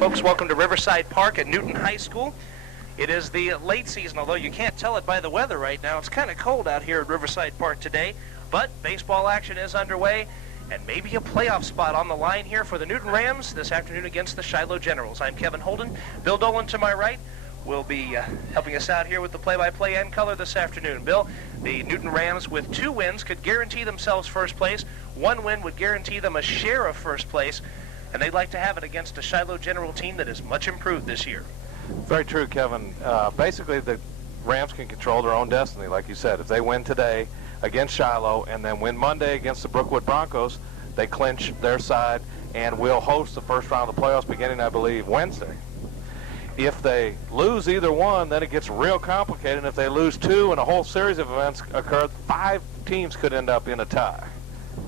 Folks, welcome to Riverside Park at Newton High School. It is the late season, although you can't tell it by the weather right now. It's kind of cold out here at Riverside Park today, but baseball action is underway, and maybe a playoff spot on the line here for the Newton Rams this afternoon against the Shiloh Generals. I'm Kevin Holden. Bill Dolan to my right will be helping us out here with the play-by-play and color this afternoon. Bill, the Newton Rams with 2 wins could guarantee themselves first place. 1 win would guarantee them a share of first place, and they'd like to have it against a Shiloh General team that is much improved this year. Very true, Kevin. Basically, the Rams can control their own destiny, like you said. If they win today against Shiloh and then win Monday against the Brookwood Broncos, they clinch their side and will host the first round of the playoffs beginning, I believe, Wednesday. If they lose either one, then it gets real complicated. And if they lose 2 and a whole series of events occur, 5 teams could end up in a tie.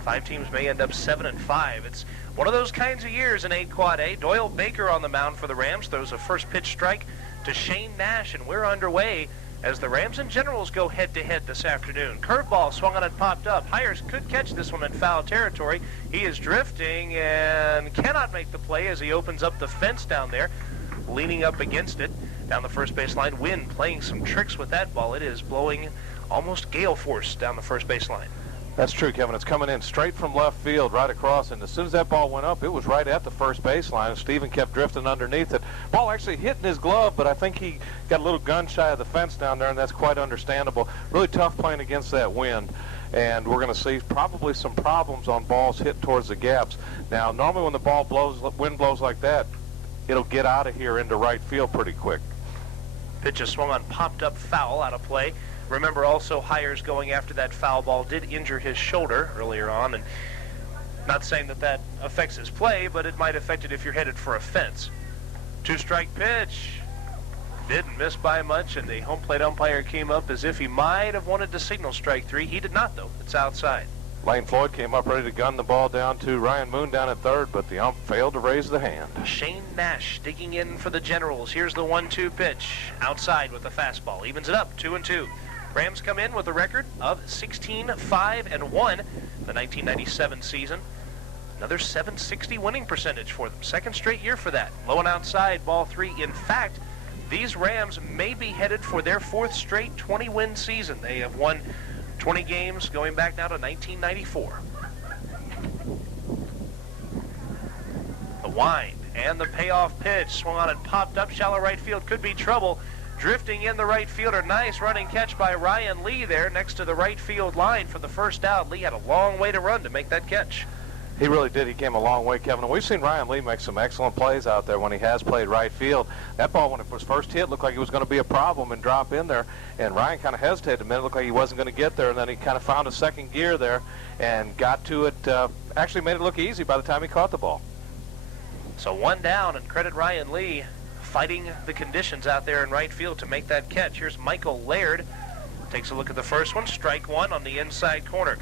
5 teams may end up 7-5. It's one of those kinds of years in 8 Quad A. Doyle Baker on the mound for the Rams throws a first pitch strike to Shane Nash, and we're underway as the Rams and Generals go head-to-head this afternoon. Curveball swung on and popped up. Hires could catch this one in foul territory. He is drifting and cannot make the play as he opens up the fence down there, leaning up against it down the first base line. Wind playing some tricks with that ball. It is blowing almost gale force down the first base line. That's true, Kevin. It's coming in straight from left field, right across, and as soon as that ball went up, it was right at the first baseline, and Steven kept drifting underneath it. Ball actually hit in his glove, but I think he got a little gun shy of the fence down there, and that's quite understandable. Really tough playing against that wind, and we're going to see probably some problems on balls hit towards the gaps. Now, normally when the wind blows like that, it'll get out of here into right field pretty quick. Pitch is swung on, popped up, foul, out of play. Remember also Hires going after that foul ball did injure his shoulder earlier on, and not saying that that affects his play, but it might affect it if you're headed for a fence. 2-strike pitch. Didn't miss by much, and the home plate umpire came up as if he might have wanted to signal strike 3. He did not, though. It's outside. Lane Floyd came up ready to gun the ball down to Ryan Moon down at third, but the ump failed to raise the hand. Shane Nash digging in for the Generals. Here's the 1-2 pitch. Outside with the fastball. Evens it up, 2-2. Rams come in with a record of 16-5-1 the 1997 season. Another .760 winning percentage for them. Second straight year for that. Low and outside, ball 3. In fact, these Rams may be headed for their 4th straight 20-win season. They have won 20 games going back now to 1994. The wind and the payoff pitch. Swung on and popped up. Shallow right field. Could be trouble. Drifting in the right fielder. Nice running catch by Ryan Lee there next to the right field line for the first out. Lee had a long way to run to make that catch. He really did. He came a long way, Kevin. And we've seen Ryan Lee make some excellent plays out there when he has played right field. That ball, when it was first hit, looked like it was going to be a problem and drop in there. And Ryan kind of hesitated a minute. Looked like he wasn't going to get there. And then he kind of found a second gear there and got to it. Actually made it look easy by the time he caught the ball. So 1 down, and credit Ryan Lee fighting the conditions out there in right field to make that catch. Here's Michael Laird. Takes a look at the first one. Strike 1 on the inside corner.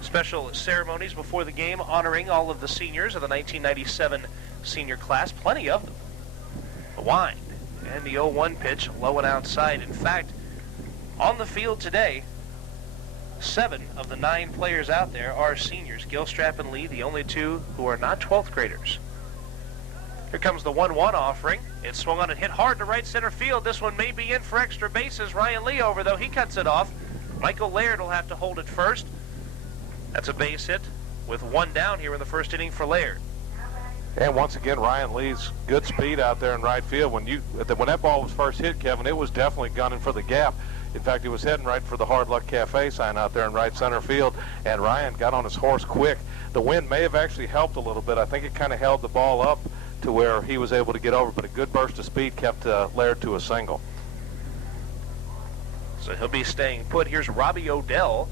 Special ceremonies before the game honoring all of the seniors of the 1997 senior class. Plenty of them. The wind and the 0-1 pitch, low and outside. In fact, on the field today, 7 of the 9 players out there are seniors. Gilstrap and Lee, the only 2 who are not 12th graders. Here comes the 1-1 offering. It swung on and hit hard to right center field. This one may be in for extra bases. Ryan Lee over, though. He cuts it off. Michael Laird will have to hold it first. That's a base hit with 1 down here in the first inning for Laird. And once again, Ryan Lee's good speed out there in right field. When that ball was first hit, Kevin, it was definitely gunning for the gap. In fact, he was heading right for the Hard Luck Cafe sign out there in right center field, and Ryan got on his horse quick. The wind may have actually helped a little bit. I think it kind of held the ball up to where he was able to get over, but a good burst of speed kept Laird to a single. So he'll be staying put. Here's Robbie Odell.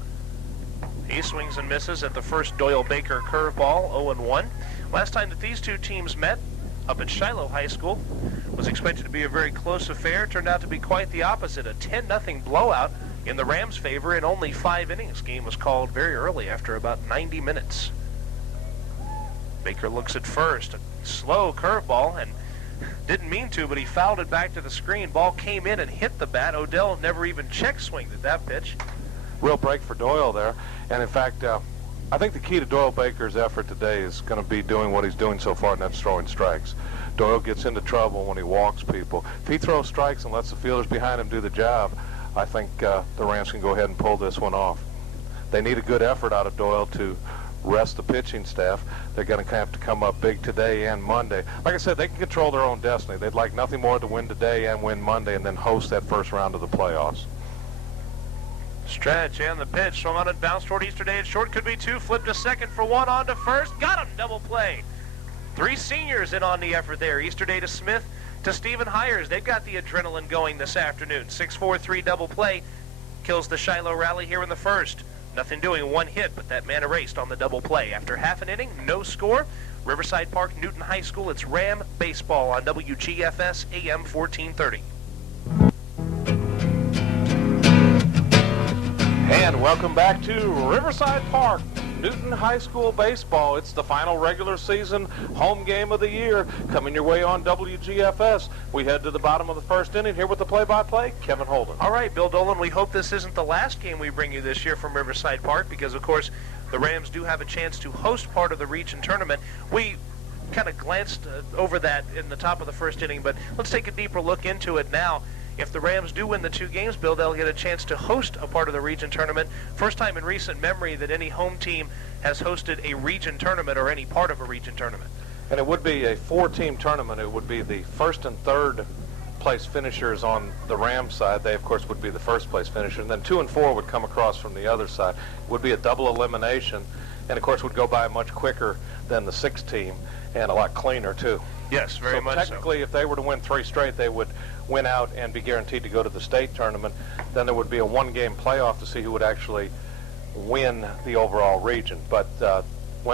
He swings and misses at the first Doyle Baker curveball, 0-1. Last time that these 2 teams met up at Shiloh High School was expected to be a very close affair. Turned out to be quite the opposite, a 10-0 blowout in the Rams' favor in only 5 innings. Game was called very early after about 90 minutes. Baker looks at first. A slow curveball, and didn't mean to, but he fouled it back to the screen. Ball came in and hit the bat. Odell never even check swinged at that pitch. Real break for Doyle there. And in fact, I think the key to Doyle Baker's effort today is going to be doing what he's doing so far, and that's throwing strikes. Doyle gets into trouble when he walks people. If he throws strikes and lets the fielders behind him do the job, I think the Rams can go ahead and pull this one off. They need a good effort out of Doyle to rest the pitching staff. They're going to have to come up big today and Monday. Like I said, they can control their own destiny. They'd like nothing more to win today and win Monday and then host that first round of the playoffs. Stretch and the pitch. Swung on and bounced toward Easterday at short. Could be two. Flipped to second for one. On to first. Got him. Double play. Three seniors in on the effort there. Easterday to Smith to Stephen Hires. They've got the adrenaline going this afternoon. 6-4-3 double play. Kills the Shiloh rally here in the first. Nothing doing, one hit, but that man erased on the double play. After half an inning, no score. Riverside Park, Newton High School. It's Ram baseball on WGFS AM 1430. And welcome back to Riverside Park, Newton High School baseball. It's the final regular season home game of the year coming your way on WGFS. We head to the bottom of the first inning here with the play-by-play, Kevin Holden. All right, Bill Dolan, we hope this isn't the last game we bring you this year from Riverside Park because, of course, the Rams do have a chance to host part of the region tournament. We kind of glanced over that in the top of the first inning, but let's take a deeper look into it now. If the Rams do win the two games, Bill, they'll get a chance to host a part of the region tournament. First time in recent memory that any home team has hosted a region tournament or any part of a region tournament. And it would be a four-team tournament. It would be the first and third place finishers on the Rams side. They, of course, would be the first place finisher. And then 2 and 4 would come across from the other side. It would be a double elimination. And, of course, would go by much quicker than the 6 team and a lot cleaner, too. Yes, very much so. Technically, if they were to win 3 straight, they would win out and be guaranteed to go to the state tournament. Then there would be a one-game playoff to see who would actually win the overall region. But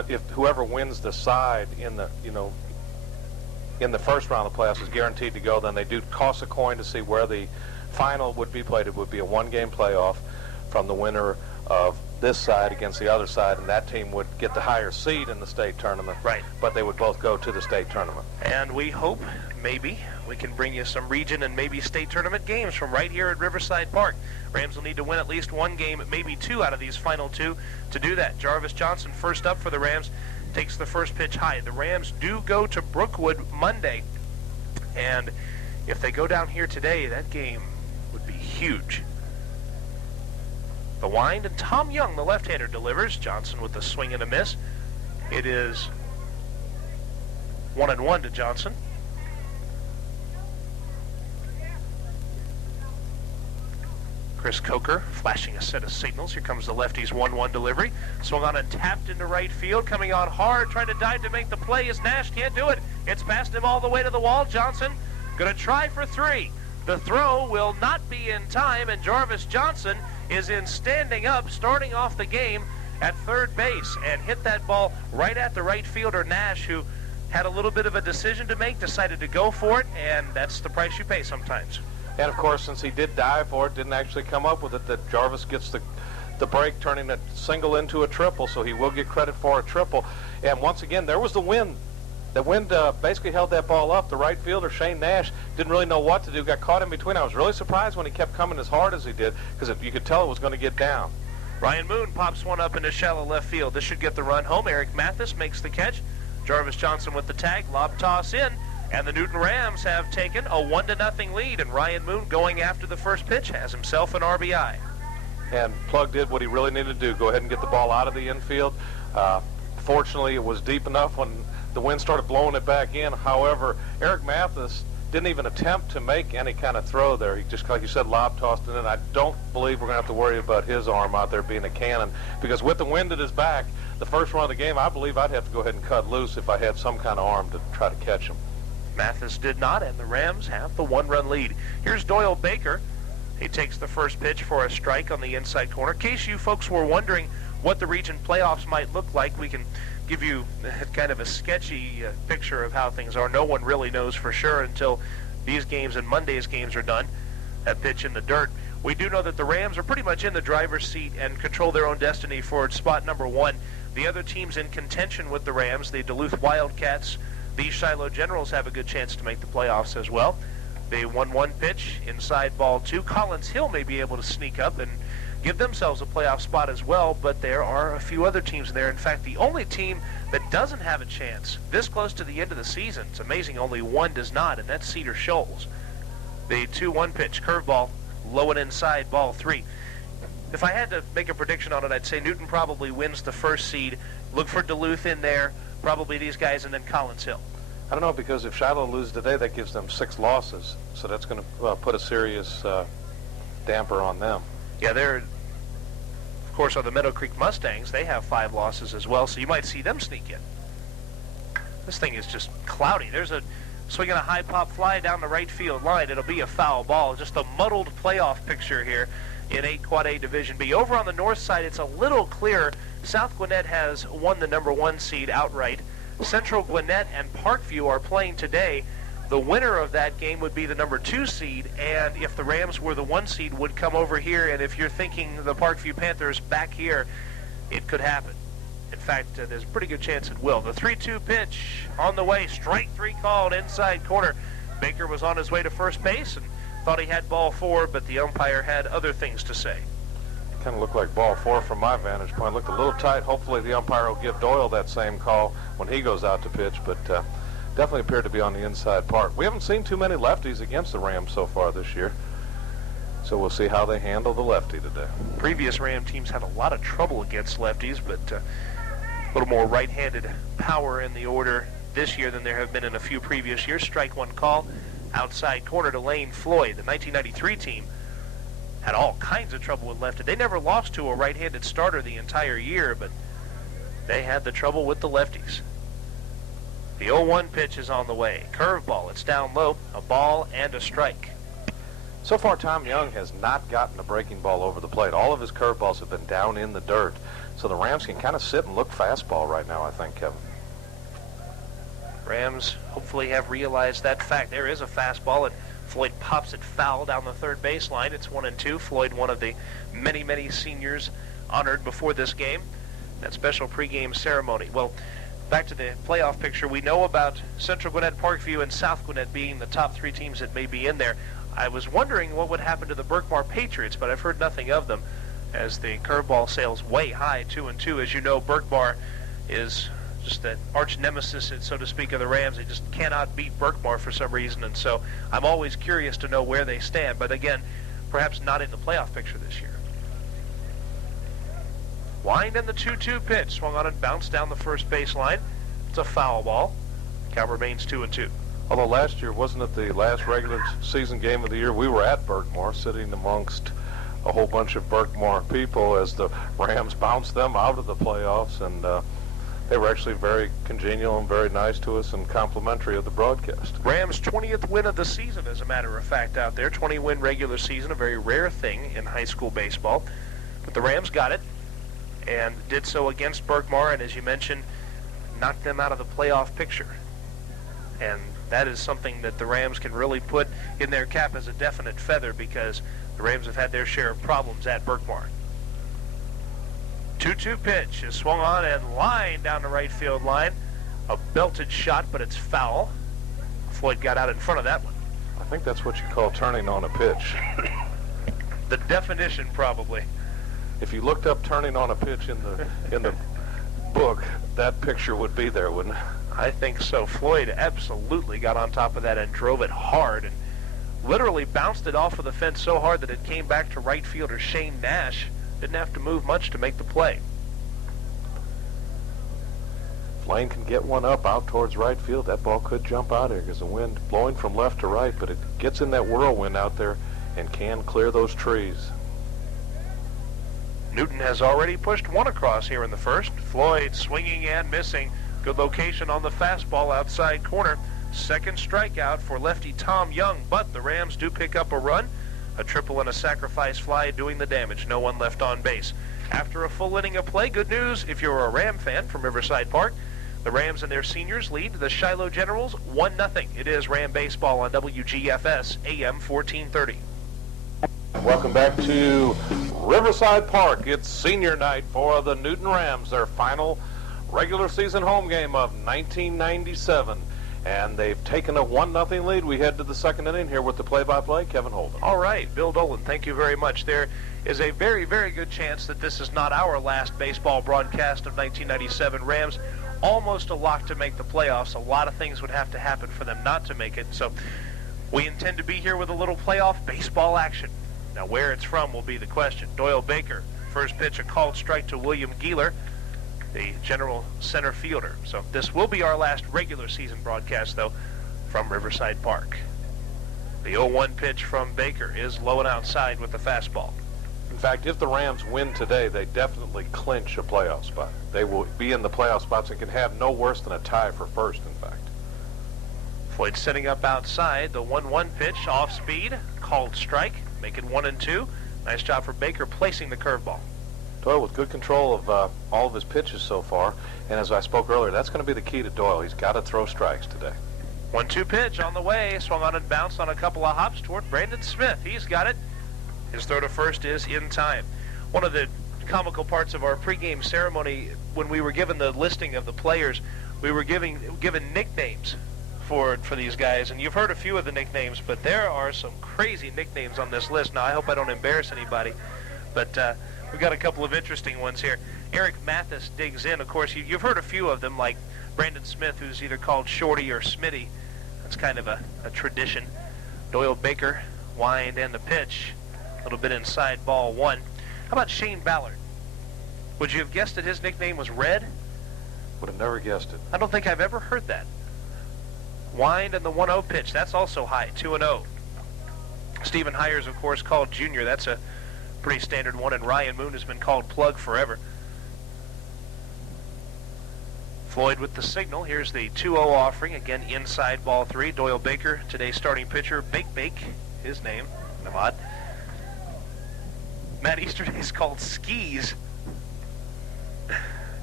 if whoever wins the side in the in the first round of the playoffs is guaranteed to go, then they do toss a coin to see where the final would be played. It would be a one-game playoff from the winner of this side against the other side, and that team would get the higher seed in the state tournament. Right. But they would both go to the state tournament. And we hope maybe we can bring you some region and maybe state tournament games from right here at Riverside Park. Rams will need to win at least one game, maybe 2 out of these final 2 to do that. Jarvis Johnson first up for the Rams, takes the first pitch high. The Rams do go to Brookwood Monday, and if they go down here today, that game would be huge. The wind, and Tom Young, the left-hander, delivers. Johnson with the swing and a miss. It is 1-1 to Johnson. Chris Coker flashing a set of signals. Here comes the lefty's 1-1 delivery. Swung on and tapped into right field. Coming on hard, trying to dive to make the play is Nash. Can't do it. It's past him all the way to the wall. Johnson going to try for 3. The throw will not be in time, and Jarvis Johnson is in standing up, starting off the game at third base, and hit that ball right at the right fielder, Nash, who had a little bit of a decision to make, decided to go for it, and that's the price you pay sometimes. And, of course, since he did dive for it, didn't actually come up with it, that Jarvis gets the break, turning a single into a triple, so he will get credit for a triple. And once again, there was the wind. The wind basically held that ball up. The right fielder, Shane Nash, didn't really know what to do, got caught in between. I was really surprised when he kept coming as hard as he did, because you could tell it was going to get down. Ryan Moon pops one up into shallow left field. This should get the run home. Eric Mathis makes the catch. Jarvis Johnson with the tag, lob toss in, and the Newton Rams have taken a 1-0 lead, and Ryan Moon, going after the first pitch, has himself an RBI. And Plug did what he really needed to do, go ahead and get the ball out of the infield. Fortunately, it was deep enough when the wind started blowing it back in. However, Eric Mathis didn't even attempt to make any kind of throw there. He just, like you said, lob tossed it in. I don't believe we're going to have to worry about his arm out there being a cannon, because with the wind at his back, the first run of the game, I believe I'd have to go ahead and cut loose if I had some kind of arm to try to catch him. Mathis did not, and the Rams have the 1-run lead. Here's Doyle Baker. He takes the first pitch for a strike on the inside corner. In case you folks were wondering what the region playoffs might look like, we can give you kind of a sketchy picture of how things are. No one really knows for sure until these games and Monday's games are done. That pitch in the dirt. We do know that the Rams are pretty much in the driver's seat and control their own destiny for spot number 1. The other teams in contention with the Rams, the Duluth Wildcats, the Shiloh Generals, have a good chance to make the playoffs as well. The 1-1 pitch, inside ball 2. Collins Hill may be able to sneak up and give themselves a playoff spot as well, but there are a few other teams in there. In fact, the only team that doesn't have a chance this close to the end of the season, it's amazing only one does not, and that's Cedar Shoals. The 2-1 pitch, curveball, low and inside, ball 3. If I had to make a prediction on it, I'd say Newton probably wins the first seed. Look for Duluth in there, probably these guys, and then Collins Hill. I don't know, because if Shiloh loses today, that gives them 6 losses, so that's going to put a serious damper on them. Yeah, they're, of course, on the Meadow Creek Mustangs, they have 5 losses as well, so you might see them sneak in. This thing is just cloudy. There's a swinging a high pop fly down the right field line. It'll be a foul ball. Just a muddled playoff picture here in Quad A Division B. Over on the north side, it's a little clearer. South Gwinnett has won the number 1 seed outright. Central Gwinnett and Parkview are playing today. The winner of that game would be the number 2 seed, and if the Rams were the 1 seed, would come over here. And if you're thinking the Parkview Panthers back here, it could happen. In fact, there's a pretty good chance it will. The 3-2 pitch on the way, strike 3 called, inside corner. Baker was on his way to first base and thought he had ball 4, but the umpire had other things to say. Kind of looked like ball 4 from my vantage point. Looked a little tight. Hopefully the umpire will give Doyle that same call when he goes out to pitch, but definitely appeared to be on the inside part. We haven't seen too many lefties against the Rams so far this year, so we'll see how they handle the lefty today. Previous Ram teams had a lot of trouble against lefties, but a little more right-handed power in the order this year than there have been in a few previous years. Strike 1 call, outside corner to Lane Floyd. The 1993 team had all kinds of trouble with lefty. They never lost to a right-handed starter the entire year, but they had the trouble with the lefties. The 0-1 pitch is on the way. Curveball, it's down low, a ball and a strike. So far, Tom Young has not gotten a breaking ball over the plate. All of his curveballs have been down in the dirt. So the Rams can kind of sit and look fastball right now, I think, Kevin. Rams hopefully have realized that fact. There is a fastball, and Floyd pops it foul down the third baseline. It's 1-2. Floyd, one of the many, many seniors honored before this game. That special pregame ceremony. Well, back to the playoff picture. We know about Central Gwinnett, Parkview, and South Gwinnett being the top 3 teams that may be in there. I was wondering what would happen to the Berkmar Patriots, but I've heard nothing of them as the curveball sails way high, 2-2. As you know, Berkmar is just an arch nemesis, so to speak, of the Rams. They just cannot beat Berkmar for some reason, and so I'm always curious to know where they stand. But again, perhaps not in the playoff picture this year. Wind and the 2-2 pitch. Swung on and bounced down the first baseline. It's a foul ball. Count remains 2-2. Although last year, wasn't it the last regular season game of the year? We were at Berkmar, sitting amongst a whole bunch of Berkmar people as the Rams bounced them out of the playoffs, and they were actually very congenial and very nice to us and complimentary of the broadcast. Rams' 20th win of the season, as a matter of fact, out there. 20-win regular season, a very rare thing in high school baseball. But the Rams got it and did so against Berkmar, and as you mentioned, knocked them out of the playoff picture. And that is something that the Rams can really put in their cap as a definite feather, because the Rams have had their share of problems at Berkmar. 2-2 pitch is swung on and lined down the right field line. A belted shot, but it's foul. Floyd got out in front of that one. I think that's what you call turning on a pitch. The definition, probably. If you looked up turning on a pitch in the book, that picture would be there, wouldn't it? I think so. Floyd absolutely got on top of that and drove it hard and literally bounced it off of the fence so hard that it came back to right fielder Shane Nash. Didn't have to move much to make the play. If Lane can get one up out towards right field, that ball could jump out here because the wind blowing from left to right, but it gets in that whirlwind out there and can clear those trees. Newton has already pushed one across here in the first. Floyd swinging and missing. Good location on the fastball outside corner. Second strikeout for lefty Tom Young, but the Rams do pick up a run. A triple and a sacrifice fly doing the damage. No one left on base. After a full inning of play, good news if you're a Ram fan from Riverside Park. The Rams and their seniors lead the Shiloh Generals 1-0. It is Ram baseball on WGFS AM 1430. Welcome back to Riverside Park. It's senior night for the Newton Rams, their final regular season home game of 1997. and they've taken a 1-0 lead. We head to the second inning here with the play-by-play, Kevin Holden. All right, Bill Dolan, thank you very much. There is a very, very good chance that this is not our last baseball broadcast of 1997. Rams almost a lock to make the playoffs. A lot of things would have to happen for them not to make it. So we intend to be here with a little playoff baseball action. Now, where it's from will be the question. Doyle Baker, first pitch, a called strike to William Geeler, the general center fielder. So this will be our last regular season broadcast, though, from Riverside Park. The 0-1 pitch from Baker is low and outside with the fastball. In fact, if the Rams win today, they definitely clinch a playoff spot. They will be in the playoff spots and can have no worse than a tie for first, in fact. Floyd setting up outside. The 1-1 pitch, off speed, called strike, make it 1-2. Nice job for Baker placing the curveball. Doyle with good control of all of his pitches so far, and as I spoke earlier, that's going to be the key to Doyle. He's got to throw strikes today. 1-2 pitch on the way, swung on and bounced on a couple of hops toward Brandon Smith. He's got it. His throw to first is in time. One of the comical parts of our pregame ceremony, when we were given the listing of the players, we were given nicknames for these guys, and you've heard a few of the nicknames, but there are some crazy nicknames on this list. Now, I hope I don't embarrass anybody, but we've got a couple of interesting ones here. Eric Mathis digs in. Of course, you've heard a few of them, like Brandon Smith, who's either called Shorty or Smitty. That's kind of a tradition. Doyle Baker, wind and the pitch. A little bit inside, ball one. How about Shane Ballard? Would you have guessed that his nickname was Red? Would have never guessed it. I don't think I've ever heard that. Wind and the 1-0 pitch. That's also high, 2-0. Stephen Hires, of course, called Junior. That's a pretty standard one, and Ryan Moon has been called Plug forever. Floyd with the signal. Here's the 2-0 offering. Again, inside, ball three. Doyle Baker, today's starting pitcher. Bake, his name. Odd. Matt Easterday's called Skis.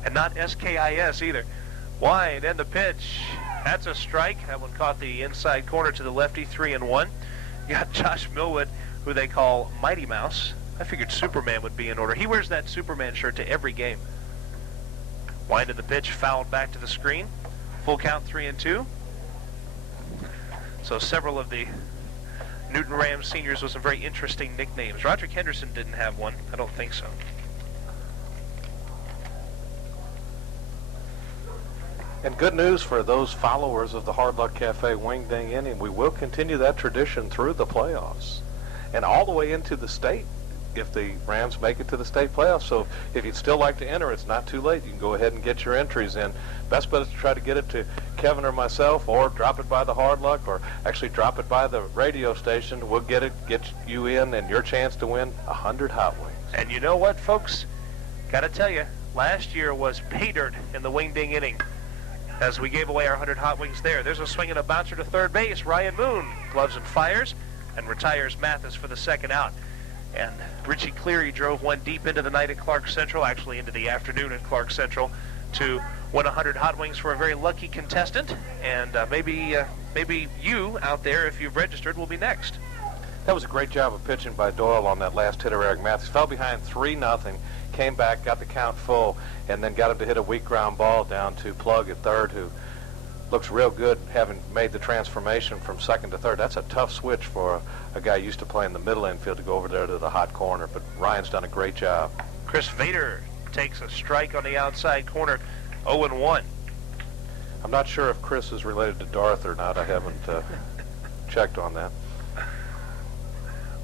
And not S-K-I-S either. Wide and the pitch. That's a strike. That one caught the inside corner to the lefty, 3-1. You got Josh Millwood, who they call Mighty Mouse. I figured Superman would be in order. He wears that Superman shirt to every game. Wind of the pitch, fouled back to the screen. Full count, 3-2. So several of the Newton Rams seniors with some very interesting nicknames. Roderick Henderson didn't have one. I don't think so. And good news for those followers of the Hard Luck Cafe Wing Ding Inning. We will continue that tradition through the playoffs and all the way into the state if the Rams make it to the state playoffs. So if you'd still like to enter, it's not too late. You can go ahead and get your entries in. Best bet is to try to get it to Kevin or myself, or drop it by the Hard Luck, or actually drop it by the radio station. We'll get you in, and your chance to win 100 hot wings. And you know what, folks? Got to tell you, last year was pay dirt in the Wing Ding Inning as we gave away our 100 hot wings there. There's a swing and a bouncer to third base. Ryan Moon gloves and fires and retires Mathis for the second out. And Richie Cleary drove one deep into the night at Clark Central, actually into the afternoon at Clark Central, to win 100 hot wings for a very lucky contestant. And maybe you out there, if you've registered, will be next. That was a great job of pitching by Doyle on that last hit of Eric Mathis. Fell behind 3-0, came back, got the count full, and then got him to hit a weak ground ball down to Plug at third, who looks real good having made the transformation from second to third. That's a tough switch for a guy used to play in the middle infield to go over there to the hot corner, but Ryan's done a great job. Chris Vader takes a strike on the outside corner, 0-1. I'm not sure if Chris is related to Darth or not. I haven't checked on that.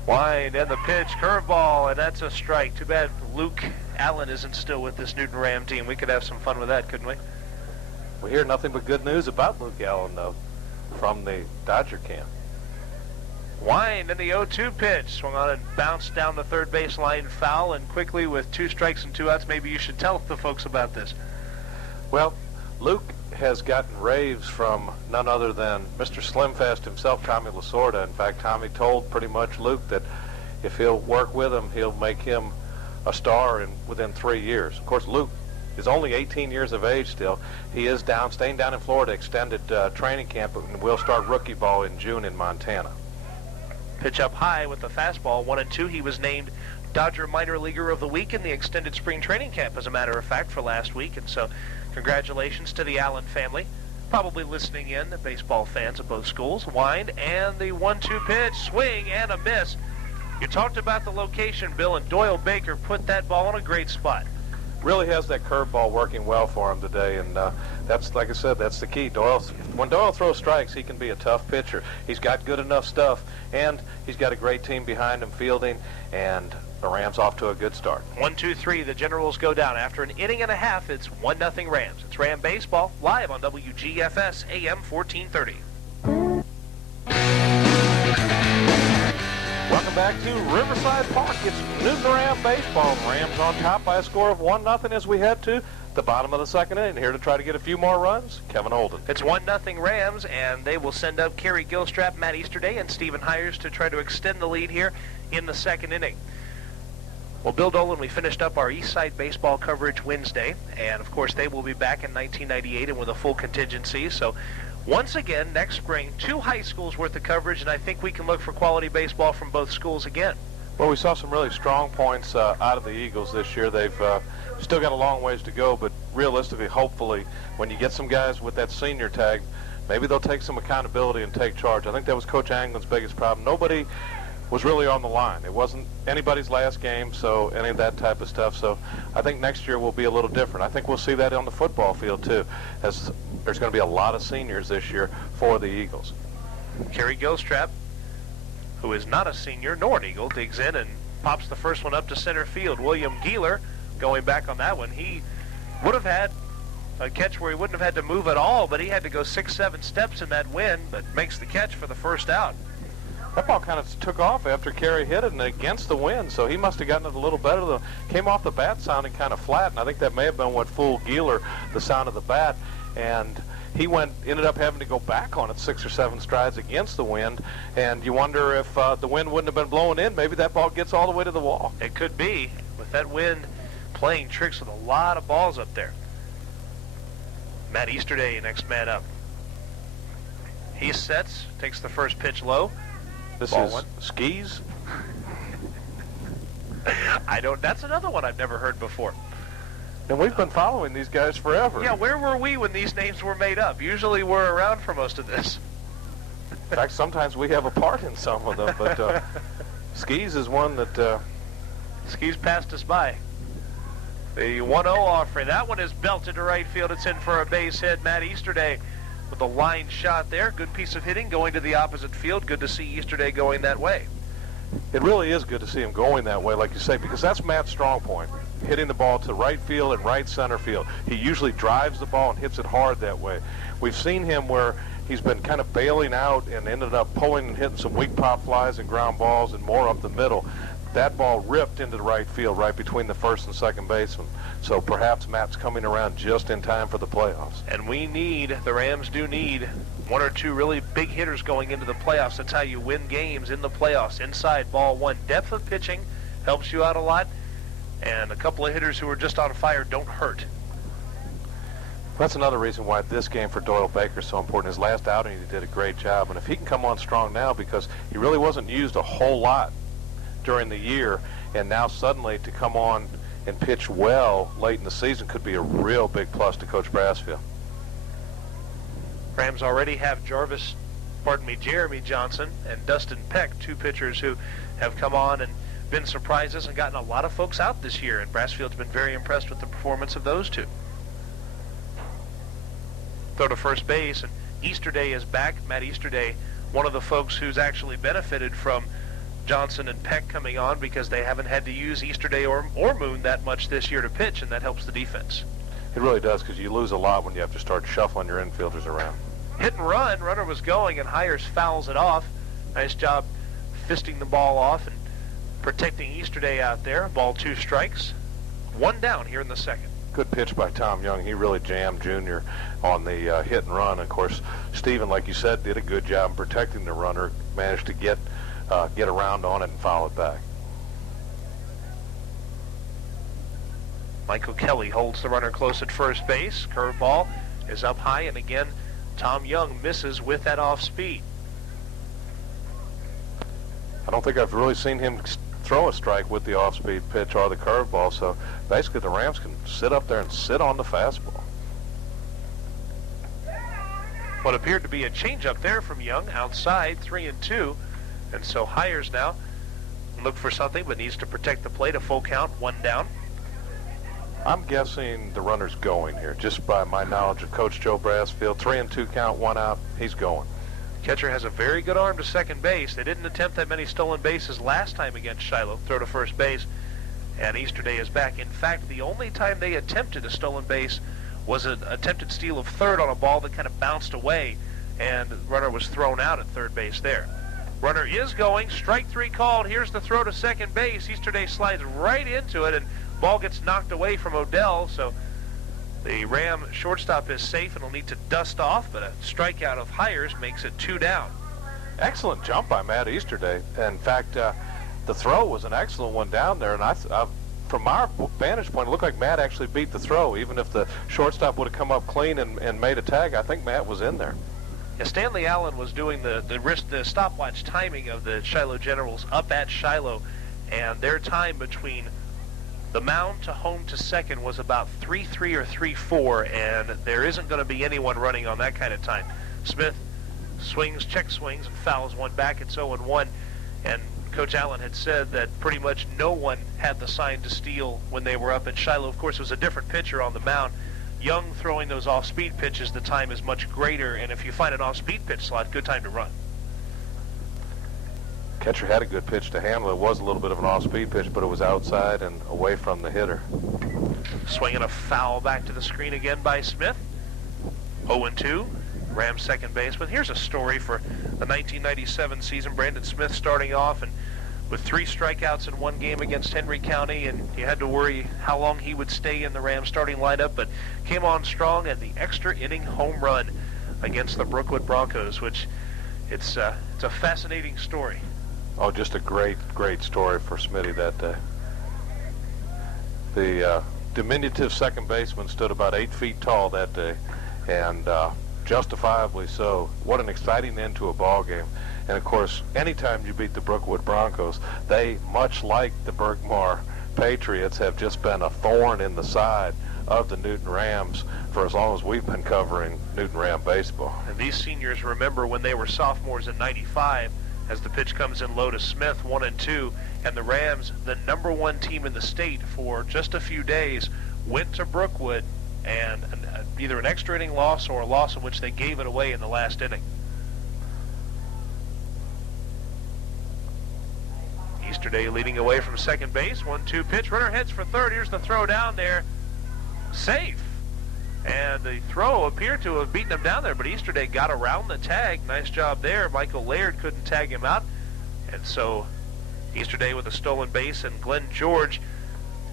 Wind and the pitch, curveball, and that's a strike. Too bad Luke Allen isn't still with this Newton Ram team. We could have some fun with that, couldn't we? We hear nothing but good news about Luke Allen, though, from the Dodger camp. Wind and the 0-2 pitch. Swung on and bounced down the third baseline, foul, and quickly with 2 strikes and 2 outs. Maybe you should tell the folks about this. Well, Luke has gotten raves from none other than Mr. Slimfast himself, Tommy Lasorda. In fact, Tommy told pretty much Luke that if he'll work with him, he'll make him a star within 3 years. Of course, Luke is only 18 years of age still. He is staying down in Florida, extended training camp, and will start rookie ball in June in Montana. Pitch up high with the fastball, 1-2. He was named Dodger Minor Leaguer of the Week in the extended spring training camp, as a matter of fact, for last week. And so congratulations to the Allen family. probably listening in, the baseball fans of both schools. Wind and the 1-2 pitch, swing and a miss. You talked about the location, Bill, and Doyle Baker put that ball in a great spot. Really has that curveball working well for him today, and that's, like I said, that's the key. When Doyle throws strikes, he can be a tough pitcher. He's got good enough stuff, and he's got a great team behind him fielding, and the Rams off to a good start. 1-2-3, the Generals go down. After an inning and a half, it's 1-0 Rams. It's Ram Baseball, live on WGFS AM 1430. Welcome back to Riverside Park. It's Newton Ram Baseball. Rams on top by a score of 1-0 as we head to the bottom of the second inning. Here to try to get a few more runs, Kevin Holden. It's 1-0 Rams, and they will send up Kerry Gilstrap, Matt Easterday, and Stephen Hires to try to extend the lead here in the second inning. Well, Bill Dolan, we finished up our East Side baseball coverage Wednesday, and of course they will be back in 1998 and with a full contingency. So once again, next spring, 2 high schools worth of coverage, and I think we can look for quality baseball from both schools again. Well, we saw some really strong points out of the Eagles this year. They've still got a long ways to go, but realistically, hopefully, when you get some guys with that senior tag, maybe they'll take some accountability and take charge. I think that was Coach Anglin's biggest problem. Nobody was really on the line. It wasn't anybody's last game, so any of that type of stuff. So I think next year will be a little different. I think we'll see that on the football field, too, as there's going to be a lot of seniors this year for the Eagles. Kerry Gilstrap, who is not a senior nor an Eagle, digs in and pops the first one up to center field. William Geeler, going back on that one, he would have had a catch where he wouldn't have had to move at all, but he had to go 6-7 steps in that wind, but makes the catch for the first out. That ball kind of took off after Kerry hit it and against the wind, so he must have gotten it a little better. Came off the bat sounding kind of flat, and I think that may have been what fooled Geeler, the sound of the bat. And he ended up having to go back on it 6 or 7 strides against the wind, and you wonder if the wind wouldn't have been blowing in, maybe that ball gets all the way to the wall. It could be, with that wind playing tricks with a lot of balls up there. Matt Easterday, next man up. He sets, takes the first pitch low. This Ball is one. Skis. That's another one I've never heard before. And we've been following these guys forever. Yeah, where were we when these names were made up? Usually we're around for most of this. In fact, sometimes we have a part in some of them, but Skis is one that... Skis passed us by. The 1-0 offering. That one is belted to right field. It's in for a base hit. Matt Easterday with a line shot there. Good piece of hitting going to the opposite field. Good to see Easterday going that way. It really is good to see him going that way, like you say, because that's Matt's strong point, hitting the ball to right field and right center field. He usually drives the ball and hits it hard that way. We've seen him where he's been kind of bailing out and ended up pulling and hitting some weak pop flies and ground balls and more up the middle. That ball ripped into the right field right between the first and second baseman. So perhaps Matt's coming around just in time for the playoffs. And the Rams do need 1 or 2 really big hitters going into the playoffs. That's how you win games in the playoffs. Inside ball one. Depth of pitching helps you out a lot. And a couple of hitters who are just on fire don't hurt. That's another reason why this game for Doyle Baker is so important. His last outing, he did a great job. And if he can come on strong now, because he really wasn't used a whole lot during the year, and now suddenly to come on and pitch well late in the season could be a real big plus to Coach Brassfield. Rams already have Jeremy Johnson and Dustin Peck, 2 pitchers who have come on and been surprises and gotten a lot of folks out this year, and Brassfield's been very impressed with the performance of those 2. Throw to first base, and Easterday is back. Matt Easterday, one of the folks who's actually benefited from Johnson and Peck coming on because they haven't had to use Easterday or Moon that much this year to pitch, and that helps the defense. It really does, because you lose a lot when you have to start shuffling your infielders around. Hit and run. Runner was going, and Hires fouls it off. Nice job fisting the ball off and protecting Easterday out there. Ball 2 strikes. 1 down here in the second. Good pitch by Tom Young. He really jammed Junior on the hit and run. Of course, Stephen, like you said, did a good job in protecting the runner, managed to get around on it and foul it back. Michael Kelly holds the runner close at first base. Curveball is up high, and again, Tom Young misses with that off speed. I don't think I've really seen him throw a strike with the off-speed pitch or the curveball, so basically the Rams can sit up there and sit on the fastball. what appeared to be a changeup there from Young, outside, 3-2. And so Hires now look for something, but needs to protect the plate. A full count, 1 down. I'm guessing the runner's going here, just by my knowledge of Coach Joe Brassfield. 3-2 count, 1 out, he's going. Catcher has a very good arm to second base. They didn't attempt that many stolen bases last time against Shiloh. Throw to first base, and Easterday is back. In fact, the only time they attempted a stolen base was an attempted steal of third on a ball that kind of bounced away, and the runner was thrown out at third base there. Runner is going. Strike 3 called. Here's the throw to second base. Easterday slides right into it, and ball gets knocked away from Odell, so the Ram shortstop is safe and will need to dust off, but a strikeout of Hires makes it 2 down. Excellent jump by Matt Easterday. In fact, the throw was an excellent one down there, and from our vantage point, it looked like Matt actually beat the throw. Even if the shortstop would have come up clean and made a tag, I think Matt was in there. Yeah, Stanley Allen was doing the stopwatch timing of the Shiloh Generals up at Shiloh, and their time between the mound to home to second was about 3-3 or 3-4, and there isn't going to be anyone running on that kind of time. Smith swings, check swings, and fouls one back. It's 0-1, and Coach Allen had said that pretty much no one had the sign to steal when they were up at Shiloh. Of course, it was a different pitcher on the mound. Young throwing those off-speed pitches, the time is much greater, and if you find an off-speed pitch slot, good time to run. Catcher had a good pitch to handle. It was a little bit of an off-speed pitch, but it was outside and away from the hitter. Swinging a foul back to the screen again by Smith. 0-2, Rams second baseman. Here's a story for the 1997 season. Brandon Smith starting off and with 3 strikeouts in 1 game against Henry County, and you had to worry how long he would stay in the Rams starting lineup, but came on strong and the extra inning home run against the Brookwood Broncos, which it's a fascinating story. Oh, just a great story for Smitty that day. The diminutive second baseman stood about 8 feet tall that day, and justifiably so. What an exciting end to a ball game. And of course, anytime you beat the Brookwood Broncos, they, much like the Bergmar Patriots, have just been a thorn in the side of the Newton Rams for as long as we've been covering Newton Ram baseball. And these seniors remember when they were sophomores in '95, as the pitch comes in low to Smith, 1-2, and the Rams, the #1 team in the state for just a few days, went to Brookwood and either an extra inning loss or a loss in which they gave it away in the last inning. Easterday leading away from second base. 1-2 pitch. Runner heads for third. Here's the throw down there. Safe. And the throw appeared to have beaten him down there, but Easterday got around the tag. Nice job there. Michael Laird couldn't tag him out. And so Easterday with a stolen base, and Glenn George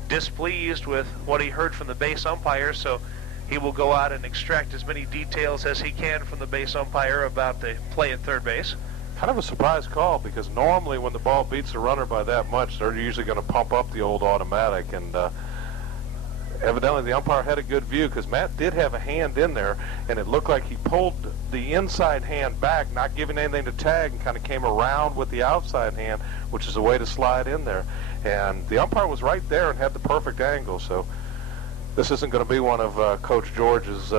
displeased with what he heard from the base umpire, so he will go out and extract as many details as he can from the base umpire about the play at third base. Kind of a surprise call, because normally when the ball beats the runner by that much, they're usually going to pump up the old automatic, and evidently the umpire had a good view, because Matt did have a hand in there, and it looked like he pulled the inside hand back, not giving anything to tag, and kind of came around with the outside hand, which is a way to slide in there. And the umpire was right there and had the perfect angle, so this isn't going to be one of Coach George's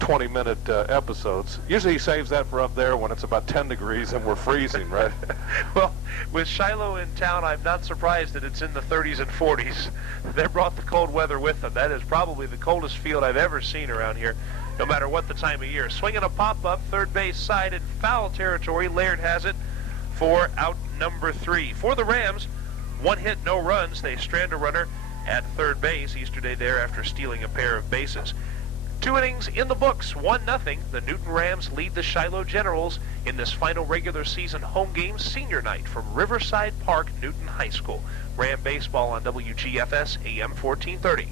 20-minute episodes. Usually he saves that for up there when it's about 10 degrees and we're freezing, right? Well, with Shiloh in town, I'm not surprised that it's in the 30s and 40s. They brought the cold weather with them. That is probably the coldest field I've ever seen around here, no matter what the time of year. Swinging a pop-up, third base side in foul territory. Laird has it for out number 3. For the Rams, 1 hit, no runs. They strand a runner at third base. Easterday there after stealing a pair of bases. 2 innings in the books, 1-0. The Newton Rams lead the Shiloh Generals in this final regular season home game senior night from Riverside Park, Newton High School. Ram baseball on WGFS AM 1430.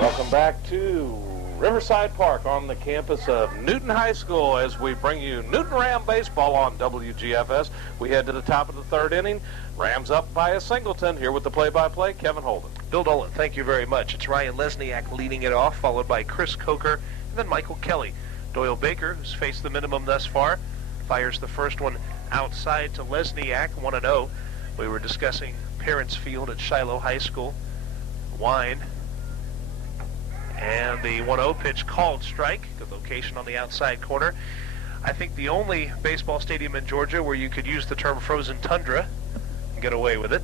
Welcome back to Riverside Park on the campus of Newton High School as we bring you Newton Ram baseball on WGFS. We head to the top of the 3rd inning. Rams up by a singleton. Here with the play-by-play, Kevin Holden. Bill Dolan, thank you very much. It's Ryan Lesniak leading it off, followed by Chris Coker and then Michael Kelly. Doyle Baker, who's faced the minimum thus far, fires the first one outside to Lesniak, 1-0. We were discussing Parents Field at Shiloh High School. Wine And the 1-0 pitch called strike. Good location on the outside corner. I think the only baseball stadium in Georgia where you could use the term frozen tundra and get away with it.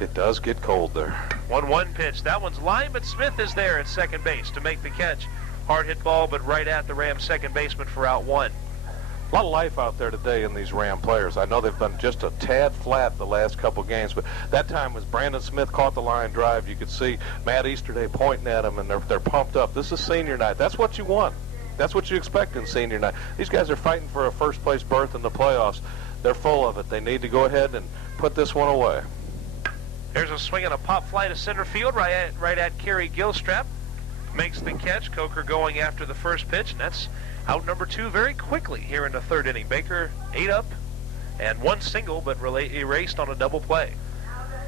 It does get cold there. 1-1 pitch. That one's lined, but Smith is there at second base to make the catch. Hard hit ball, but right at the Rams second baseman for out one. A lot of life out there today in these Ram players. I know they've been just a tad flat the last couple games, but that time as Brandon Smith caught the line drive, you could see Matt Easterday pointing at him, and they're pumped up. This is senior night. That's what you want. That's what you expect in senior night. These guys are fighting for a first-place berth in the playoffs. They're full of it. They need to go ahead and put this one away. There's a swing and a pop fly to center field right at Kerry Gilstrap. Makes the catch. Coker going after the first pitch, and that's out number 2 very quickly here in the third inning. Baker 8 up and 1 single, but erased on a double play.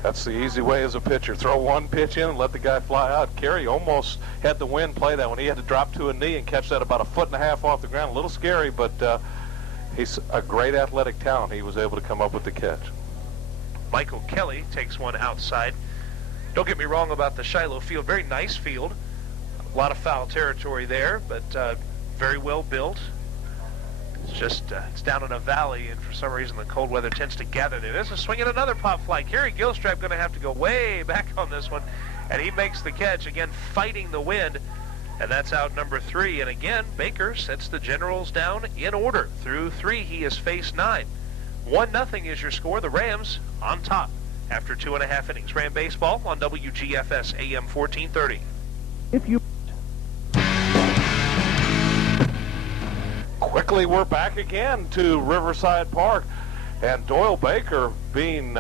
That's the easy way as a pitcher. Throw one pitch in and let the guy fly out. Kerry almost had the wind play that one. He had to drop to a knee and catch that about 1.5 feet off the ground. A little scary, but he's a great athletic talent. He was able to come up with the catch. Michael Kelly takes one outside. Don't get me wrong about the Shiloh field. Very nice field. A lot of foul territory there, but very well built. It's just it's down in a valley, and for some reason the cold weather tends to gather there. There's a swing at another pop fly. Kerry Gilstrap going to have to go way back on this one, and he makes the catch, again fighting the wind, and that's out number 3. And again, Baker sets the Generals down in order. Through 3, he has faced 9. 1-0 is your score. The Rams on top after 2.5 innings. Ram baseball on WGFS AM 1430. If you Quickly, we're back again to Riverside Park, and Doyle Baker being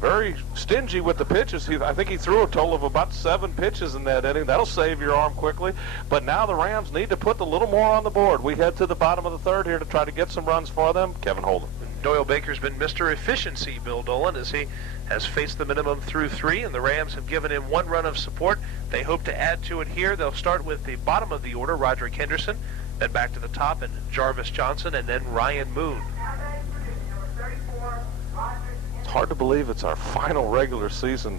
very stingy with the pitches. I think he threw a total of about 7 pitches in that inning. That'll save your arm quickly. But now the Rams need to put a little more on the board. We head to the bottom of the third here to try to get some runs for them. Kevin Holden. Doyle Baker's been Mr. Efficiency, Bill Dolan, as he has faced the minimum through 3, and the Rams have given him 1 run of support. They hope to add to it here. They'll start with the bottom of the order, Roderick Henderson, then back to the top, and Jarvis Johnson, and then Ryan Moon. It's hard to believe it's our final regular season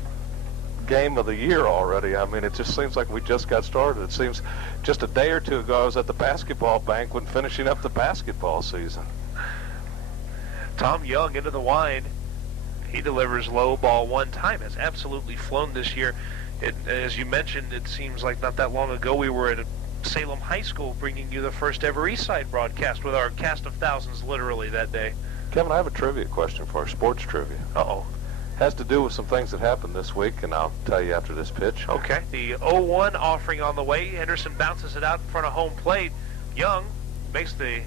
game of the year already. I mean, it just seems like we just got started. It seems just a day or two ago I was at the basketball banquet finishing up the basketball season. Tom Young into the wind. He delivers low, ball 1. Time has absolutely flown this year. As you mentioned, it seems like not that long ago we were at Salem High School bringing you the first ever East Side broadcast with our cast of thousands literally that day. Kevin, I have a trivia question for our sports trivia. Uh-oh. Has to do with some things that happened this week, and I'll tell you after this pitch. Okay. The 0-1 offering on the way. Henderson bounces it out in front of home plate. Young makes the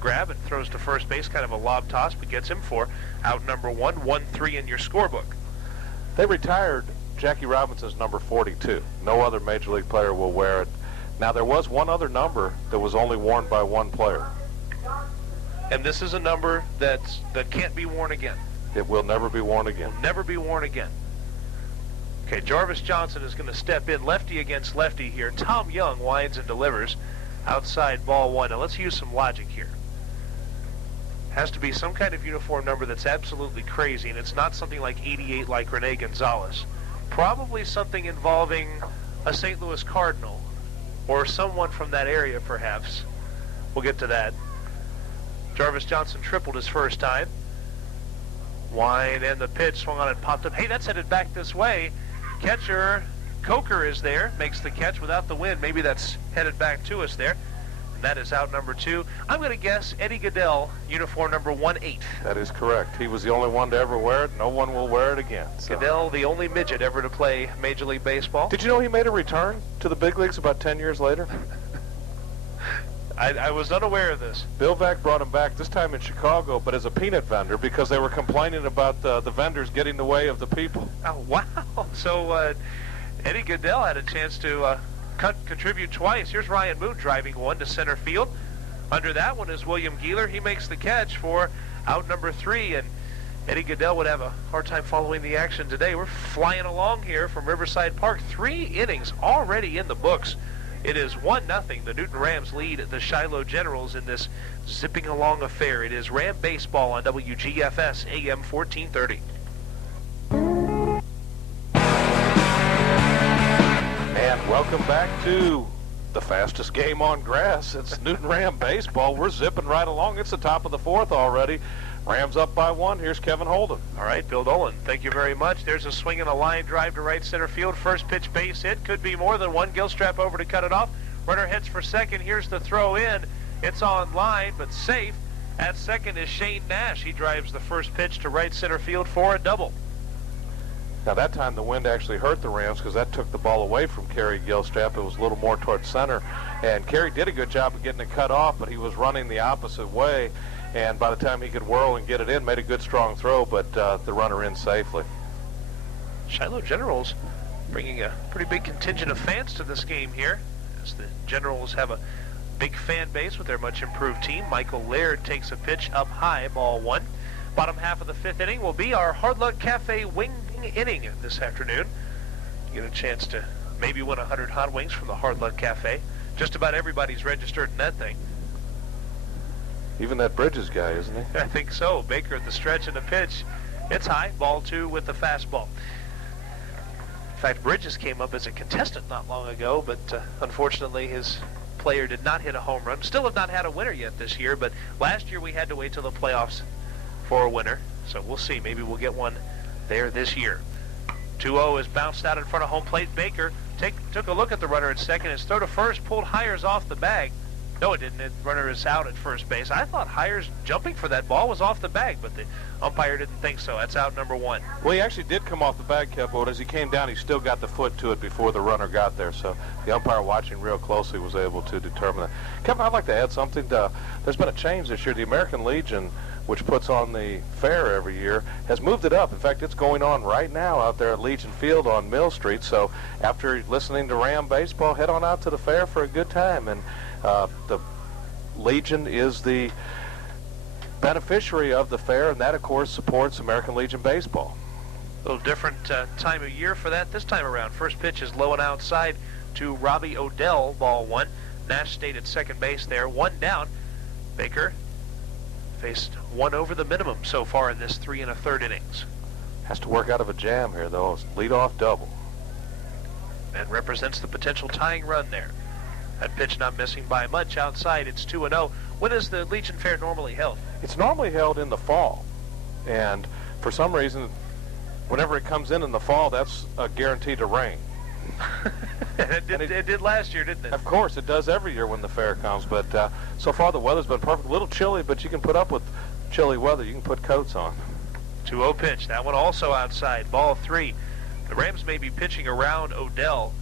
grab and throws to first base, kind of a lob toss, but gets him for out number 1, 1-3 in your scorebook. They retired Jackie Robinson's number 42. No other Major League player will wear it. Now, there was one other number that was only worn by one player. And this is a number that can't be worn again. It will never be worn again. Will never be worn again. Okay, Jarvis Johnson is going to step in lefty against lefty here. Tom Young winds and delivers outside ball 1. Now, let's use some logic here. Has to be some kind of uniform number that's absolutely crazy, and it's not something like 88 like Rene Gonzalez. Probably something involving a St. Louis Cardinal or someone from that area, perhaps. We'll get to that. Jarvis Johnson tripled his first time. Wind and the pitch swung on and popped up. Hey, that's headed back this way. Catcher Coker is there, makes the catch without the wind. Maybe that's headed back to us there. That is out number 2. I'm going to guess Eddie Goodell, uniform number 1-8. That is correct. He was the only one to ever wear it. No one will wear it again. So. Goodell, the only midget ever to play Major League Baseball. Did you know he made a return to the big leagues about 10 years later? I was unaware of this. Bill Vack brought him back, this time in Chicago, but as a peanut vendor, because they were complaining about the vendors getting in the way of the people. Oh, wow. So Eddie Goodell had a chance to contribute twice. Here's Ryan Moon driving one to center field. Under that one is William Geeler. He makes the catch for out number 3, and Eddie Goodell would have a hard time following the action today. We're flying along here from Riverside Park. 3 innings already in the books. It is 1-0. The Newton Rams lead the Shiloh Generals in this zipping along affair. It is Ram baseball on WGFS AM 1430. Welcome back to the fastest game on grass. It's Newton Ram baseball. We're zipping right along. It's the top of the fourth already. Rams up by 1. Here's Kevin Holden. All right, Bill Dolan, thank you very much. There's a swing and a line drive to right center field. First pitch base hit. Could be more than one. Gilstrap over to cut it off. Runner heads for second. Here's the throw in. It's on line, but safe. At second is Shane Nash. He drives the first pitch to right center field for a double. Now that time the wind actually hurt the Rams because that took the ball away from Kerry Gilstrap. It was a little more towards center, and Kerry did a good job of getting it cut off, but he was running the opposite way, and by the time he could whirl and get it in, made a good strong throw, but the runner in safely. Shiloh Generals bringing a pretty big contingent of fans to this game here, as the Generals have a big fan base with their much improved team. Michael Laird takes a pitch up high, ball 1. Bottom half of the 5th inning will be our Hard Luck Cafe wing inning this afternoon. You get a chance to maybe win 100 hot wings from the Hard Luck Cafe. Just about everybody's registered in that thing. Even that Bridges guy, isn't he? I think so. Baker at the stretch and the pitch. It's high, ball 2 with the fastball. In fact, Bridges came up as a contestant not long ago, but unfortunately his player did not hit a home run. Still have not had a winner yet this year, but last year we had to wait till the playoffs for a winner. So we'll see. Maybe we'll get one there this year. 2-0 is bounced out in front of home plate. Baker took a look at the runner at second. His throw to first pulled Hires off the bag. No, it didn't. The runner is out at first base. I thought Hires jumping for that ball was off the bag, but the umpire didn't think so. That's out number 1. Well, he actually did come off the bag, Kev, but as he came down, he still got the foot to it before the runner got there. So the umpire watching real closely was able to determine that. Kevin, I'd like to add something. There's been a change this year. The American Legion, which puts on the fair every year, has moved it up. In fact, it's going on right now out there at Legion Field on Mill Street. So after listening to Ram baseball, head on out to the fair for a good time. And the Legion is the beneficiary of the fair, and that, of course, supports American Legion baseball. A little different time of year for that this time around. First pitch is low and outside to Robbie Odell, ball 1. Nash stayed at second base there, 1 down. Baker faced 1 over the minimum so far in this 3 1/3 innings. Has to work out of a jam here, though. It's leadoff double. And represents the potential tying run there. That pitch not missing by much outside. It's 2-0. When is the Legion Fair normally held? It's normally held in the fall. And for some reason, whenever it comes in the fall, that's a guarantee to rain. it did last year, didn't it? Of course, it does every year when the fair comes. But so far, the weather's been perfect. A little chilly, but you can put up with chilly weather. You can put coats on. 2-0 pitch. That one also outside. Ball 3. The Rams may be pitching around Odell,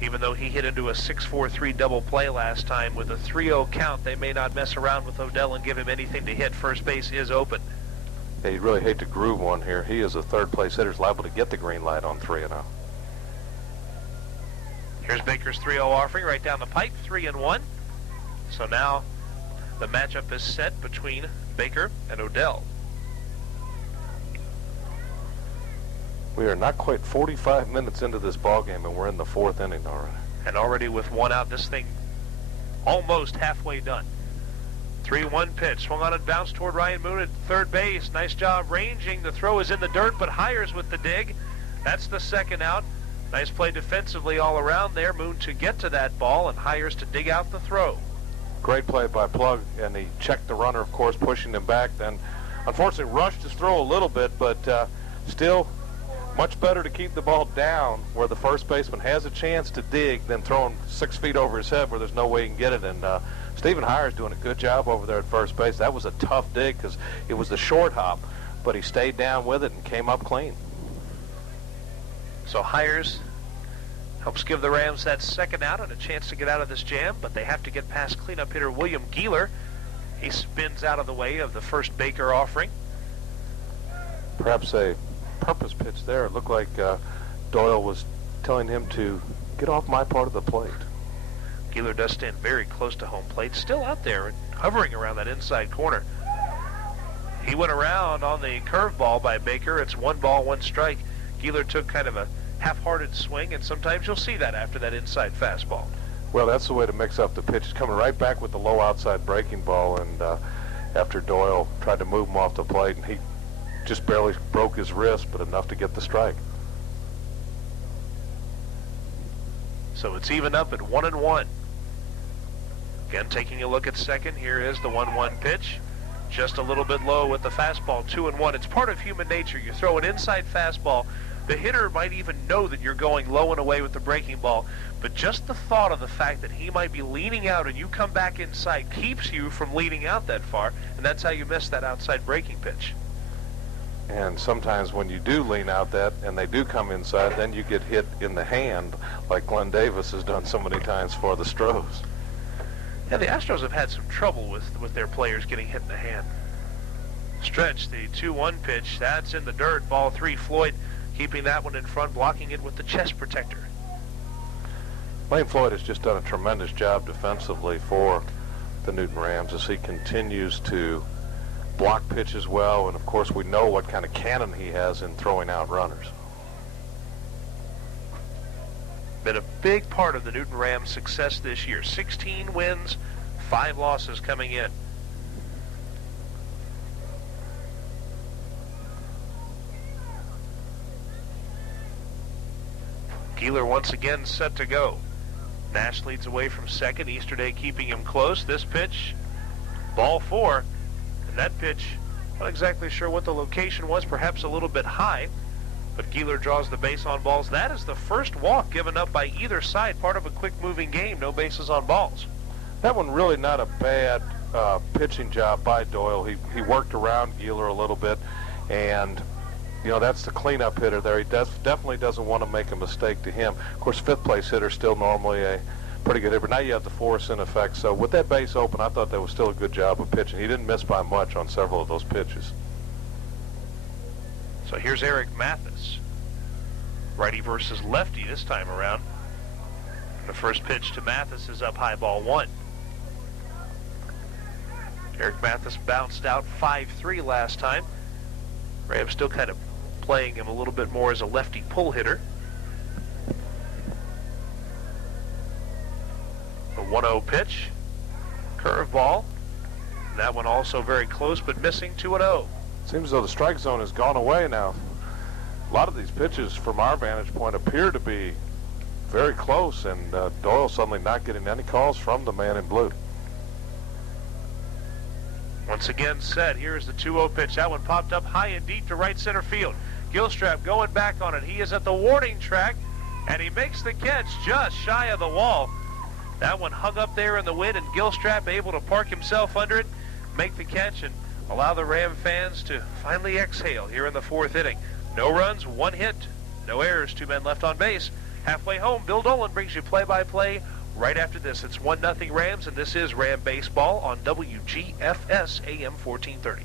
even though he hit into a 6-4-3 double play last time. With a 3-0 count, they may not mess around with Odell and give him anything to hit. First base is open. Yeah, you'd really hate to groove one here. He is a third-place hitter, liable to get the green light on 3-0. Here's Baker's 3-0 offering right down the pipe, 3-1. So now the matchup is set between Baker and Odell. We are not quite 45 minutes into this ball game, and we're in the 4th inning already. And already with 1 out, this thing almost halfway done. 3-1 pitch. Swung on and bounced toward Ryan Moon at third base. Nice job ranging. The throw is in the dirt, but Hires with the dig. That's the 2nd out. Nice play defensively all around there. Moon to get to that ball, and Hires to dig out the throw. Great play by Plug, and he checked the runner, of course, pushing him back. Then, unfortunately, rushed his throw a little bit, but still much better to keep the ball down where the first baseman has a chance to dig than throwing 6 feet over his head where there's no way he can get it. And Stephen Hires doing a good job over there at first base. That was a tough dig because it was the short hop, but he stayed down with it and came up clean. So Hires helps give the Rams that 2nd out and a chance to get out of this jam, but they have to get past cleanup hitter William Geeler. He spins out of the way of the first Baker offering. Perhaps a purpose pitch there. It looked like Doyle was telling him to get off my part of the plate. Geeler does stand very close to home plate, still out there and hovering around that inside corner. He went around on the curveball by Baker. It's 1 ball, 1 strike. Geeler took kind of a half-hearted swing, and sometimes you'll see that after that inside fastball. Well, that's the way to mix up the pitch. He's coming right back with the low outside breaking ball, and after Doyle tried to move him off the plate, and he just barely broke his wrist, but enough to get the strike. So it's even up at 1-1. Again, taking a look at second, here is the 1-1 pitch. Just a little bit low with the fastball, 2-1. It's part of human nature. You throw an inside fastball, the hitter might even know that you're going low and away with the breaking ball, but just the thought of the fact that he might be leaning out and you come back inside keeps you from leaning out that far, and that's how you miss that outside breaking pitch. And sometimes when you do lean out that and they do come inside, then you get hit in the hand like Glenn Davis has done so many times for the Stros. Yeah, the Astros have had some trouble with their players getting hit in the hand. Stretch, the 2-1 pitch, that's in the dirt. Ball 3, Floyd keeping that one in front, blocking it with the chest protector. Lane Floyd has just done a tremendous job defensively for the Newton Rams as he continues to block pitches well, and of course we know what kind of cannon he has in throwing out runners. Been a big part of the Newton Rams' success this year. 16 wins, 5 losses coming in. Keeler once again set to go. Nash leads away from second. Easterday keeping him close. This pitch, ball 4. And that pitch, not exactly sure what the location was, perhaps a little bit high. But Keeler draws the base on balls. That is the first walk given up by either side, part of a quick-moving game, no bases on balls. That one really not a bad pitching job by Doyle. He worked around Keeler a little bit, and you know, that's the cleanup hitter there. He definitely doesn't want to make a mistake to him. Of course, fifth-place hitter still normally a pretty good hitter, but now you have the force in effect. So with that base open, I thought that was still a good job of pitching. He didn't miss by much on several of those pitches. So here's Eric Mathis. Righty versus lefty this time around. The first pitch to Mathis is up high, ball 1. Eric Mathis bounced out 5-3 last time. Rams still kind of playing him a little bit more as a lefty pull hitter. A 1-0 pitch. Curveball. That one also very close, but missing, 2-0. Seems as though the strike zone has gone away now. A lot of these pitches, from our vantage point, appear to be very close, and Doyle suddenly not getting any calls from the man in blue. Once again set. Here's the 2-0 pitch. That one popped up high and deep to right center field. Gilstrap going back on it. He is at the warning track, and he makes the catch just shy of the wall. That one hung up there in the wind, and Gilstrap able to park himself under it, make the catch, and allow the Ram fans to finally exhale here in the 4th inning. No runs, 1 hit, no errors, 2 men left on base. Halfway home, Bill Dolan brings you play-by-play right after this. It's 1-0 Rams, and this is Ram Baseball on WGFS AM 1430.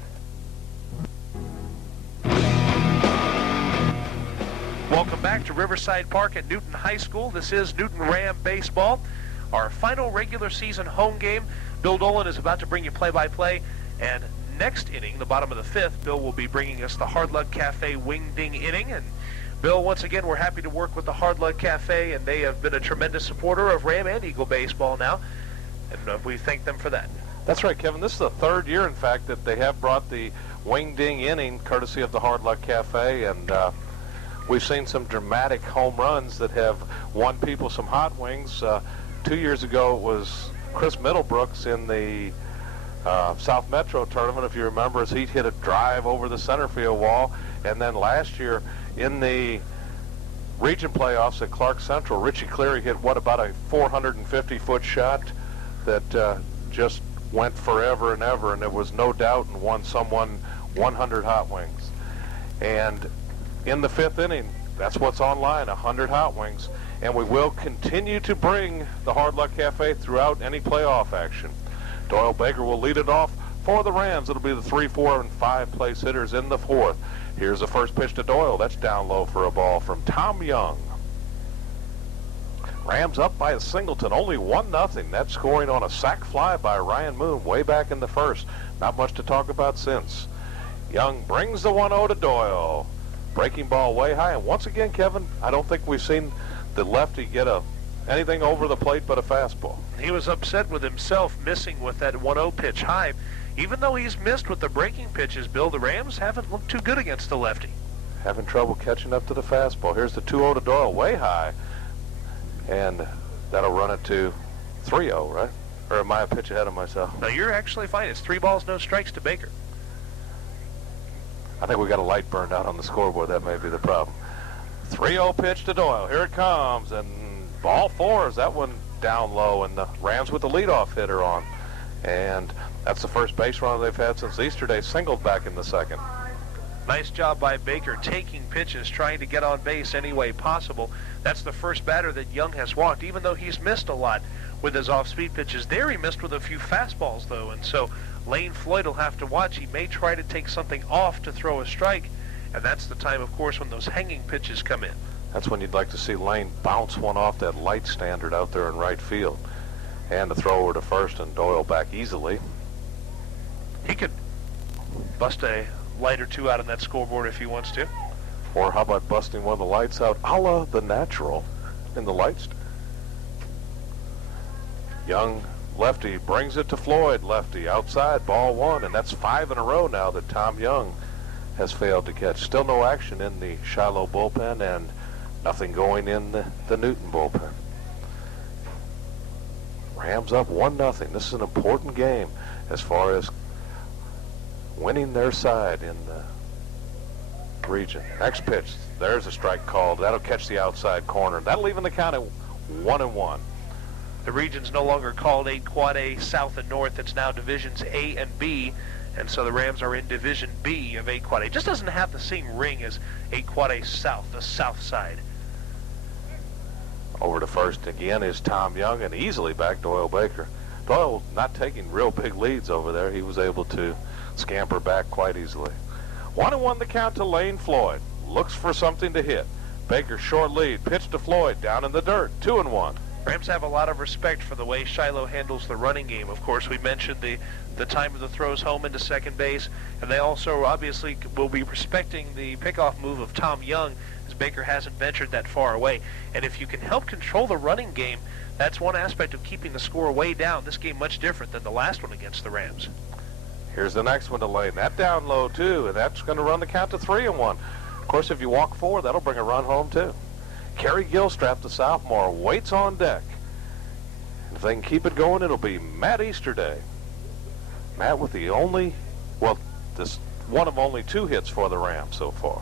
Welcome back to Riverside Park at Newton High School. This is Newton Ram Baseball, our final regular season home game. Bill Dolan is about to bring you play-by-play, and next inning, the bottom of the 5th, Bill will be bringing us the Hard Luck Cafe Wing Ding inning. And Bill, once again, we're happy to work with the Hard Luck Cafe, and they have been a tremendous supporter of Ram and Eagle baseball now, and we thank them for that. That's right, Kevin. This is the 3rd year, in fact, that they have brought the Wing Ding inning courtesy of the Hard Luck Cafe, and we've seen some dramatic home runs that have won people some hot wings. 2 years ago, it was Chris Middlebrooks in the South Metro tournament, if you remember, as he hit a drive over the center field wall. And then last year in the region playoffs at Clark Central, Richie Cleary hit about a 450-foot shot that just went forever and ever, and there was no doubt and won someone 100 hot wings. And in the 5th inning, that's what's online, 100 hot wings. And we will continue to bring the Hard Luck Cafe throughout any playoff action. Doyle Baker will lead it off for the Rams. It'll be the 3, 4, and 5 place hitters in the 4th. Here's the first pitch to Doyle. That's down low for a ball from Tom Young. Rams up by a singleton, only 1-0. That's scoring on a sac fly by Ryan Moon way back in the 1st. Not much to talk about since. Young brings the 1-0 to Doyle. Breaking ball way high. And once again, Kevin, I don't think we've seen the lefty get anything over the plate but a fastball. He was upset with himself missing with that 1-0 pitch high. Even though he's missed with the breaking pitches, Bill, the Rams haven't looked too good against the lefty. Having trouble catching up to the fastball. Here's the 2-0 to Doyle, way high. And That'll run it to 3-0, right? Or am I a pitch ahead of myself? No, you're actually fine. It's 3 balls, no strikes to Baker. I think we got a light burned out on the scoreboard. That may be the problem. 3-0 pitch to Doyle. Here it comes, and ball 4 is that one down low, and the Rams with the leadoff hitter on. And that's the first base runner they've had since Easter Day, singled back in the second. Nice job by Baker taking pitches, trying to get on base any way possible. That's the first batter that Young has walked, even though he's missed a lot with his off-speed pitches. There he missed with a few fastballs, though, and so Lane Floyd will have to watch. He may try to take something off to throw a strike, and that's the time, of course, when those hanging pitches come in. That's when you'd like to see Lane bounce one off that light standard out there in right field. And the throw over to first, and Doyle back easily. He could bust a light or two out on that scoreboard if he wants to. Or how about busting one of the lights out, a la the natural, in the lights. Young lefty brings it to Floyd, lefty outside, ball 1, and that's 5 in a row now that Tom Young has failed to catch. Still no action in the Shiloh bullpen, and nothing going in the Newton bullpen. Rams up 1-0. This is an important game as far as winning their side in the region. Next pitch, there's a strike called. That'll catch the outside corner. That'll even the count at 1-1. The region's no longer called 8 Quad A South and North. It's now Divisions A and B, and so the Rams are in Division B of 8 Quad A. It just doesn't have the same ring as 8 Quad A South, the south side. Over to first again is Tom Young, and easily back Doyle Baker. Doyle not taking real big leads over there. He was able to scamper back quite easily. 1-1 the count to Lane Floyd. Looks for something to hit. Baker short lead. Pitch to Floyd down in the dirt. 2-1. Rams have a lot of respect for the way Shiloh handles the running game. Of course, we mentioned the time of the throws home into second base, and they also obviously will be respecting the pickoff move of Tom Young, as Baker hasn't ventured that far away. And if you can help control the running game, that's one aspect of keeping the score way down. This game much different than the last one against the Rams. Here's the next one to Lane. That down low, too, and that's going to run the count to 3-1. Of course, if you walk 4, that'll bring a run home, too. Kerry Gilstrap, the sophomore, waits on deck. And if they can keep it going, it'll be Matt Easterday. Matt with the only, well, this one of only 2 hits for the Rams so far.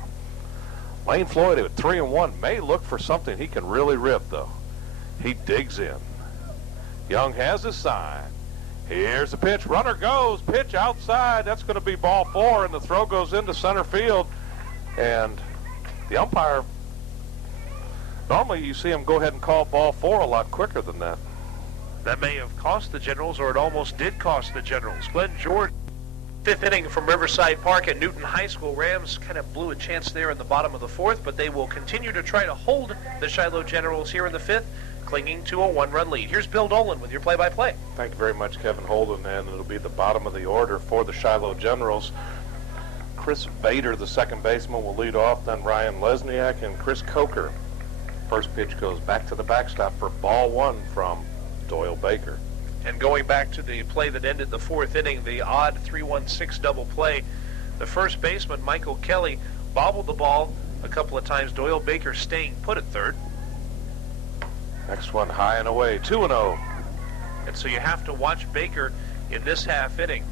Lane Floyd at 3-1 may look for something he can really rip, though. He digs in. Young has his sign. Here's the pitch. Runner goes. Pitch outside. That's going to be ball 4, and the throw goes into center field. And the umpire, normally you see him go ahead and call ball 4 a lot quicker than that. That may have cost the Generals, or it almost did cost the Generals. Glenn George, 5th inning from Riverside Park at Newton High School. Rams kind of blew a chance there in the bottom of the 4th, but they will continue to try to hold the Shiloh Generals here in the 5th, clinging to a 1-run lead. Here's Bill Dolan with your play-by-play. Thank you very much, Kevin Holden, and it'll be the bottom of the order for the Shiloh Generals. Chris Bader, the second baseman, will lead off, then Ryan Lesniak and Chris Coker. First pitch goes back to the backstop for ball 1 from Doyle Baker. And going back to the play that ended the 4th inning, the odd 3-1-6 double play, the first baseman, Michael Kelly, bobbled the ball a couple of times. Doyle Baker staying put at third. Next one high and away, 2-0. And so you have to watch Baker in this half inning,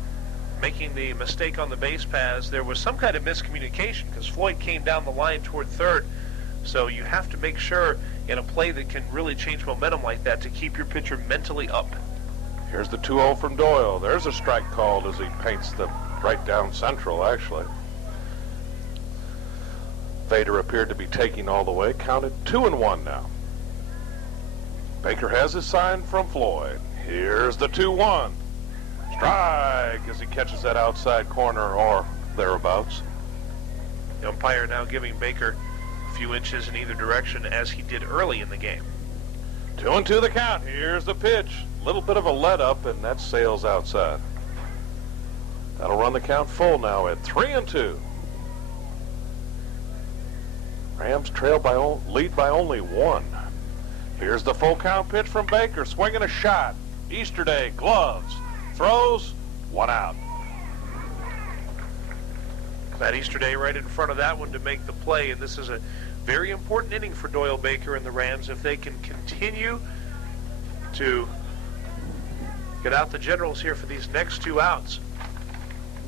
making the mistake on the base paths. There was some kind of miscommunication because Floyd came down the line toward third. So you have to make sure in a play that can really change momentum like that to keep your pitcher mentally up. Here's the 2-0 from Doyle. There's a strike called as he paints the right down central, actually. Vader appeared to be taking all the way. Counted 2-1 now. Baker has his sign from Floyd. Here's the 2-1. Strike as he catches that outside corner or thereabouts. The umpire now giving Baker a few inches in either direction as he did early in the game. 2-2 the count. Here's the pitch. A little bit of a let up, and that sails outside. That'll run the count full now at 3-2. Rams lead by only 1. Here's the full count pitch from Baker, swinging a shot. Easterday, gloves, throws, 1 out. Matt Easterday right in front of that one to make the play, and this is a very important inning for Doyle Baker and the Rams. If they can continue to get out the Generals here for these next 2 outs,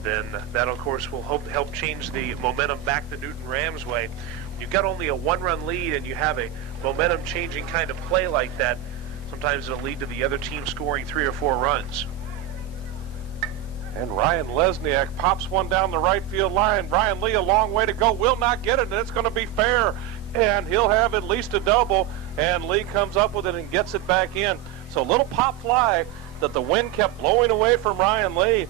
then that, of course, will help change the momentum back the Newton Rams way. You've got only a 1-run lead and you have a momentum-changing kind of play like that. Sometimes it'll lead to the other team scoring 3 or 4 runs. And Ryan Lesniak pops one down the right field line. Brian Lee, a long way to go, will not get it, and it's going to be fair. And he'll have at least a double, and Lee comes up with it and gets it back in. So a little pop fly that the wind kept blowing away from Ryan Lee.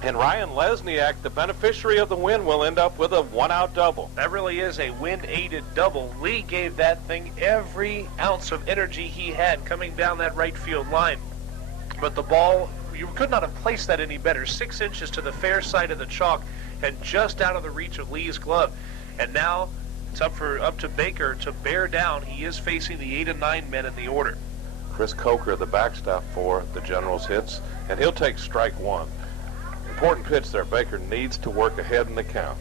And Ryan Lesniak, the beneficiary of the win, will end up with a 1-out double. That really is a wind-aided double. Lee gave that thing every ounce of energy he had coming down that right field line. But the ball, you could not have placed that any better. 6 inches to the fair side of the chalk and just out of the reach of Lee's glove. And now it's up to Baker to bear down. He is facing the 8 and 9 men in the order. Chris Coker, the backstop for the Generals, hits, and he'll take strike 1. Important pitch there. Baker needs to work ahead in the count.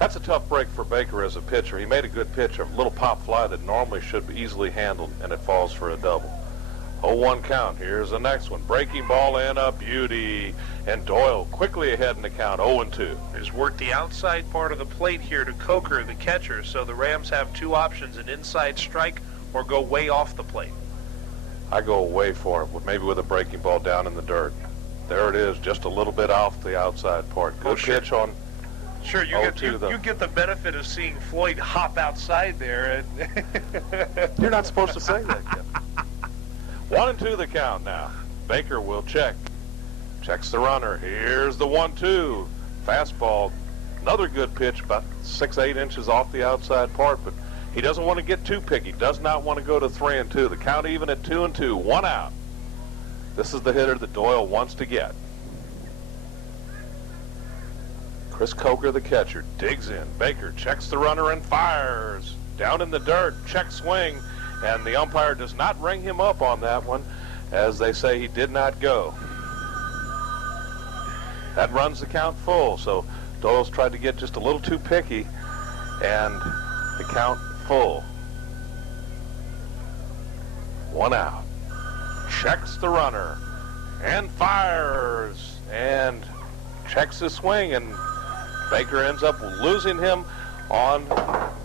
That's a tough break for Baker as a pitcher. He made a good pitch, a little pop fly that normally should be easily handled, and it falls for a double. 0-1 count. Here's the next one. Breaking ball and a beauty. And Doyle quickly ahead in the count, 0-2. He's worked the outside part of the plate here to Coker, the catcher, so the Rams have 2 options, an inside strike or go way off the plate. I go away for him, maybe with a breaking ball down in the dirt. There it is, just a little bit off the outside part. Good pitch on. Sure, you get the benefit of seeing Floyd hop outside there. And you're not supposed to say that, Kevin. 1-2 the count now. Baker will check. Checks the runner. Here's the 1-2. Fastball. Another good pitch, about 6-8 inches off the outside part, but he doesn't want to get too picky. Does not want to go to 3-2. The count even at 2-2. 1 out. This is the hitter that Doyle wants to get. Chris Coker, the catcher, digs in. Baker checks the runner and fires. Down in the dirt, check swing, and the umpire does not ring him up on that one, as they say he did not go. That runs the count full, so Doyle's tried to get just a little too picky, and the count full. 1 out. Checks the runner and fires and checks his swing, and Baker ends up losing him on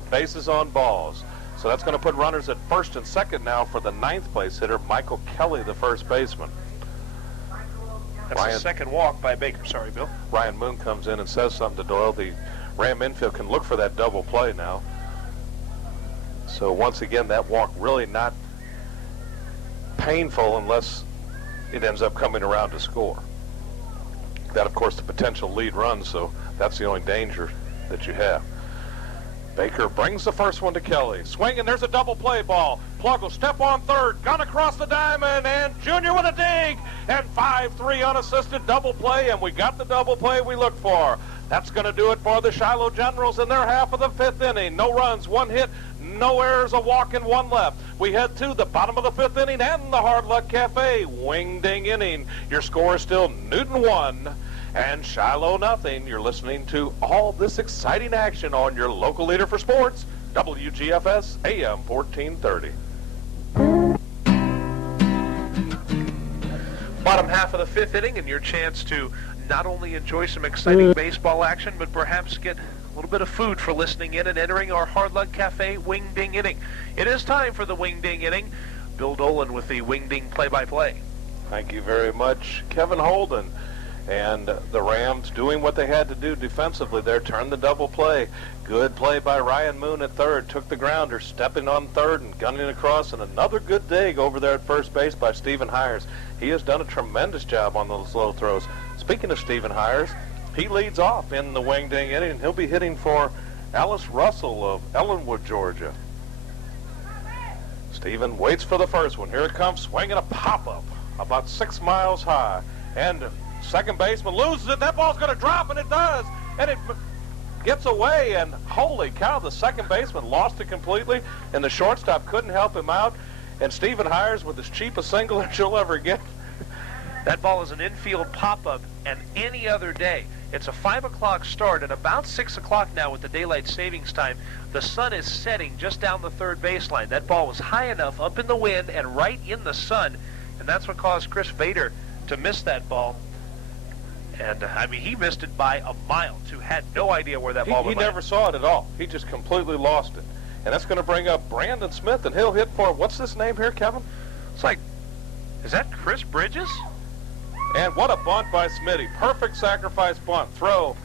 bases on balls. So that's going to put runners at first and second now for the 9th place hitter, Michael Kelly, the first baseman. That's the second walk by Baker. Sorry, Bill. Ryan Moon comes in and says something to Doyle. The Ram infield can look for that double play now. So once again, that walk really not painful unless it ends up coming around to score. That, of course, the potential lead run, so that's the only danger that you have. Baker brings the first one to Kelly. Swinging, there's a double play ball. Plug will step on third, gun across the diamond, and Junior with a dig, and 5-3 unassisted double play, and we got the double play we looked for. That's going to do it for the Shiloh Generals in their half of the 5th inning. No runs, 1 hit, no errors, a walk, and 1 left. We head to the bottom of the 5th inning and the Hard Luck Cafe wing-ding inning. Your score is still Newton 1 and Shiloh nothing. You're listening to all this exciting action on your local leader for sports, WGFS AM 1430. Bottom half of the 5th inning, and your chance to not only enjoy some exciting baseball action, but perhaps get a little bit of food for listening in and entering our Hard Luck Cafe Wing Ding inning. It is time for the Wing Ding inning. Bill Dolan with the Wing Ding play-by-play. Thank you very much, Kevin Holden. And the Rams doing what they had to do defensively there, turned the double play. Good play by Ryan Moon at third, took the grounder, stepping on third and gunning across, and another good dig over there at first base by Stephen Hires. He has done a tremendous job on those slow throws. Speaking of Stephen Hires, he leads off in the Wing Ding inning, and he'll be hitting for Alice Russell of Ellenwood, Georgia. Stephen waits for the first one. Here it comes, swinging a pop-up about 6 miles high, and second baseman loses it. That ball's going to drop, and it does. And it gets away, and holy cow, the second baseman lost it completely, and the shortstop couldn't help him out. And Stephen Hires with as cheap a single that you'll ever get. That ball is an infield pop-up, and any other day, It's a 5 o'clock start, and about 6 o'clock now with the daylight savings time, the sun is setting just down the third baseline. That ball was high enough up in the wind and right in the sun, and that's what caused Chris Vader to miss that ball. And, I mean, he missed it by a mile, too. Had no idea where that ball would land. He never saw it at all. He just completely lost it. And that's going to bring up Brandon Smith, and he'll hit for, what's this name here, Kevin? It's like, is that Chris Bridges? And what a bunt by Smitty. Perfect sacrifice bunt. Throw.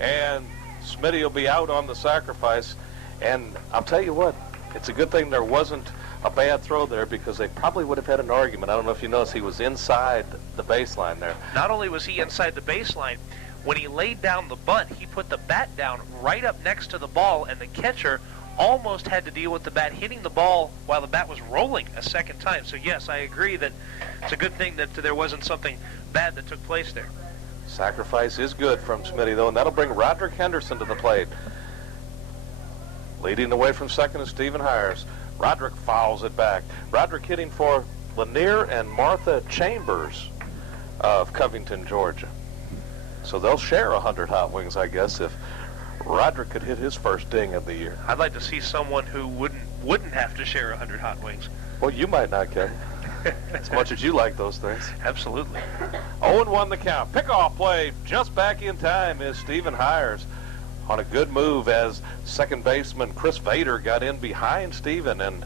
And Smitty will be out on the sacrifice. And I'll tell you what, it's a good thing there wasn't a bad throw there, because they probably would have had an argument. I don't know if you noticed, he was inside the baseline there. Not only was he inside the baseline, when he laid down the bunt, he put the bat down right up next to the ball, and the catcher almost had to deal with the bat hitting the ball while the bat was rolling a second time. So yes, I agree that it's a good thing that there wasn't something bad that took place there. Sacrifice is good from Smitty, though, and that'll bring Roderick Henderson to the plate. Leading the way from second is Stephen Hires. Roderick fouls it back. Roderick hitting for Lanier and Martha Chambers of Covington, Georgia. So they'll share 100 hot wings, I guess, if Roderick could hit his first ding of the year. I'd like to see someone who wouldn't have to share 100 hot wings. Well, you might not, Kevin. As much as you like those things. Absolutely. 0-1 the count. Pickoff play just back in time is Stephen Hires on a good move as second baseman Chris Vader got in behind Stephen, and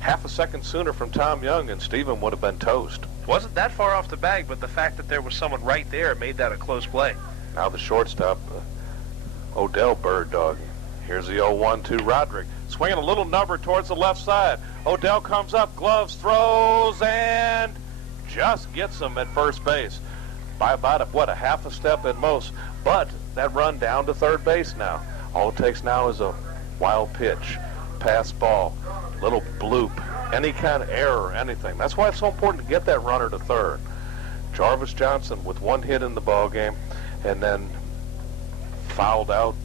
half a second sooner from Tom Young, and Stephen would have been toast. Wasn't that far off the bag, but the fact that there was someone right there made that a close play. Now the shortstop, Odell Bird Dog. Here's the 0-1 to Roderick. Swinging a little number towards the left side. Odell comes up, gloves, throws, and just gets him at first base by about, a half a step at most. But that run down to third base now. All it takes now is a wild pitch, pass ball, little bloop, any kind of error, anything. That's why it's so important to get that runner to third. Jarvis Johnson with one hit in the ball game, and then fouled out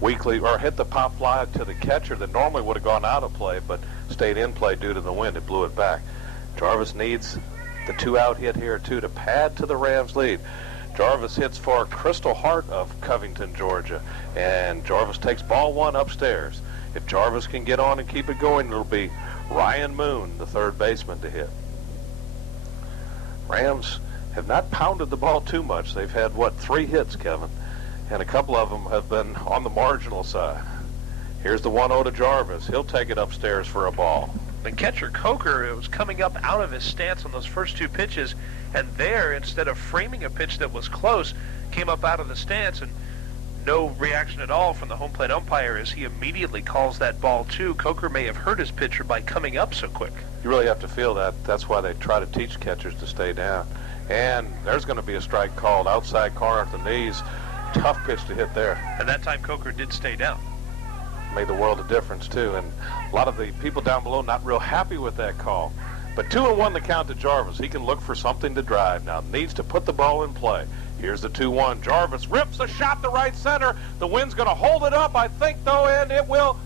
weakly, or hit the pop fly to the catcher that normally would have gone out of play, but stayed in play due to the wind. It blew it back. Jarvis needs the 2-out hit here, too, to pad to the Rams' lead. Jarvis hits for Crystal Hart of Covington, Georgia, and Jarvis takes ball one upstairs. If Jarvis can get on and keep it going, it'll be Ryan Moon, the third baseman, to hit. Rams have not pounded the ball too much. They've had, 3 hits, Kevin? And a couple of them have been on the marginal side. Here's the 1-0 to Jarvis. He'll take it upstairs for a ball. The catcher, Coker, was coming up out of his stance on those first 2 pitches, and there, instead of framing a pitch that was close, came up out of the stance, and no reaction at all from the home plate umpire as he immediately calls that ball 2. Coker may have hurt his pitcher by coming up so quick. You really have to feel that. That's why they try to teach catchers to stay down. And there's going to be a strike called outside corner at the knees. Tough pitch to hit there. And that time Coker did stay down. Made the world of difference, too. And a lot of the people down below not real happy with that call. But 2-1 the count to Jarvis. He can look for something to drive now. Needs to put the ball in play. Here's the 2-1. Jarvis rips a shot to right center. The wind's going to hold it up, I think, though, and it will.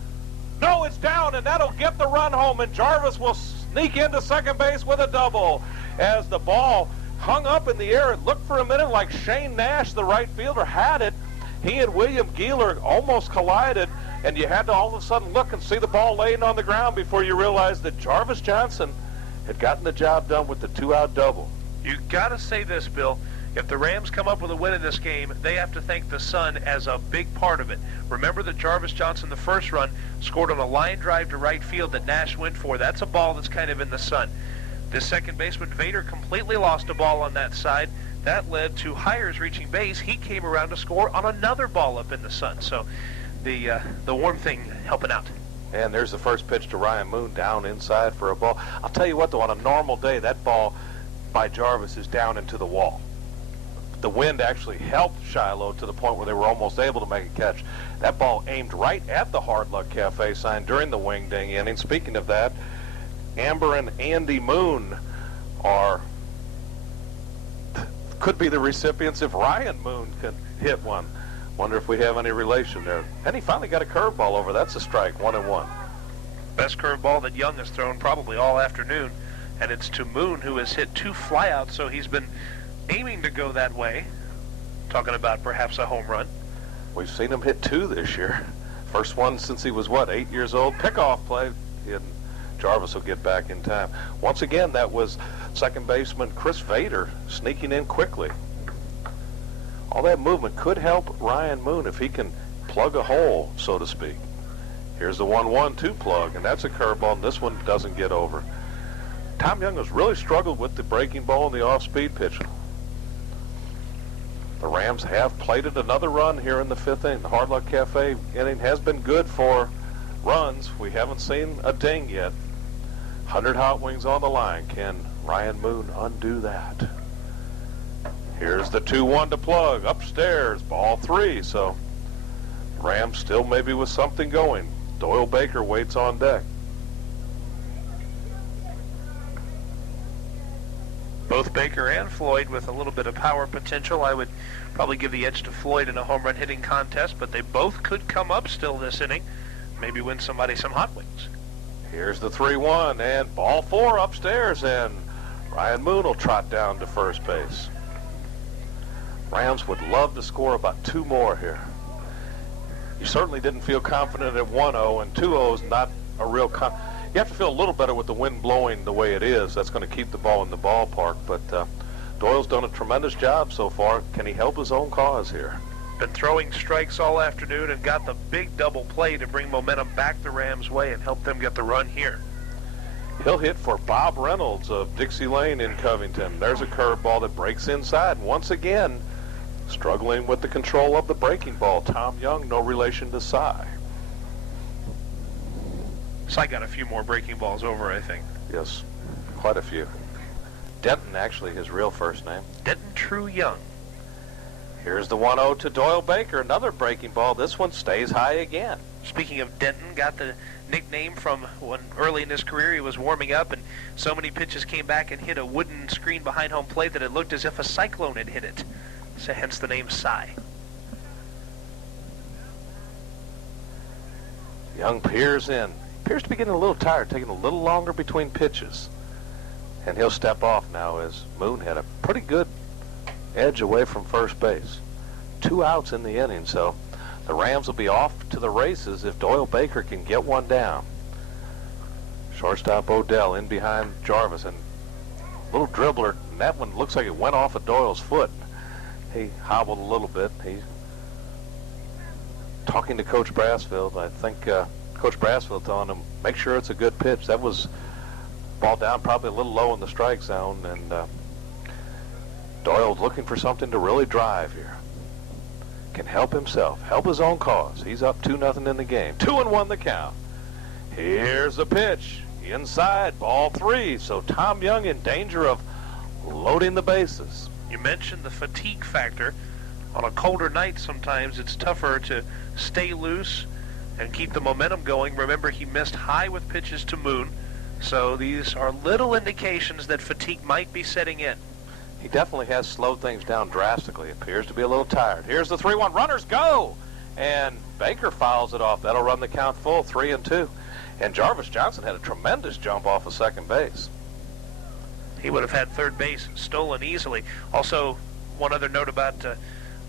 No, it's down, and that'll get the run home. And Jarvis will sneak into second base with a double as the ball hung up in the air. It looked for a minute like Shane Nash, the right fielder, had it. He and William Geeler almost collided, and you had to all of a sudden look and see the ball laying on the ground before you realized that Jarvis Johnson had gotten the job done with the 2-out double. You got to say this, Bill. If the Rams come up with a win in this game, they have to thank the sun as a big part of it. Remember that Jarvis Johnson, the first run, scored on a line drive to right field that Nash went for. That's a ball that's kind of in the sun. This second baseman, Vader, completely lost a ball on that side. That led to Hires reaching base. He came around to score on another ball up in the sun. So the warm thing helping out. And there's the first pitch to Ryan Moon down inside for a ball. I'll tell you what, though, on a normal day, that ball by Jarvis is down into the wall. The wind actually helped Shiloh to the point where they were almost able to make a catch. That ball aimed right at the Hard Luck Cafe sign during the wing ding inning. Speaking of that, Amber and Andy Moon could be the recipients if Ryan Moon can hit one. Wonder if we have any relation there. And he finally got a curveball over. That's a strike, 1-1. Best curveball that Young has thrown probably all afternoon, and it's to Moon, who has hit 2 flyouts, so he's been aiming to go that way. talking about perhaps a home run. We've seen him hit 2 this year. First one since he was, 8 years old. Pickoff play, and Jarvis will get back in time. Once again, that was second baseman Chris Vader sneaking in quickly. All that movement could help Ryan Moon if he can plug a hole, so to speak. Here's the 1-1-2 plug, and that's a curveball, and this one doesn't get over. Tom Young has really struggled with the breaking ball and the off-speed pitch. The Rams have plated another run here in the 5th inning. The Hard Luck Cafe inning has been good for runs. We haven't seen a ding yet. 100 hot wings on the line. Can Ryan Moon undo that? Here's the 2-1 to plug. Upstairs, ball 3. So Rams still maybe with something going. Doyle Baker waits on deck. Both Baker and Floyd with a little bit of power potential. I would probably give the edge to Floyd in a home run hitting contest, but they both could come up still this inning. Maybe win somebody some hot wings. Here's the 3-1 and ball 4 upstairs, and Ryan Moon will trot down to first base. Rams would love to score about 2 more here. You certainly didn't feel confident at 1-0, and 2-0 is not a real you have to feel a little better with the wind blowing the way it is. That's going to keep the ball in the ballpark. But Doyle's done a tremendous job so far. Can he help his own cause here? Been throwing strikes all afternoon and got the big double play to bring momentum back the Rams' way and help them get the run here. He'll hit for Bob Reynolds of Dixie Lane in Covington. There's a curveball that breaks inside. Once again, struggling with the control of the breaking ball. Tom Young, no relation to Cy. Cy got a few more breaking balls over, I think. Yes, quite a few. Denton, actually, his real first name. Denton True Young. Here's the 1-0 to Doyle Baker. Another breaking ball. This one stays high again. Speaking of Denton, got the nickname from when early in his career he was warming up, and so many pitches came back and hit a wooden screen behind home plate that it looked as if a cyclone had hit it. So hence the name Cy. Young peers in. Appears to be getting a little tired, taking a little longer between pitches. And he'll step off now as Moon had a pretty good edge away from first base. 2 outs in the inning, so the Rams will be off to the races if Doyle Baker can get one down. Shortstop Odell in behind Jarvis, and a little dribbler, and that one looks like it went off of Doyle's foot. He hobbled a little bit. He's talking to Coach Brassfield. I think Coach Brassfield telling him, make sure it's a good pitch. That was ball down probably a little low in the strike zone, and Doyle's looking for something to really drive here. Can help himself, help his own cause. He's up 2-0 in the game. 2-1 the count. Here's the pitch. Inside, ball 3. So Tom Young in danger of loading the bases. You mentioned the fatigue factor. On a colder night, sometimes it's tougher to stay loose and keep the momentum going. Remember, he missed high with pitches to Moon, so these are little indications that fatigue might be setting in. He definitely has slowed things down drastically. Appears to be a little tired. Here's the 3-1. Runners go! And Baker fouls it off. That'll run the count full, 3-2. And Jarvis Johnson had a tremendous jump off of second base. He would have had third base stolen easily. Also, one other note about the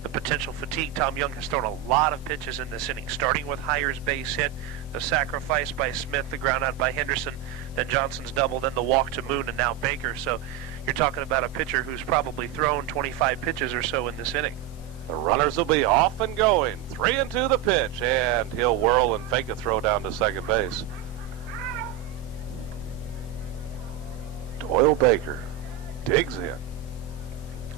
potential fatigue. Tom Young has thrown a lot of pitches in this inning, starting with Heyer's base hit, the sacrifice by Smith, the ground out by Henderson, then Johnson's double, then the walk to Moon, and now Baker. So you're talking about a pitcher who's probably thrown 25 pitches or so in this inning. The runners will be off and going. 3-2 the pitch, and he'll whirl and fake a throw down to second base. Doyle Baker digs in.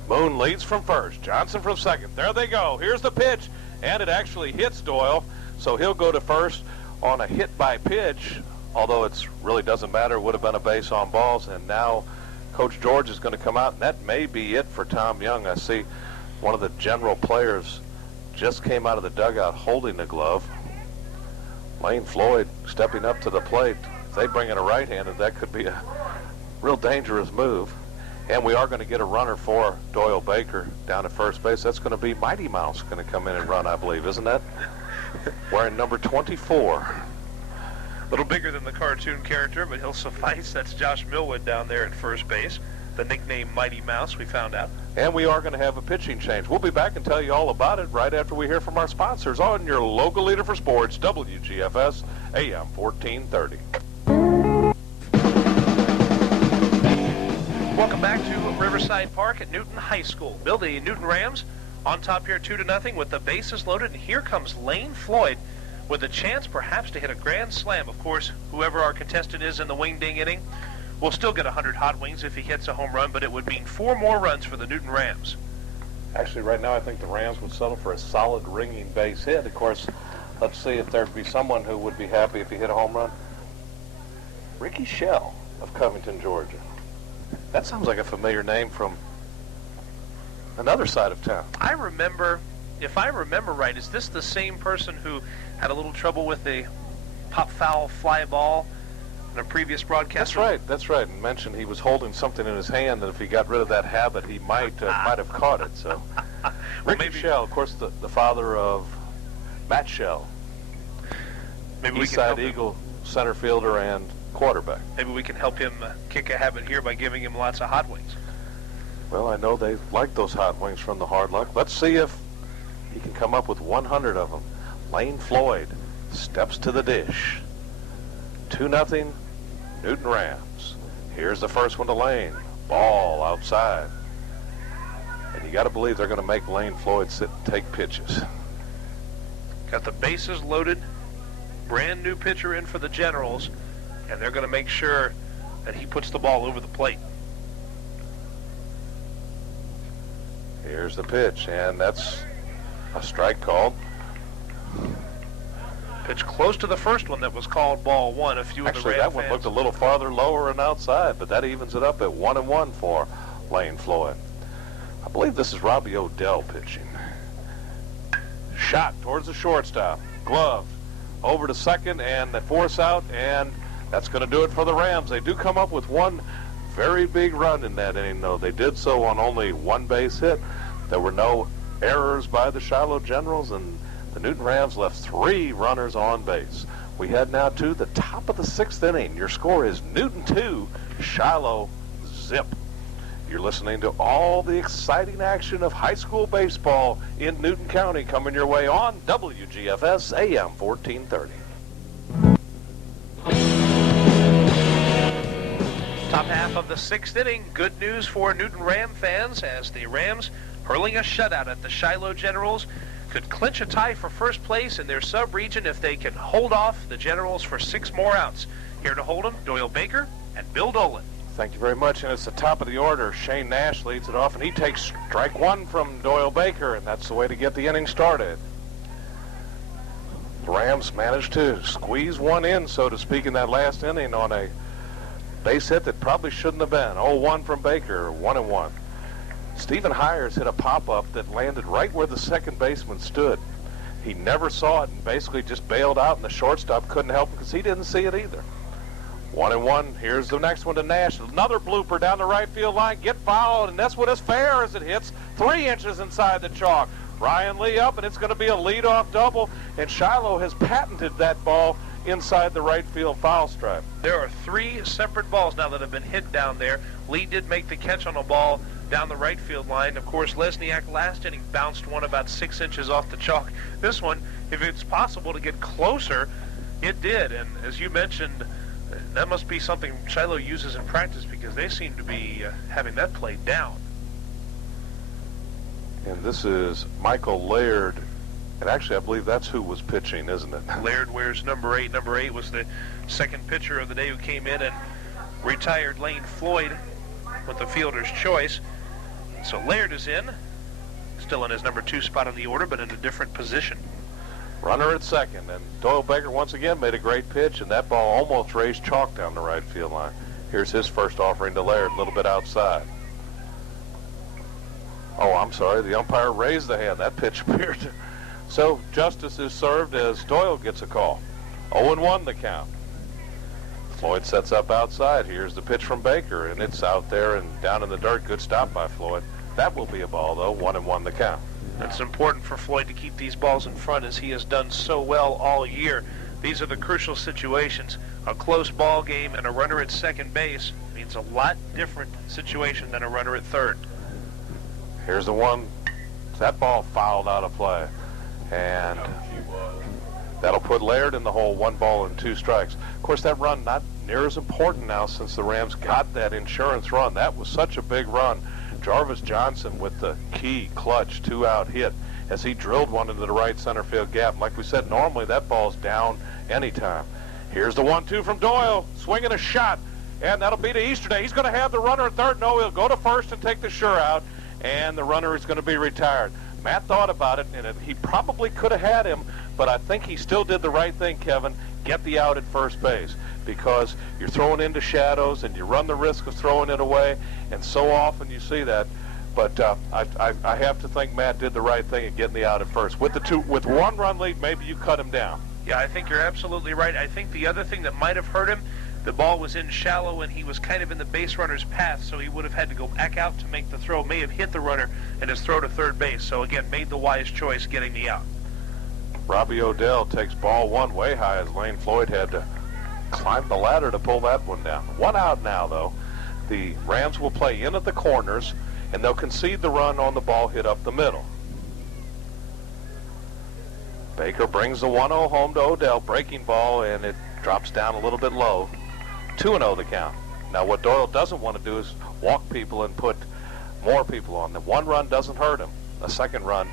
Moon leads from first. Johnson from second. There they go. Here's the pitch, and it actually hits Doyle, so he'll go to first on a hit by pitch, although it really doesn't matter. It would have been a base on balls, and now Coach George is going to come out, and that may be it for Tom Young. I see one of the general players just came out of the dugout holding the glove. Lane Floyd stepping up to the plate. If they bring in a right-handed, that could be a real dangerous move. And we are going to get a runner for Doyle Baker down at first base. That's going to be Mighty Mouse going to come in and run, I believe, isn't that? Wearing number 24. A little bigger than the cartoon character, but he'll suffice. That's Josh Millwood down there at first base. The nickname Mighty Mouse, we found out. And we are going to have a pitching change. We'll be back and tell you all about it right after we hear from our sponsors on your local leader for sports, WGFS, AM 1430. Welcome back to Riverside Park at Newton High School. Bill, the Newton Rams on top here 2-0 with the bases loaded, and here comes Lane Floyd with a chance perhaps to hit a grand slam. Of course, whoever our contestant is in the wing-ding inning will still get 100 hot wings if he hits a home run, but it would mean 4 more runs for the Newton Rams. Actually, right now I think the Rams would settle for a solid ringing base hit. Of course, let's see if there'd be someone who would be happy if he hit a home run. Ricky Shell of Covington, Georgia. That sounds like a familiar name from another side of town. I remember, if I remember right, is this the same person who had a little trouble with a pop foul fly ball in a previous broadcast? That's right. And mentioned he was holding something in his hand, and if he got rid of that habit, he might have caught it. So, Ricky Shell, of course, the father of Matt Shell, Eastside Eagle center fielder and quarterback. Maybe we can help him kick a habit here by giving him lots of hot wings. Well, I know they like those hot wings from the Hard Luck. Let's see if he can come up with 100 of them. Lane Floyd steps to the dish. 2-0, Newton Rams. Here's the first one to Lane. Ball outside. And you got to believe they're going to make Lane Floyd sit and take pitches. Got the bases loaded. Brand new pitcher in for the Generals. And they're going to make sure that he puts the ball over the plate. Here's the pitch, and that's a strike called. Pitch close to the first one that was called ball 1. A few of the Actually, Ram that one fans looked a little farther lower and outside, but that evens it up at 1-1 for Lane Floyd. I believe this is Robbie Odell pitching. Shot towards the shortstop. Glove over to second, and the force out, and that's going to do it for the Rams. They do come up with one very big run in that inning, though. They did so on only one base hit. There were no errors by the Shiloh Generals, and the Newton Rams left 3 runners on base. We head now to the top of the 6th inning. Your score is Newton 2, Shiloh 0. You're listening to all the exciting action of high school baseball in Newton County coming your way on WGFS AM 1430. Top half of the 6th inning. Good news for Newton Ram fans as the Rams, hurling a shutout at the Shiloh Generals, could clinch a tie for first place in their sub-region if they can hold off the Generals for 6 more outs. Here to hold them, Doyle Baker and Bill Dolan. Thank you very much, and it's the top of the order. Shane Nash leads it off, and he takes strike 1 from Doyle Baker, and that's the way to get the inning started. The Rams managed to squeeze one in, so to speak, in that last inning on a base hit that probably shouldn't have been. 0-1 from Baker, 1-1. Stephen Hires hit a pop-up that landed right where the second baseman stood. He never saw it and basically just bailed out, and the shortstop couldn't help him because he didn't see it either. 1-1. Here's the next one to Nash. Another blooper down the right field line. Get fouled, and that's what as fair as it hits 3 inches inside the chalk. Ryan Lee up, and it's going to be a leadoff double, and Shiloh has patented that ball inside the right field foul stripe. There are 3 separate balls now that have been hit down there. Lee did make the catch on a ball down the right field line. Of course, Lesniak last inning bounced one about 6 inches off the chalk. This one, if it's possible to get closer, it did. And as you mentioned, that must be something Shiloh uses in practice because they seem to be having that played down. And this is Michael Laird. And actually, I believe that's who was pitching, isn't it? Laird wears number 8. Number 8 was the second pitcher of the day who came in and retired Lane Floyd with the fielder's choice. So Laird is in, still in his number 2 spot on the order, but in a different position. Runner at second, and Doyle Baker once again made a great pitch, and that ball almost raised chalk down the right field line. Here's his first offering to Laird, a little bit outside. Oh, I'm sorry, the umpire raised the hand. That pitch appeared to... So justice is served as Doyle gets a call. 0-1 the count. Floyd sets up outside. Here's the pitch from Baker, and it's out there and down in the dirt. Good stop by Floyd. That will be a ball, though. 1-1 the count. It's important for Floyd to keep these balls in front as he has done so well all year. These are the crucial situations. A close ball game and a runner at second base means a lot different situation than a runner at third. Here's the one. That ball fouled out of play. And that'll put Laird in the hole, 1 ball and 2 strikes. Of course, that run not near as important now since the Rams got that insurance run. That was such a big run. Jarvis Johnson with the key clutch 2-out hit as he drilled one into the right center field gap. Like we said, normally that ball's down anytime. Here's the 1-2 from Doyle, swinging a shot, and that'll be to Easterday. He's going to have the runner at third. No, he'll go to first and take the sure out, and the runner is going to be retired. Matt thought about it, and he probably could have had him, but I think he still did the right thing, Kevin. Get the out at first base, because you're throwing into shadows and you run the risk of throwing it away, and so often you see that. But I have to think Matt did the right thing in getting the out at first. With 1-run lead, maybe you cut him down. Yeah, I think you're absolutely right. I think the other thing that might have hurt him, the ball was in shallow and he was kind of in the base runner's path, so he would have had to go back out to make the throw. May have hit the runner and his throw to third base. So again, made the wise choice getting the out. Robbie Odell takes ball 1 way high as Lane Floyd had to climb the ladder to pull that one down. 1 out now, though. The Rams will play in at the corners, and they'll concede the run on the ball hit up the middle. Baker brings the 1-0 home to Odell, breaking ball, and it drops down a little bit low. 2-0 the count. Now what Doyle doesn't want to do is walk people and put more people on them. 1 run doesn't hurt him. A 2nd run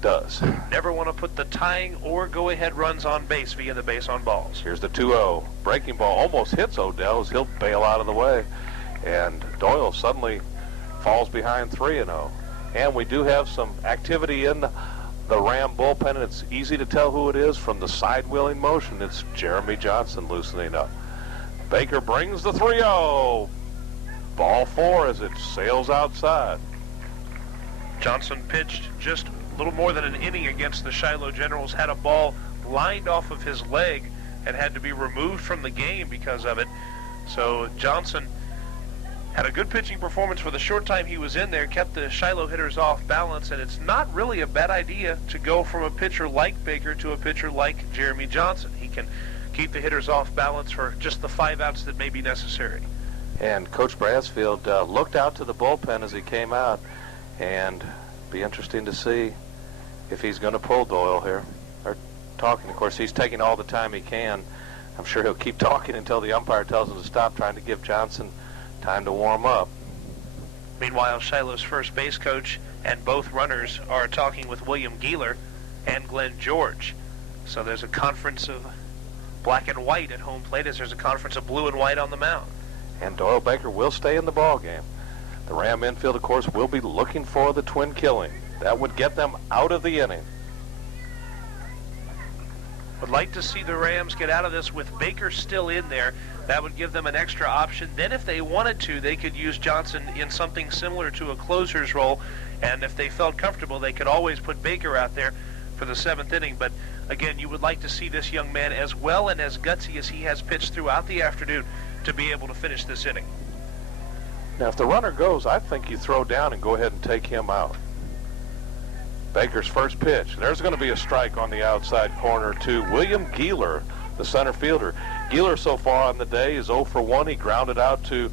does. Never want to put the tying or go-ahead runs on base via the base on balls. Here's the 2-0. Breaking ball almost hits Odell as he'll bail out of the way. And Doyle suddenly falls behind 3-0. And we do have some activity in the Ram bullpen, and it's easy to tell who it is from the side-wheeling motion. It's Jeremy Johnson loosening up. Baker brings the 3-0. Ball 4 as it sails outside. Johnson pitched just a little more than an inning against the Shiloh Generals, had a ball lined off of his leg and had to be removed from the game because of it. So Johnson had a good pitching performance for the short time he was in there, kept the Shiloh hitters off balance, and it's not really a bad idea to go from a pitcher like Baker to a pitcher like Jeremy Johnson. He can keep the hitters off balance for just the 5 outs that may be necessary. And Coach Brassfield looked out to the bullpen as he came out, and be interesting to see if he's going to pull Doyle here. They're talking, of course, he's taking all the time he can. I'm sure he'll keep talking until the umpire tells him to stop, trying to give Johnson time to warm up. Meanwhile, Shiloh's first base coach and both runners are talking with William Geeler and Glenn George. So there's a conference of black and white at home plate as there's a conference of blue and white on the mound. And Doyle Baker will stay in the ball game. The Ram infield, of course, will be looking for the twin killing. That would get them out of the inning. Would like to see the Rams get out of this with Baker still in there. That would give them an extra option. Then if they wanted to, they could use Johnson in something similar to a closer's role. And if they felt comfortable, they could always put Baker out there for the 7th inning. But again, you would like to see this young man, as well and as gutsy as he has pitched throughout the afternoon, to be able to finish this inning. Now, if the runner goes, I think you throw down and go ahead and take him out. Baker's first pitch. There's going to be a strike on the outside corner to William Geeler, the center fielder. Geeler so far on the day is 0 for 1. He grounded out to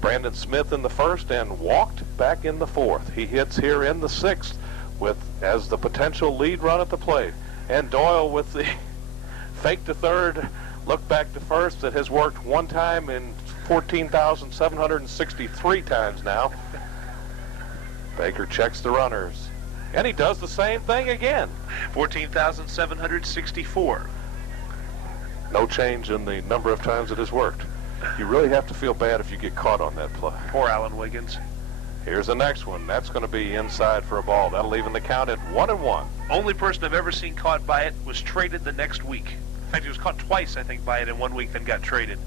Brandon Smith in the first and walked back in the 4th. He hits here in the 6th with as the potential lead run at the plate. And Doyle with the fake to third, look back to first that has worked one time in 14,763 times now. Baker checks the runners. And he does the same thing again. 14,764. No change in the number of times it has worked. You really have to feel bad if you get caught on that play. Poor Alan Wiggins. Here's the next one. That's going to be inside for a ball. That'll even the count at 1-1. Only person I've ever seen caught by it was traded the next week. In fact, he was caught twice, I think, by it in 1 week, then got traded.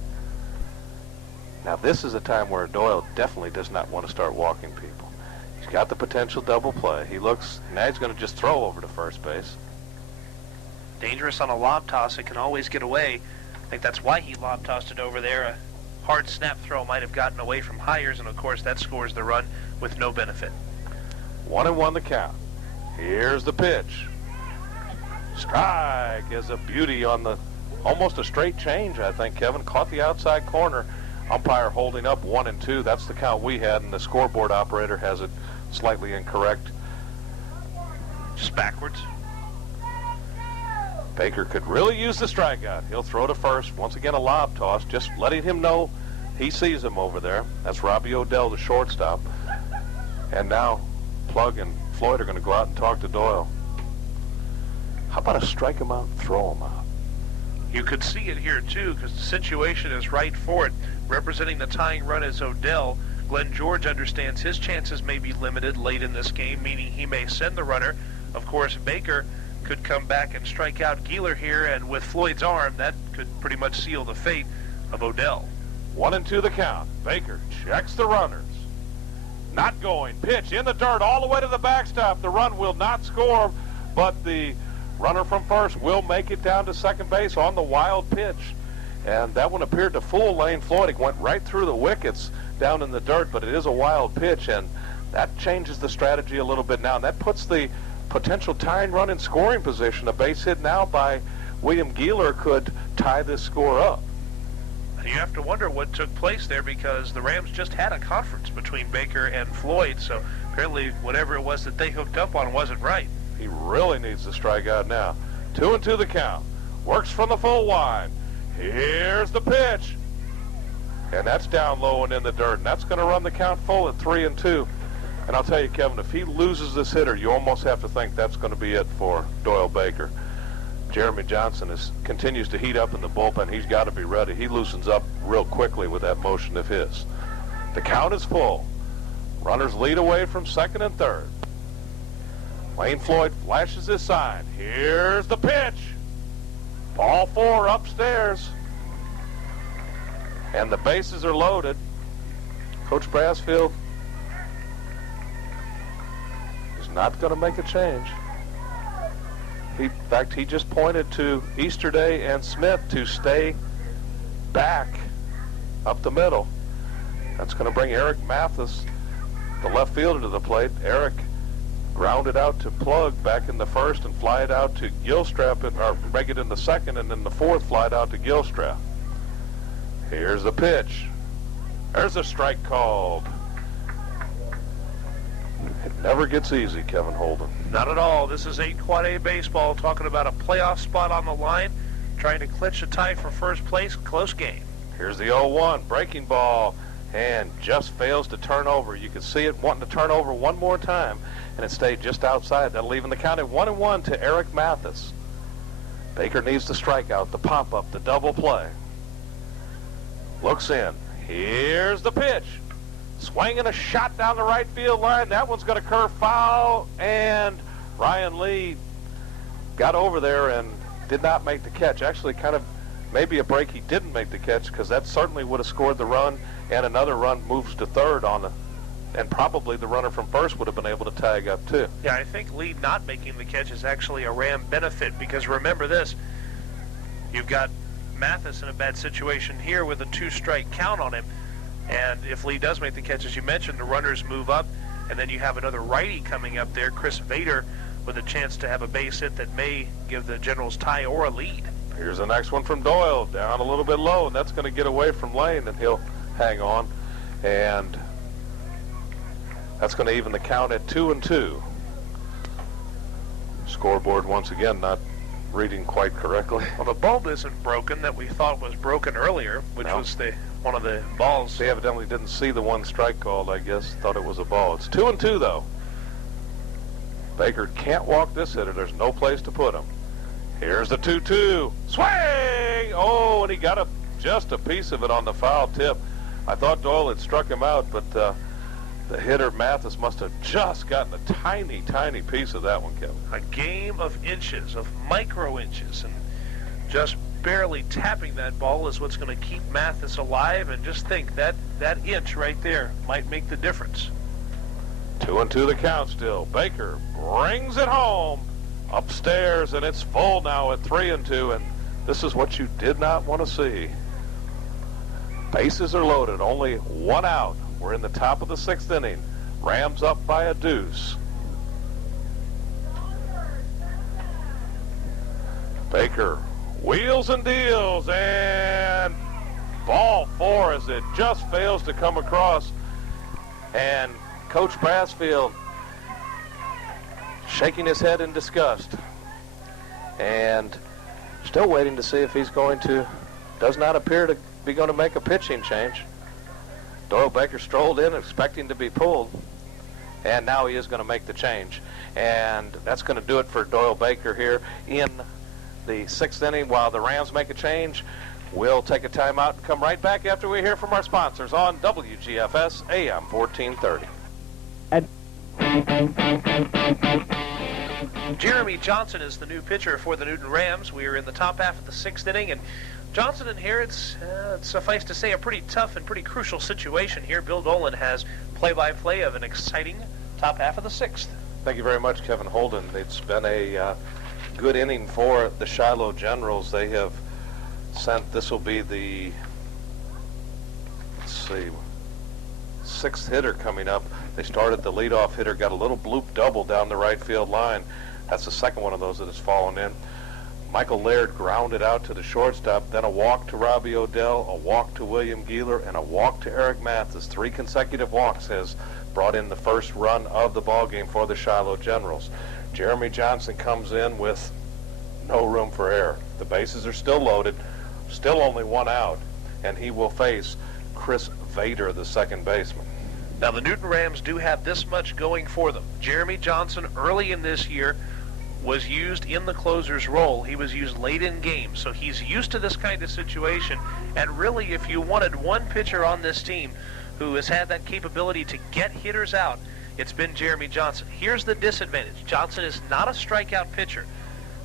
Now, this is a time where Doyle definitely does not want to start walking people. He's got the potential double play. He looks, now he's going to just throw over to first base. Dangerous on a lob toss. It can always get away. I think that's why he lob tossed it over there. A hard snap throw might have gotten away from Hires, and of course that scores the run with no benefit. 1-1 the count. Here's the pitch. Strike is a beauty on the, almost a straight change, I think, Kevin. Caught the outside corner. Umpire holding up 1-2. That's the count we had, and the scoreboard operator has it slightly incorrect. Just backwards. Baker could really use the strikeout. He'll throw to first. Once again, a lob toss, just letting him know he sees him over there. That's Robbie Odell, the shortstop. And now Plug and Floyd are going to go out and talk to Doyle. How about a strike him out and throw him out? You could see it here, too, because the situation is right for it. Representing the tying run is Odell. Glenn George understands his chances may be limited late in this game, meaning he may send the runner. Of course, Baker could come back and strike out Geeler here, and with Floyd's arm, that could pretty much seal the fate of Odell. 1-2 the count. Baker checks the runners. Not going. Pitch in the dirt all the way to the backstop. The run will not score, but the runner from first will make it down to second base on the wild pitch. And that one appeared to fool Lane Floyd. It went right through the wickets down in the dirt, but it is a wild pitch, and that changes the strategy a little bit now. And that puts the potential tying run in scoring position. A base hit now by William Geeler could tie this score up. You have to wonder what took place there, because the Rams just had a conference between Baker and Floyd, so apparently whatever it was that they hooked up on wasn't right. He really needs to strike out now. 2-2 the count. Works from the full line. Here's the pitch. And that's down low and in the dirt, and that's going to run the count full at 3-2. And I'll tell you, Kevin, if he loses this hitter, you almost have to think that's going to be it for Doyle Baker. Jeremy Johnson continues to heat up in the bullpen. He's got to be ready. He loosens up real quickly with that motion of his. The count is full. Runners lead away from second and third. Lane Floyd flashes his sign. Here's the pitch. Ball 4 upstairs. And the bases are loaded. Coach Brassfield is not going to make a change. In fact, he just pointed to Easterday and Smith to stay back up the middle. That's going to bring Eric Mathis, the left fielder, to the plate. Eric grounded out to Plug back in the first and fly it out to Gilstrap, or make it in the second, and then the fourth fly it out to Gilstrap. Here's the pitch. There's a strike called. It never gets easy, Kevin Holden. Not at all. This is 8 Quad A baseball, talking about a playoff spot on the line, trying to clinch a tie for first place. Close game. Here's the 0-1 breaking ball, and just fails to turn over. You can see it wanting to turn over one more time, and it stayed just outside. That'll even the count at 1-1 to Eric Mathis. Baker needs the strikeout, the pop-up, the double play. Looks in. Here's the pitch. Swinging a shot down the right field line. That one's going to curve foul, and Ryan Lee got over there and did not make the catch. Actually, kind of maybe a break he didn't make the catch, because that certainly would have scored the run, and another run moves to third on the, and probably the runner from first would have been able to tag up too. Yeah, I think Lee not making the catch is actually a Ram benefit, because remember this, you've got Mathis in a bad situation here with a 2-strike count on him. And if Lee does make the catch, as you mentioned, the runners move up, and then you have another righty coming up there, Chris Vader, with a chance to have a base hit that may give the Generals tie or a lead. Here's the next one from Doyle, down a little bit low, and that's going to get away from Lane, and he'll hang on. And that's going to even the count at 2-2. Scoreboard once again not reading quite correctly. Well, the bulb isn't broken that we thought was broken earlier, which was one of the balls. They evidently didn't see the one strike called, I guess. Thought it was a ball. It's 2-2, though. Baker can't walk this hitter. There's no place to put him. Here's the 2-2. Swing! Oh, and he got just a piece of it on the foul tip. I thought Doyle had struck him out, but the hitter, Mathis, must have just gotten a tiny, tiny piece of that one, Kevin. A game of inches, of micro inches, and just barely tapping that ball is what's going to keep Mathis alive. And just think, that inch right there might make the difference. 2-2 the count still. Baker brings it home upstairs, and it's full now at 3-2, and this is what you did not want to see. Bases are loaded, only one out. We're in the top of the 6th inning. Rams up by a deuce. Baker wheels and deals, and ball 4 as it just fails to come across. And Coach Brassfield shaking his head in disgust. And still waiting to see if he's going to, does not appear to be going to make a pitching change. Doyle Baker strolled in expecting to be pulled, and now he is going to make the change. And that's going to do it for Doyle Baker here in the 6th inning while the Rams make a change. We'll take a timeout and come right back after we hear from our sponsors on WGFS AM 1430. Jeremy Johnson is the new pitcher for the Newton Rams. We are in the top half of the 6th inning, and Johnson inherits, suffice to say, a pretty tough and pretty crucial situation here. Bill Dolan has play-by-play of an exciting top half of the 6th. Thank you very much, Kevin Holden. It's been a good inning for the Shiloh Generals. They have sent, this will be the, let's see, 6th hitter coming up. They started the leadoff hitter, got a little bloop double down the right field line. That's the second one of those that has fallen in. Michael Laird grounded out to the shortstop, then a walk to Robbie Odell, a walk to William Geeler, and a walk to Eric Mathis. 3 consecutive walks has brought in the first run of the ball game for the Shiloh Generals. Jeremy Johnson comes in with no room for error. The bases are still loaded, still only 1 out, and he will face Chris Vader, the second baseman. Now, the Newton Rams do have this much going for them. Jeremy Johnson, early in this year, was used in the closer's role. He was used late in games, so he's used to this kind of situation. And really, if you wanted one pitcher on this team who has had that capability to get hitters out, it's been Jeremy Johnson. Here's the disadvantage. Johnson is not a strikeout pitcher.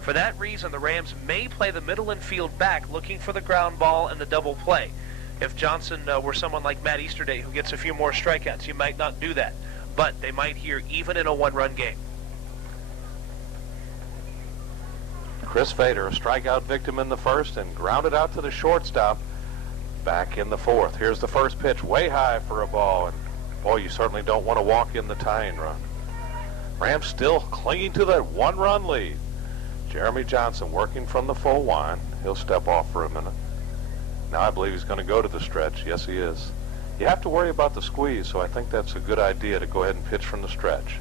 For that reason, the Rams may play the middle infield back looking for the ground ball and the double play. If Johnson were someone like Matt Easterday who gets a few more strikeouts, you might not do that. But they might here even in a 1-run game. Chris Vader, a strikeout victim in the 1st and grounded out to the shortstop back in the 4th. Here's the first pitch, way high for a ball. And boy, you certainly don't want to walk in the tying run. Rams still clinging to that 1-run lead. Jeremy Johnson working from the full line. He'll step off for a minute. Now I believe he's going to go to the stretch. Yes, he is. You have to worry about the squeeze, so I think that's a good idea to go ahead and pitch from the stretch.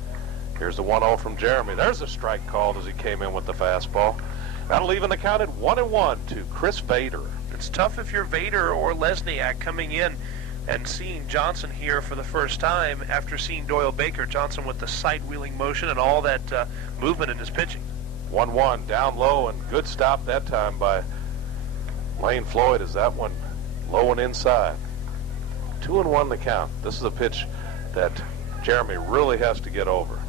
Here's the 1-0 from Jeremy. There's a strike called as he came in with the fastball. That'll even the count at 1-1 to Chris Vader. It's tough if you're Vader or Lesniak coming in and seeing Johnson here for the first time after seeing Doyle Baker. Johnson with the side-wheeling motion and all that movement in his pitching. 1-1 down low, and good stop that time by Lane Floyd as that one low and inside. 2-1 the count. This is a pitch that Jeremy really has to get over.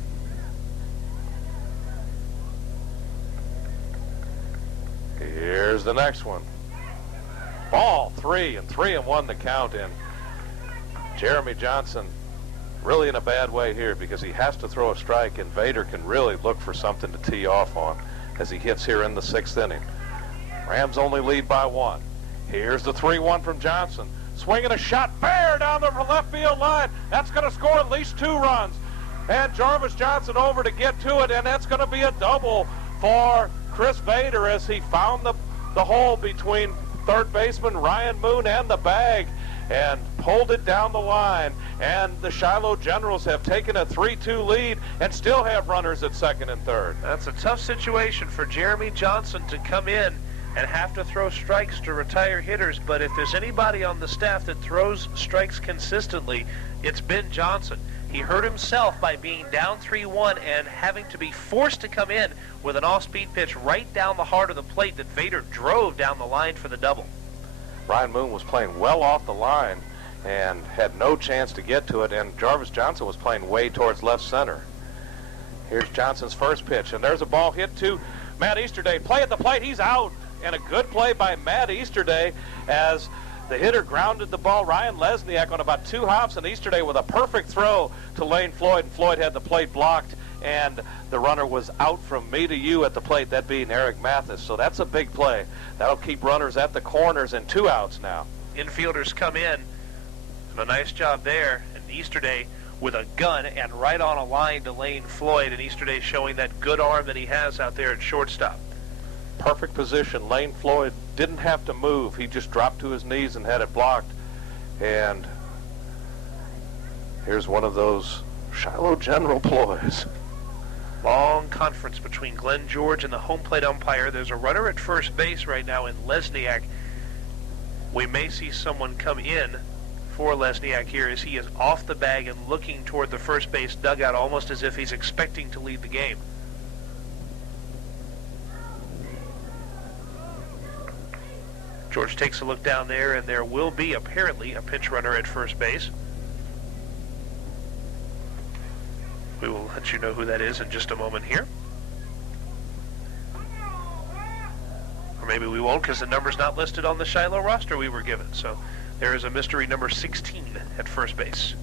Here's the next one. Ball 3, and 3-1 the count in. Jeremy Johnson really in a bad way here because he has to throw a strike, and Vader can really look for something to tee off on as he hits here in the 6th inning. Rams only lead by 1. Here's the 3-1 from Johnson. Swinging a shot fair down the left field line. That's going to score at least 2 runs. And Jarvis Johnson over to get to it, and that's going to be a double for Chris Vader as he found the hole between third baseman Ryan Moon and the bag and pulled it down the line. And the Shiloh Generals have taken a 3-2 lead and still have runners at 2nd and 3rd. That's a tough situation for Jeremy Johnson to come in and have to throw strikes to retire hitters, but if there's anybody on the staff that throws strikes consistently, it's been Johnson. He hurt himself by being down 3-1 and having to be forced to come in with an off-speed pitch right down the heart of the plate that Vader drove down the line for the double. Ryan Moon was playing well off the line and had no chance to get to it, and Jarvis Johnson was playing way towards left center. Here's Johnson's first pitch, and there's a ball hit to Matt Easterday. Play at the plate, he's out. And a good play by Matt Easterday as the hitter grounded the ball. Ryan Lesniak on about 2 hops, and Easterday with a perfect throw to Lane Floyd, and Floyd had the plate blocked, and the runner was out from me to you at the plate, that being Eric Mathis. So that's a big play. That'll keep runners at the corners and 2 outs now. Infielders come in, and a nice job there, and Easterday with a gun and right on a line to Lane Floyd, and Easterday showing that good arm that he has out there at shortstop. Perfect position. Lane Floyd didn't have to move. He just dropped to his knees and had it blocked. And here's one of those Shiloh General ploys. Long conference between Glenn George and the home plate umpire. There's a runner at first base right now in Lesniak. We may see someone come in for Lesniak here as he is off the bag and looking toward the first base dugout almost as if he's expecting to lead the game. George takes a look down there, and there will be apparently a pinch runner at first base. We will let you know who that is in just a moment here. Or maybe we won't, because the number's not listed on the Shiloh roster we were given. So there is a mystery number 16 at first base.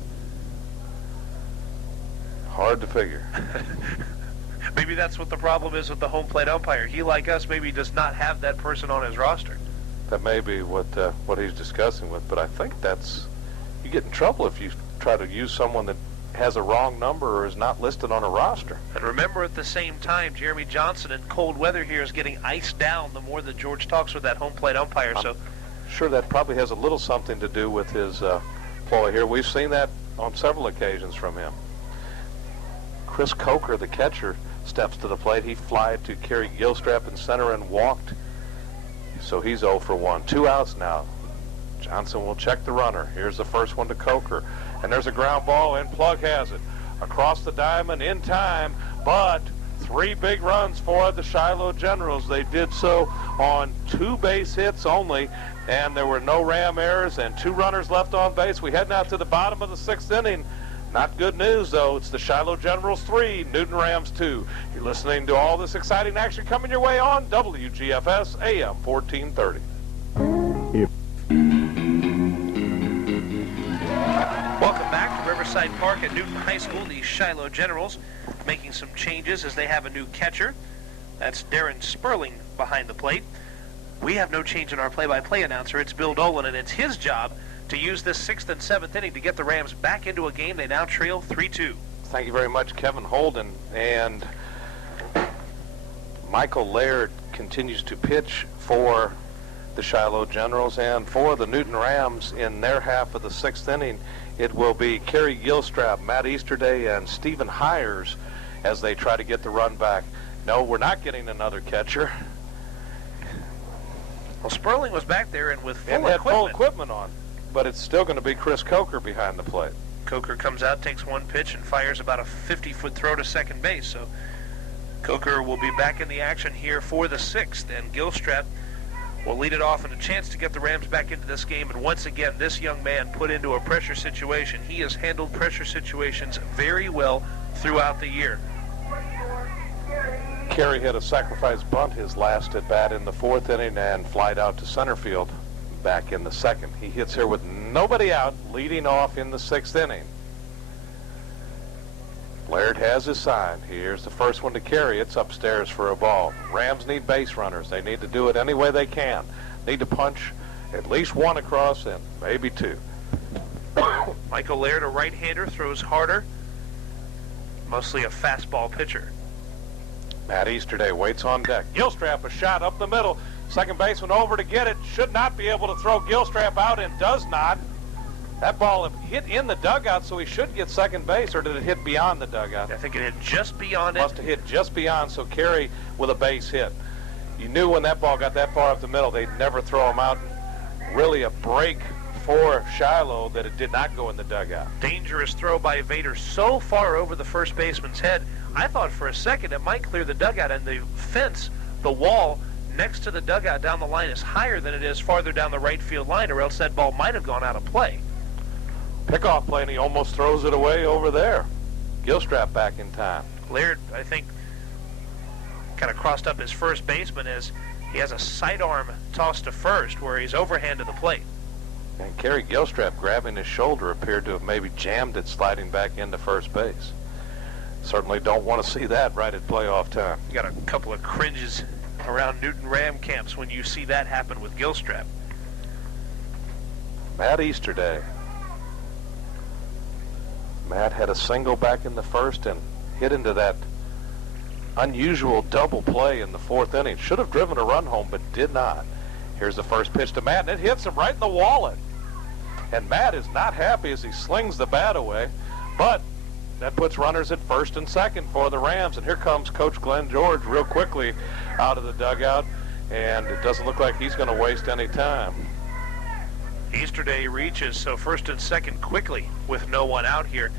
Hard to figure. Maybe that's what the problem is with the home plate umpire. He, like us, maybe does not have that person on his roster. That may be what he's discussing with, but I think you get in trouble if you try to use someone that has a wrong number or is not listed on a roster. And remember, at the same time, Jeremy Johnson in cold weather here is getting iced down the more that George talks with that home plate umpire. I'm sure that probably has a little something to do with his ploy here. We've seen that on several occasions from him. Chris Coker, the catcher, steps to the plate. He flied to Kerry Gilstrap in center and walked. So he's 0 for 1. 2 outs now. Johnson will check the runner. Here's the first one to Coker. And there's a ground ball, and Plug has it. Across the diamond in time, but 3 big runs for the Shiloh Generals. They did so on 2 base hits only, and there were no Ram errors and 2 runners left on base. We head now to the bottom of the 6th inning. Not good news, though. It's the Shiloh Generals 3, Newton Rams 2. You're listening to all this exciting action coming your way on WGFS AM 1430. Welcome back to Riverside Park at Newton High School. The Shiloh Generals making some changes as they have a new catcher. That's Darren Sperling behind the plate. We have no change in our play-by-play announcer. It's Bill Dolan, and it's his job to use this 6th and 7th inning to get the Rams back into a game. They now trail 3-2. Thank you very much, Kevin Holden. And Michael Laird continues to pitch for the Shiloh Generals, and for the Newton Rams in their half of the 6th inning, it will be Kerry Gilstrap, Matt Easterday, and Stephen Hires as they try to get the run back. No, we're not getting another catcher. Well, Sperling was back there and with full equipment on, but it's still going to be Chris Coker behind the plate. Coker comes out, takes 1 pitch, and fires about a 50-foot throw to second base. So Coker will be back in the action here for the 6th, and Gilstrap will lead it off, and a chance to get the Rams back into this game. And once again, this young man put into a pressure situation. He has handled pressure situations very well throughout the year. Kerry had a sacrifice bunt his last at bat in the 4th inning and flied out to center field back in the 2nd. He hits here with nobody out, leading off in the 6th inning. Laird has his sign. Here's the first one to Kerry. It's upstairs for a ball. Rams need base runners. They need to do it any way they can. Need to punch at least 1 across and maybe 2. Michael Laird, a right-hander, throws harder. Mostly a fastball pitcher. Matt Easterday waits on deck. Gilstrap a shot up the middle. Second baseman over to get it. Should not be able to throw Gilstrap out and does not. That ball hit in the dugout, so he should get second base, or did it hit beyond the dugout? I think it hit just beyond it. Must have hit just beyond, so Kerry with a base hit. You knew when that ball got that far up the middle, they'd never throw him out. Really a break for Shiloh that it did not go in the dugout. Dangerous throw by Vader so far over the first baseman's head. I thought for a second it might clear the dugout, and the fence, the wall next to the dugout down the line is higher than it is farther down the right field line, or else that ball might have gone out of play. Pickoff play, and he almost throws it away over there. Gilstrap back in time. Laird, I think, kind of crossed up his first baseman as he has a sidearm toss to first where he's overhand to the plate. And Kerry Gilstrap grabbing his shoulder appeared to have maybe jammed it sliding back into first base. Certainly don't want to see that right at playoff time. You got a couple of cringes around Newton Ram camps when you see that happen with Gilstrap. Matt Easterday. Matt had a single back in the 1st and hit into that unusual double play in the 4th inning. Should have driven a run home, but did not. Here's the first pitch to Matt, and it hits him right in the wallet. And Matt is not happy as he slings the bat away, but That puts runners at first and second for the Rams. And here comes Coach Glenn George real quickly out of the dugout. And it doesn't look like he's going to waste any time. Easterday reaches, so first and second quickly with no one out here.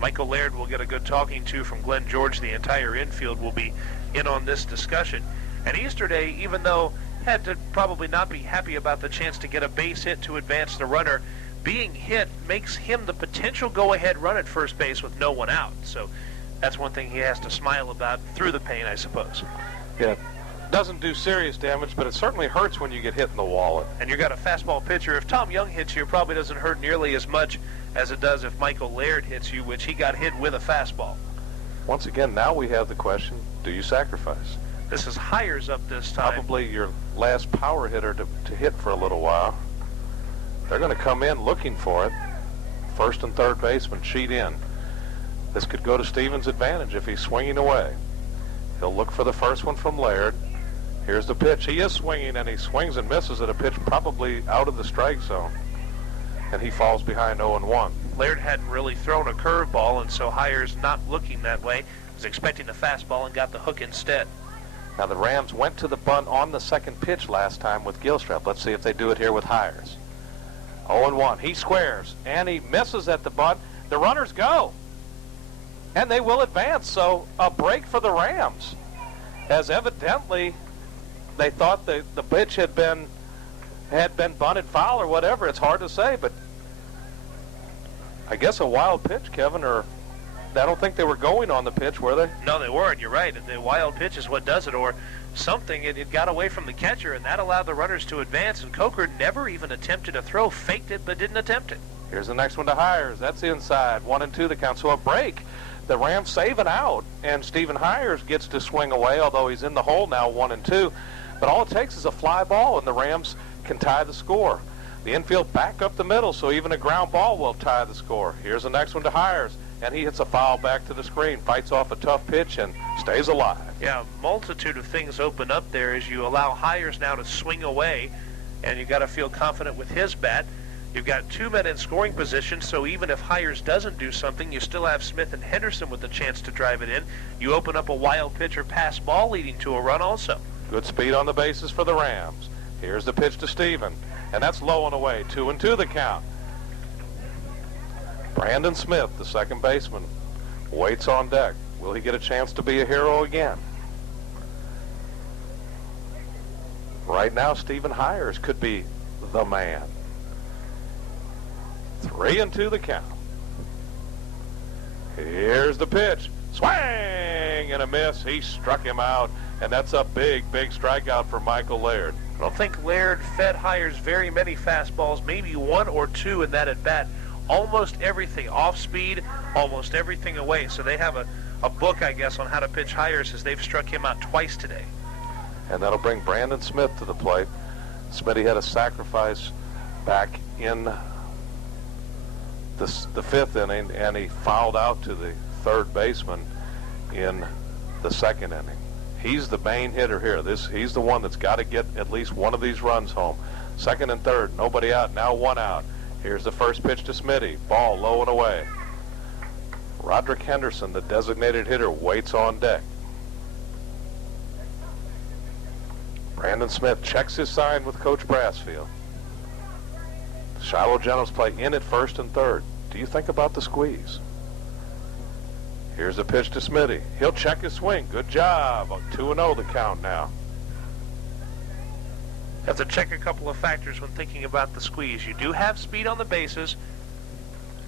Michael Laird will get a good talking to from Glenn George. The entire infield will be in on this discussion. And Easterday, even though had to probably not be happy about the chance to get a base hit to advance the runner, being hit makes him the potential go-ahead run at first base with no one out. So that's one thing he has to smile about through the pain, I suppose. Yeah, doesn't do serious damage, but it certainly hurts when you get hit in the wallet. And you got a fastball pitcher. If Tom Young hits you, it probably doesn't hurt nearly as much as it does if Michael Laird hits you, which he got hit with a fastball. Once again, now we have the question, do you sacrifice? This is Hires up this time. Probably your last power hitter to hit for a little while. They're going to come in looking for it. First and third baseman sheet in. This could go to Stevens' advantage if he's swinging away. He'll look for the first one from Laird. Here's the pitch. He is swinging, and he swings and misses at a pitch probably out of the strike zone. And he falls behind 0-1. Laird hadn't really thrown a curveball, and so Hires not looking that way. Was expecting a fastball and got the hook instead. Now the Rams went to the bunt on the second pitch last time with Gilstrap. Let's see if they do it here with Hires. 0-1. He squares, and he misses at the bunt. The runners go, and they will advance. So a break for the Rams, as evidently they thought the pitch had been bunted foul or whatever. It's hard to say, but I guess a wild pitch, Kevin, or I don't think they were going on the pitch, were they? No, they weren't. You're right. The wild pitch is what does it, or something. It got away from the catcher, and that allowed the runners to advance, and Coker never even attempted a throw, faked it, but didn't attempt it. Here's the next one to Hires. That's inside. 1-2 the count. So a break. The Rams save it out, and Stephen Hires gets to swing away, although he's in the hole now, 1-2. But all it takes is a fly ball, and the Rams can tie the score. The infield back up the middle, so even a ground ball will tie the score. Here's the next one to Hires, and he hits a foul back to the screen, fights off a tough pitch, and stays alive. Yeah, a multitude of things open up there as you allow Hires now to swing away, and you got to feel confident with his bat. You've got two men in scoring position, so even if Hires doesn't do something, you still have Smith and Henderson with the chance to drive it in. You open up a wild pitch or pass ball leading to a run also. Good speed on the bases for the Rams. Here's the pitch to Steven, and that's low and away. 2-2 the count. Brandon Smith, the second baseman, waits on deck. Will he get a chance to be a hero again? Right now, Stephen Hires could be the man. 3-2 the count. Here's the pitch. Swing and a miss. He struck him out, and that's a big strikeout for Michael Laird. I don't think Laird fed Hires very many fastballs, maybe one or two in that at-bat. Almost everything off speed, almost everything away. So they have a book, I guess, on how to pitch Hires, as they've struck him out twice today. And that'll bring Brandon Smith to the plate. Smitty had a sacrifice back in the fifth inning, and he fouled out to the third baseman in the second inning. He's the main hitter here. He's the one that's got to get at least one of these runs home. Second and third, nobody out, now one out. Here's the first pitch to Smitty. Ball low and away. Roderick Henderson, the designated hitter, waits on deck. Brandon Smith checks his sign with Coach Brassfield. The Shiloh Generals play in at first and third. Do you think about the squeeze? Here's a pitch to Smitty. He'll check his swing. Good job. 2-0 the count now. Have to check a couple of factors when thinking about the squeeze. You do have speed on the bases,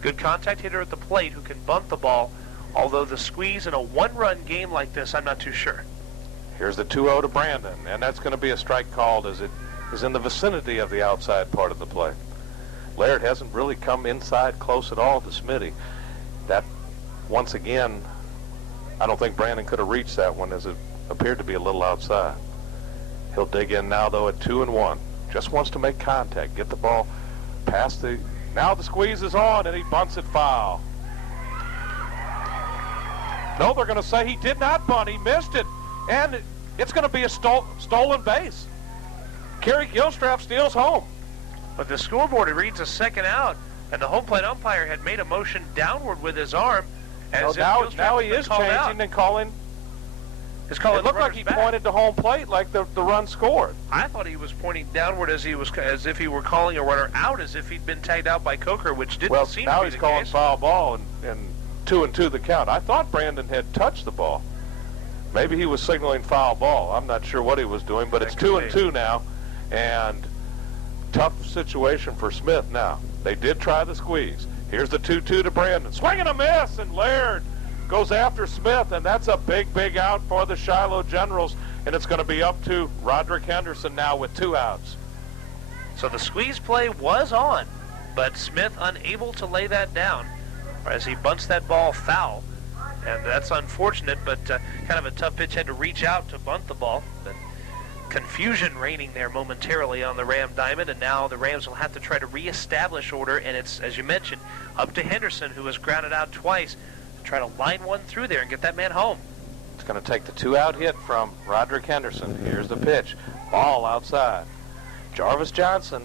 good contact hitter at the plate who can bunt the ball, although the squeeze in a one-run game like this, I'm not too sure. Here's the 2-0 to Brandon, and that's going to be a strike called as it is in the vicinity of the outside part of the plate. Laird hasn't really come inside close at all to Smitty. That, once again, I don't think Brandon could have reached that one, as it appeared to be a little outside. He'll dig in now, though, at 2-1. Just wants to make contact, get the ball past the... Now the squeeze is on, and he bunts it foul. No, they're going to say he did not bunt. He missed it, and it's going to be a stolen base. Kerry Gilstrap steals home. But the scoreboard reads a second out, and the home plate umpire had made a motion downward with his arm, As So if now he Gilstrap's is been called changing out. and calling. He's calling It looked like runners he back. pointed to home plate like the run scored. I thought he was pointing downward as if he were calling a runner out, as if he'd been tagged out by Coker, which didn't seem to be the case. Well, now he's calling foul ball and 2-2 the count. I thought Brandon had touched the ball. Maybe he was signaling foul ball. I'm not sure what he was doing, but it's 2-2 now, and tough situation for Smith now. They did try the squeeze. Here's the 2-2 to Brandon. Swing and a miss, and Laird goes after Smith, and that's a big out for the Shiloh Generals, and it's going to be up to Roderick Henderson now with 2 outs. So the squeeze play was on, but Smith unable to lay that down as he bunts that ball foul. And that's unfortunate, but kind of a tough pitch. Had to reach out to bunt the ball. But confusion reigning there momentarily on the Ram diamond, and now the Rams will have to try to reestablish order, and it's, as you mentioned, up to Henderson, who has grounded out twice, to try to line one through there and get that man home. It's going to take the 2-out hit from Roderick Henderson. Here's the pitch. Ball outside. Jarvis Johnson,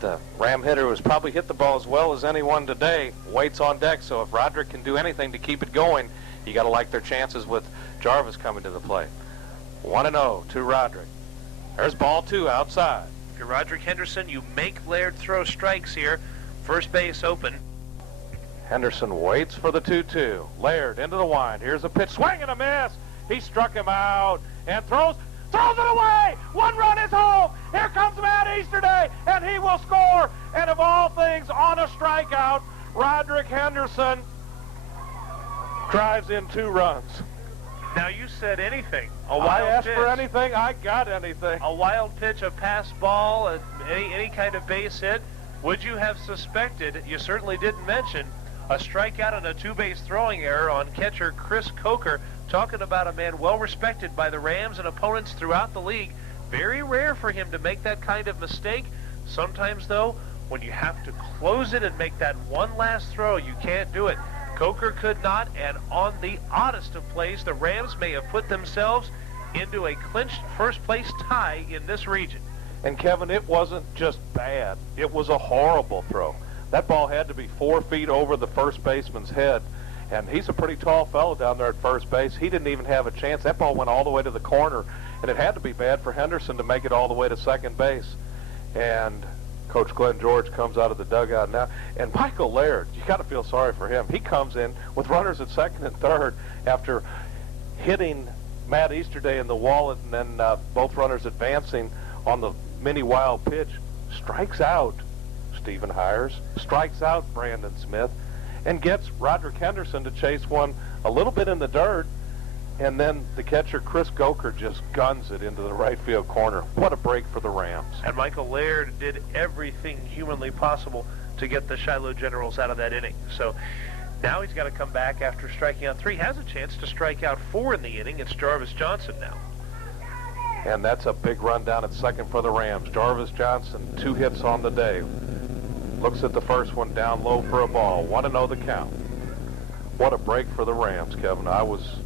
the Ram hitter, who has probably hit the ball as well as anyone today, waits on deck. So if Roderick can do anything to keep it going, you got to like their chances with Jarvis coming to the plate. 1-0 to Roderick. There's ball 2 outside. If you're Roderick Henderson, you make Laird throw strikes here. First base open. Henderson waits for the 2-2. Laird into the wind. Here's a pitch. Swing and a miss. He struck him out and throws it away. 1 run is home. Here comes Matt Easterday, and he will score. And of all things, on a strikeout, Roderick Henderson drives in 2 runs. Now you said anything. I asked for anything, I got anything. A wild pitch, a pass ball, any kind of base hit. Would you have suspected, you certainly didn't mention, a strikeout and a 2-base throwing error on catcher Chris Coker, talking about a man well respected by the Rams and opponents throughout the league. Very rare for him to make that kind of mistake. Sometimes, though, when you have to close it and make that one last throw, you can't do it. Coker could not, and on the oddest of plays, the Rams may have put themselves into a clinched first-place tie in this region. And, Kevin, it wasn't just bad. It was a horrible throw. That ball had to be 4 feet over the first baseman's head, and he's a pretty tall fellow down there at first base. He didn't even have a chance. That ball went all the way to the corner, and it had to be bad for Henderson to make it all the way to second base. And Coach Glenn George comes out of the dugout now. And Michael Laird, you got to feel sorry for him. He comes in with runners at second and third after hitting Matt Easterday in the wallet, and then both runners advancing on the mini wild pitch. Strikes out Stephen Hires, strikes out Brandon Smith, and gets Roderick Henderson to chase one a little bit in the dirt. And then the catcher, Chris Coker, just guns it into the right field corner. What a break for the Rams. And Michael Laird did everything humanly possible to get the Shiloh Generals out of that inning. So now he's got to come back after striking out 3. Has a chance to strike out 4 in the inning. It's Jarvis Johnson now. And that's a big run down at second for the Rams. Jarvis Johnson, 2 hits on the day. Looks at the first one down low for a ball. 1-0 the count. What a break for the Rams, Kevin. I was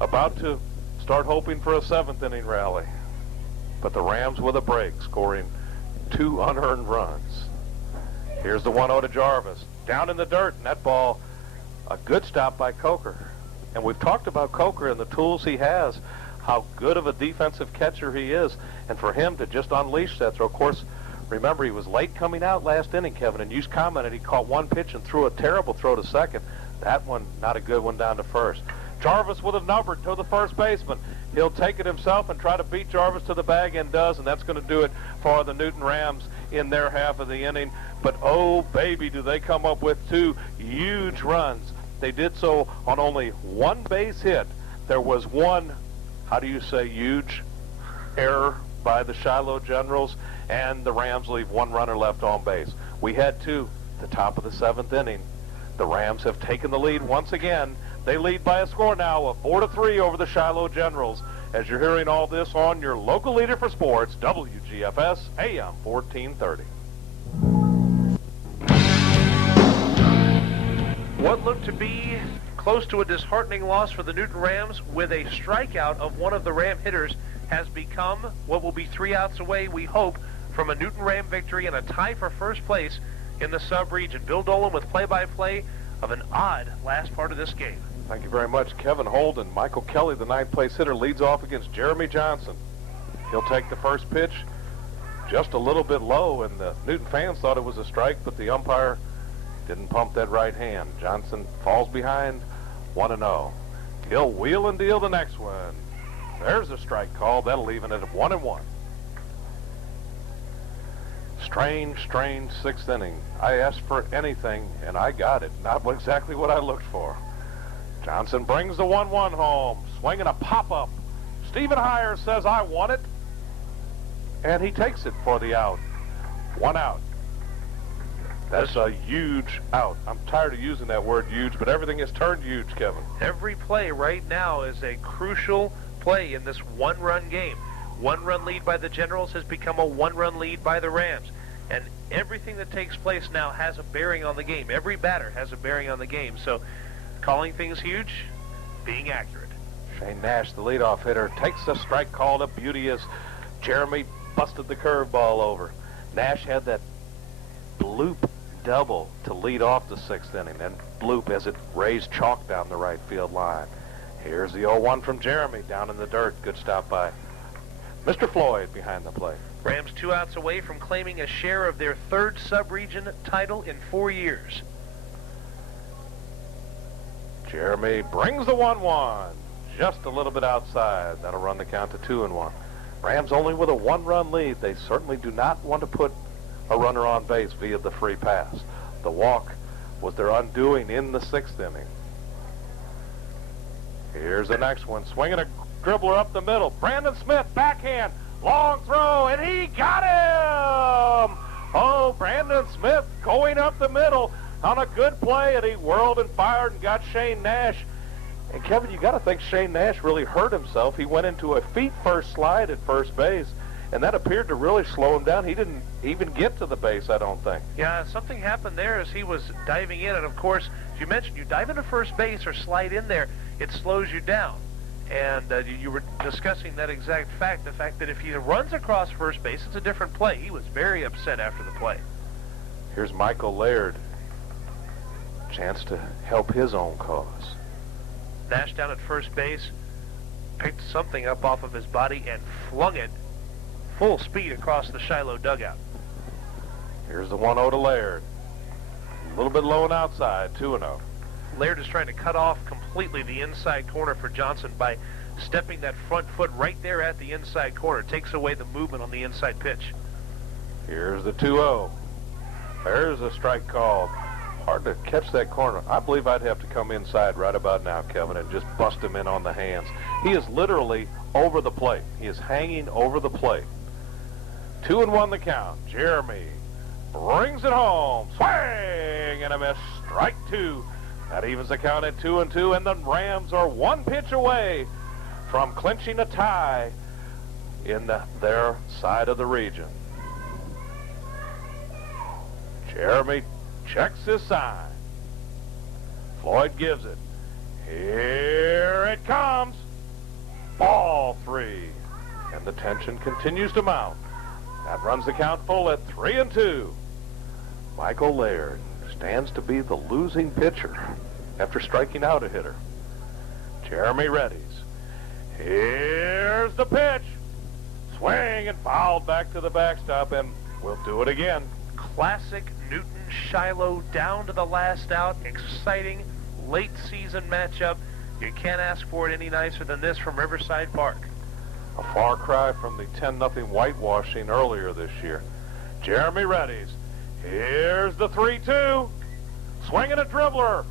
about to start hoping for a 7th inning rally. But the Rams with a break, scoring 2 unearned runs. Here's the 1-0 to Jarvis. Down in the dirt, and that ball, a good stop by Coker. And we've talked about Coker and the tools he has, how good of a defensive catcher he is. And for him to just unleash that throw, of course, remember he was late coming out last inning, Kevin, and you commented he caught 1 pitch and threw a terrible throw to second. That one, not a good one down to first. Jarvis with a number to the first baseman. He'll take it himself and try to beat Jarvis to the bag, and does, and that's going to do it for the Newton Rams in their half of the inning. But, oh, baby, do they come up with 2 huge runs. They did so on only 1 base hit. There was 1, how do you say, huge error by the Shiloh Generals, and the Rams leave 1 runner left on base. We had 2 at the top of the 7th inning. The Rams have taken the lead once again. They lead by a score now of 4-3 over the Shiloh Generals. As you're hearing all this on your local leader for sports, WGFS AM 1430. What looked to be close to a disheartening loss for the Newton Rams with a strikeout of one of the Ram hitters has become what will be 3 outs away, we hope, from a Newton Ram victory and a tie for first place in the sub-region. Bill Dolan with play-by-play of an odd last part of this game. Thank you very much, Kevin Holden. Michael Kelly, the ninth-place hitter, leads off against Jeremy Johnson. He'll take the first pitch just a little bit low, and the Newton fans thought it was a strike, but the umpire didn't pump that right hand. Johnson falls behind 1-0. He'll wheel and deal the next one. There's a strike call. That'll even it at 1-1. Strange sixth inning. I asked for anything, and I got it. Not exactly what I looked for. Johnson brings the 1-1 home, swinging a pop-up. Stephen Heyer says, I want it, and he takes it for the out. 1 out. That's a huge out. I'm tired of using that word huge, but everything has turned huge, Kevin. Every play right now is a crucial play in this one-run game. One-run lead by the Generals has become a one-run lead by the Rams. And everything that takes place now has a bearing on the game. Every batter has a bearing on the game. So calling things huge, being accurate. Shane Nash, the leadoff hitter, takes the strike call to beauty as Jeremy busted the curveball over. Nash had that bloop double to lead off the sixth inning, then bloop as it raised chalk down the right field line. Here's the 0-1 from Jeremy down in the dirt. Good stop by Mr. Floyd behind the plate. Rams 2 outs away from claiming a share of their third sub-region title in 4 years. Jeremy brings the 1-1, just a little bit outside. That'll run the count to 2-1. Rams only with a 1-run lead. They certainly do not want to put a runner on base via the free pass. The walk was their undoing in the sixth inning. Here's the next one, swinging a dribbler up the middle. Brandon Smith, backhand, long throw, and he got him! Oh, Brandon Smith going up the middle on a good play, and he whirled and fired and got Shane Nash. And Kevin, you got to think Shane Nash really hurt himself. He went into a feet-first slide at first base, and that appeared to really slow him down. He didn't even get to the base, I don't think. Yeah, something happened there as he was diving in, and of course, as you mentioned, you dive into first base or slide in there, it slows you down. And you were discussing that exact fact, the fact that if he runs across first base, it's a different play. He was very upset after the play. Here's Michael Laird. Chance to help his own cause. Nash down at first base, picked something up off of his body and flung it full speed across the Shiloh dugout. Here's the 1-0 to Laird. A little bit low and outside, 2-0. Laird is trying to cut off completely the inside corner for Johnson by stepping that front foot right there at the inside corner. Takes away the movement on the inside pitch. Here's the 2-0. There's a strike called. Hard to catch that corner. I believe I'd have to come inside right about now, Kevin, and just bust him in on the hands. He is literally over the plate. He is hanging over the plate. 2-1 the count. Jeremy brings it home. Swing and a miss. Strike 2. That evens the count at 2-2, and the Rams are one pitch away from clinching a tie in their side of the region. Jeremy checks his sign. Floyd gives it. Here it comes. Ball 3. And the tension continues to mount. That runs the count full at 3-2. Michael Laird stands to be the losing pitcher after striking out a hitter. Jeremy readies. Here's the pitch. Swing and fouled back to the backstop, and we'll do it again. Classic Newton-Shiloh down to the last out. Exciting late season matchup. You can't ask for it any nicer than this from Riverside Park. A far cry from the 10-0 whitewashing earlier this year. Jeremy readies. Here's the 3-2. Swinging a dribbler.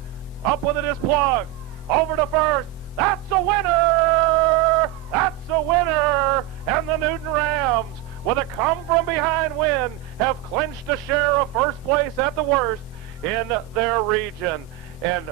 Up with it is Plug. Over to first. That's a winner! That's a winner! And the Newton Rams, with a come-from-behind win, have clinched a share of first place at the worst in their region. And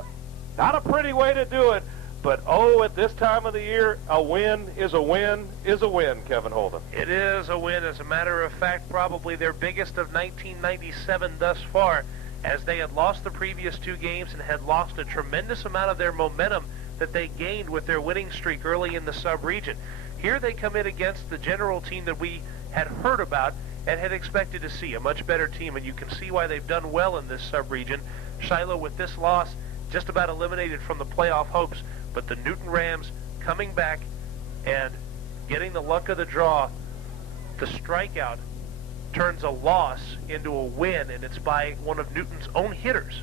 not a pretty way to do it, but oh, at this time of the year, a win is a win is a win, Kevin Holden. It is a win. As a matter of fact, probably their biggest of 1997 thus far, as they had lost the previous 2 games and had lost a tremendous amount of their momentum that they gained with their winning streak early in the sub-region. Here they come in against the general team that we had heard about and had expected to see, a much better team, and you can see why they've done well in this sub-region. Shiloh, with this loss, just about eliminated from the playoff hopes. But the Newton Rams coming back and getting the luck of the draw, the strikeout turns a loss into a win, and it's by one of Newton's own hitters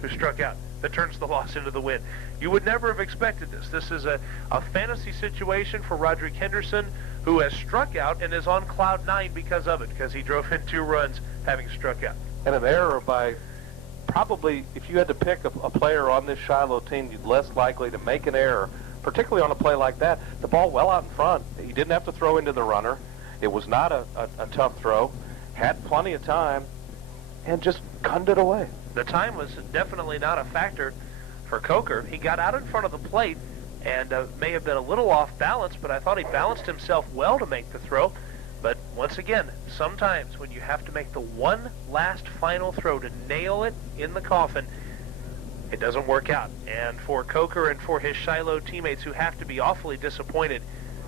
who struck out that turns the loss into the win. You would never have expected this. This is a fantasy situation for Roderick Henderson, who has struck out and is on cloud 9 because of it, because he drove in 2 runs having struck out. And an error by probably, if you had to pick a player on this Shiloh team, you'd less likely to make an error, particularly on a play like that. The ball well out in front. He didn't have to throw into the runner. It was not a tough throw. Had plenty of time and just gunned it away. The time was definitely not a factor for Coker. He got out in front of the plate and may have been a little off balance, but I thought he balanced himself well to make the throw. But once again, sometimes when you have to make the one last final throw to nail it in the coffin, it doesn't work out. And for Coker and for his Shiloh teammates, who have to be awfully disappointed,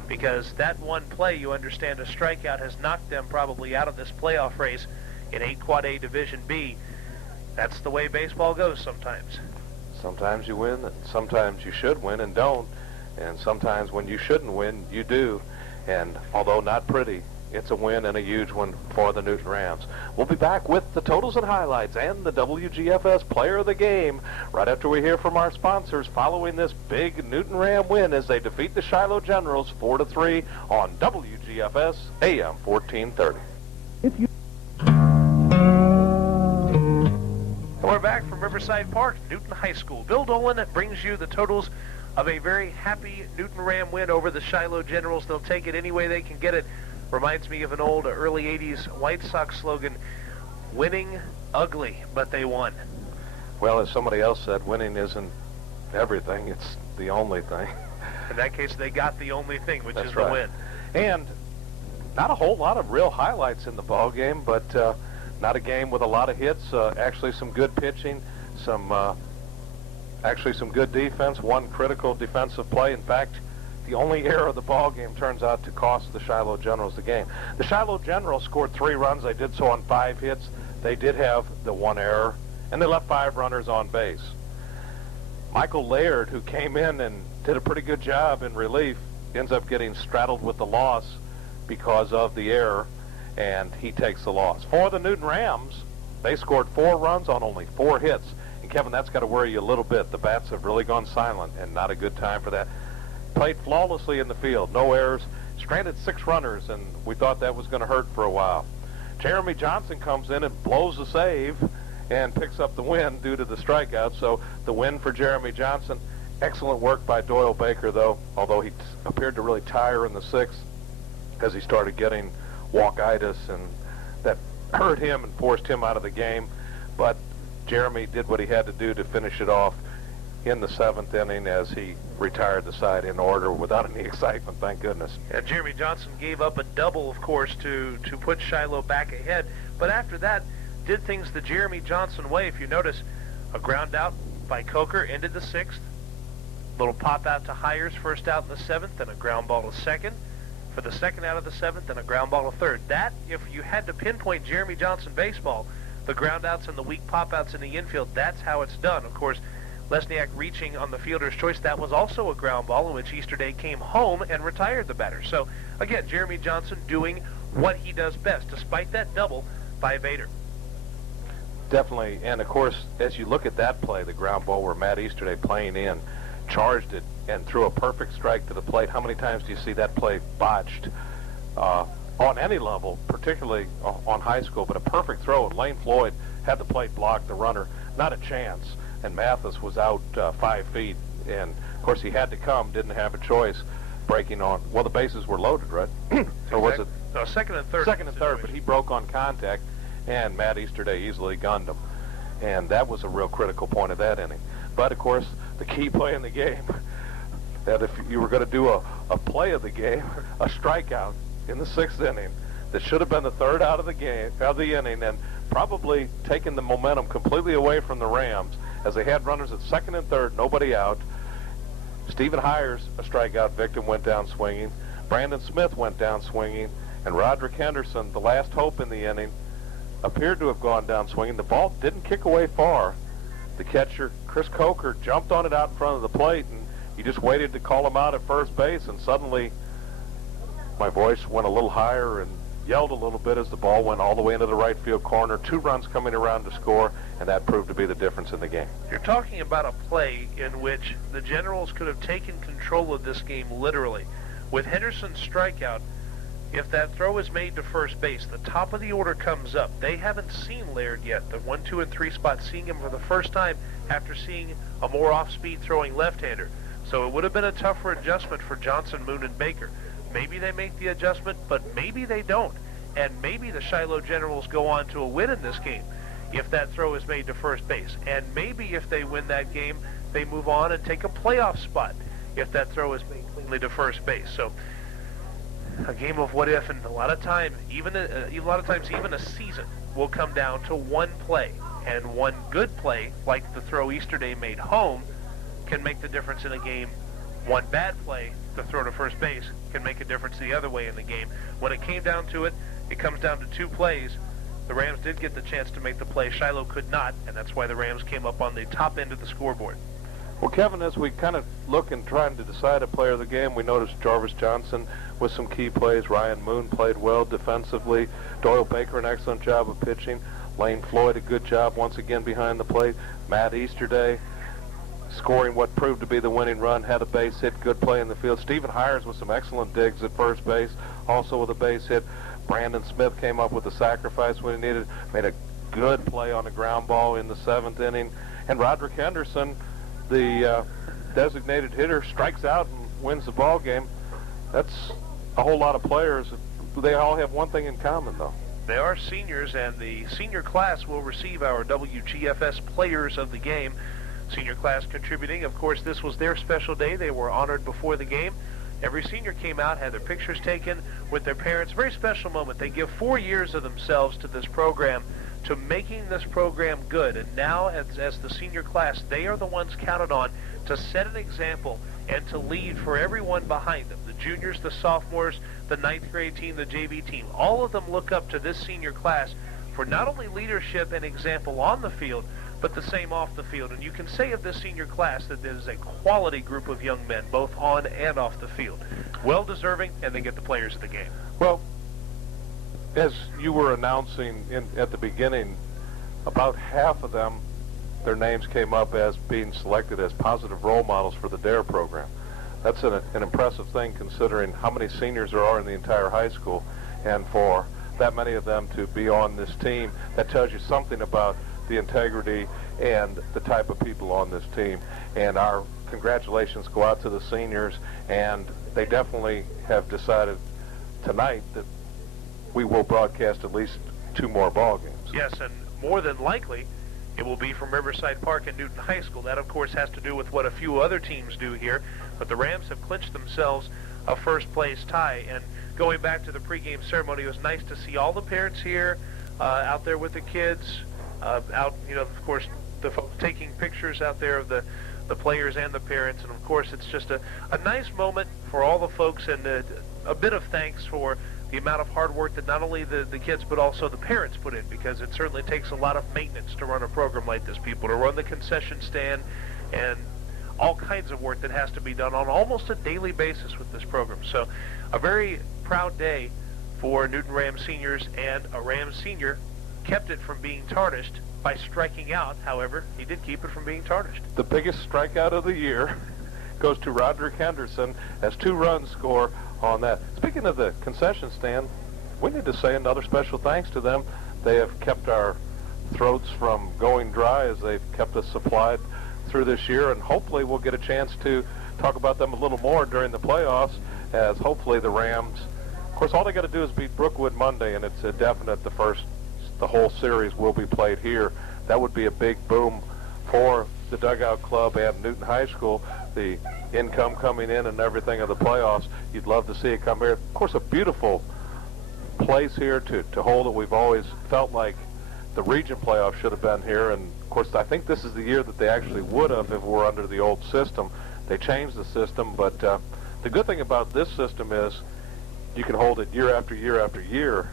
because that one play, you understand, a strikeout has knocked them probably out of this playoff race in 8 Quad A Division B. That's the way baseball goes sometimes. Sometimes you win, and sometimes you should win and don't. And sometimes when you shouldn't win, you do. And although not pretty, it's a win and a huge one for the Newton Rams. We'll be back with the totals and highlights and the WGFS Player of the Game right after we hear from our sponsors following this big Newton Ram win as they defeat the Shiloh Generals 4-3 on WGFS AM 1430. And we're back from Riverside Park, Newton High School. Bill Dolan brings you the totals of a very happy Newton Ram win over the Shiloh Generals. They'll take it any way they can get it. Reminds me of an old early 80s White Sox slogan, winning ugly, but they won. Well, as somebody else said, winning isn't everything, it's the only thing. In that case, they got the only thing, which That's is right. the win. And not a whole lot of real highlights in the ball game, but not a game with a lot of hits. Actually, some good pitching, actually some good defense, one critical defensive play. In fact, the only error of the ball game turns out to cost the Shiloh Generals the game. The Shiloh Generals scored 3 runs. They did so on 5 hits. They did have the 1 error, and they left 5 runners on base. Michael Laird, who came in and did a pretty good job in relief, ends up getting straddled with the loss because of the error, and he takes the loss. For the Newton Rams, they scored 4 runs on only 4 hits. And Kevin, that's got to worry you a little bit. The bats have really gone silent, and not a good time for that. Played flawlessly in the field, no errors, stranded 6 runners, and we thought that was going to hurt for a while. Jeremy Johnson comes in and blows the save and picks up the win due to the strikeout. So the win for Jeremy Johnson. Excellent work by Doyle Baker, though, although he appeared to really tire in the 6th as he started getting walkitis, and that hurt him and forced him out of the game. But Jeremy did what he had to do to finish it off in the 7th inning as he retired the side in order without any excitement, thank goodness. And Jeremy Johnson gave up a double, of course, to put Shiloh back ahead. But after that, did things the Jeremy Johnson way. If you notice, a ground out by Coker ended the 6th. Little pop out to Hires, first out in the 7th, and a ground ball to second for the 2nd out of the 7th, and a ground ball to 3rd. That, if you had to pinpoint Jeremy Johnson baseball, the ground outs and the weak pop outs in the infield, that's how it's done. Of course, Lesniak reaching on the fielder's choice, that was also a ground ball in which Easterday came home and retired the batter. So, again, Jeremy Johnson doing what he does best, despite that double by Vader. Definitely, and of course, as you look at that play, the ground ball where Matt Easterday playing in, charged it and threw a perfect strike to the plate. How many times do you see that play botched on any level, particularly on high school? But a perfect throw, and Lane Floyd had the plate blocked, the runner, not a chance. And Mathis was out 5 feet, and of course he had to come, didn't have a choice, breaking on, well, the bases were loaded, right? Or was it? No, 2nd and 3rd. 2nd and 3rd, but he broke on contact, and Matt Easterday easily gunned him. And that was a real critical point of that inning. But, of course, the key play in the game, that if you were going to do a play of the game, a strikeout in the 6th inning, that should have been the 3rd out of the inning, and probably taken the momentum completely away from the Rams, as they had runners at 2nd and 3rd, nobody out. Stephen Hires, a strikeout victim, went down swinging. Brandon Smith went down swinging. And Roderick Henderson, the last hope in the inning, appeared to have gone down swinging. The ball didn't kick away far. The catcher Chris Coker jumped on it out in front of the plate, and he just waited to call him out at first base, and suddenly my voice went a little higher and yelled a little bit as the ball went all the way into the right field corner. 2 runs coming around to score, and that proved to be the difference in the game. You're talking about a play in which the Generals could have taken control of this game literally. With Henderson's strikeout, if that throw is made to first base, the top of the order comes up. They haven't seen Laird yet, the 1, 2, and 3 spot, seeing him for the first time after seeing a more off-speed throwing left-hander. So it would have been a tougher adjustment for Johnson, Moon, and Baker. Maybe they make the adjustment, but maybe they don't. And maybe the Shiloh Generals go on to a win in this game if that throw is made to first base. And maybe if they win that game, they move on and take a playoff spot if that throw is made cleanly to first base. So a game of what if, and a lot of times even a season will come down to one play. And one good play, like the throw Easterday made home, can make the difference in a game. One bad play, the throw to first base, can make a difference the other way in the game. When it came down to it, it comes down to 2 plays. The Rams did get the chance to make the play. Shiloh could not, and that's why the Rams came up on the top end of the scoreboard. Well, Kevin, as we kind of look and trying to decide a player of the game, we noticed Jarvis Johnson with some key plays. Ryan Moon played well defensively. Doyle Baker, an excellent job of pitching. Lane Floyd, a good job once again behind the plate. Matt Easterday scoring what proved to be the winning run, had a base hit, good play in the field. Stephen Hires with some excellent digs at first base, also with a base hit. Brandon Smith came up with a sacrifice when he needed, made a good play on a ground ball in the 7th inning. And Roderick Henderson, the designated hitter, strikes out and wins the ball game. That's a whole lot of players. They all have one thing in common, though. They are seniors, and the senior class will receive our WGFS Players of the Game. Senior class contributing. Of course, this was their special day. They were honored before the game. Every senior came out, had their pictures taken with their parents. Very special moment. They give 4 years of themselves to this program, to making this program good. And now, as the senior class, they are the ones counted on to set an example and to lead for everyone behind them. The juniors, the sophomores, the 9th grade team, the JV team. All of them look up to this senior class for not only leadership and example on the field, but the same off the field. And you can say of this senior class that it is a quality group of young men, both on and off the field. Well-deserving, and they get the players of the game. Well, as you were announcing at the beginning, about half of them, their names came up as being selected as positive role models for the DARE program. That's an impressive thing considering how many seniors there are in the entire high school, and for that many of them to be on this team, that tells you something about the integrity and the type of people on this team. And our congratulations go out to the seniors, and they definitely have decided tonight that we will broadcast at least 2 more ball games. Yes, and more than likely it will be from Riverside Park and Newton High School. That, of course, has to do with what a few other teams do here, but the Rams have clinched themselves a first-place tie. And going back to the pregame ceremony, it was nice to see all the parents here out there with the kids, out, of course, the folks taking pictures out there of the players and the parents. And, of course, it's just a nice moment for all the folks, and a bit of thanks for the amount of hard work that not only the kids but also the parents put in, because it certainly takes a lot of maintenance to run a program like this, people, to run the concession stand and all kinds of work that has to be done on almost a daily basis with this program. So a very proud day for Newton Rams seniors, and a Rams senior kept it from being tarnished by striking out. However, he did keep it from being tarnished. The biggest strikeout of the year goes to Roderick Henderson as 2 runs score on that. Speaking of the concession stand, we need to say another special thanks to them. They have kept our throats from going dry as they've kept us supplied through this year, and hopefully we'll get a chance to talk about them a little more during the playoffs, as hopefully the Rams, of course, all they got to do is beat Brookwood Monday, and it's a definite the whole series will be played here. That would be a big boom for the Dugout Club and Newton High School. The income coming in and everything of the playoffs, you'd love to see it come here. Of course, a beautiful place here to hold it. We've always felt like the region playoff should have been here, and of course I think this is the year that they actually would have if we're under the old system. They changed the system, but the good thing about this system is you can hold it year after year after year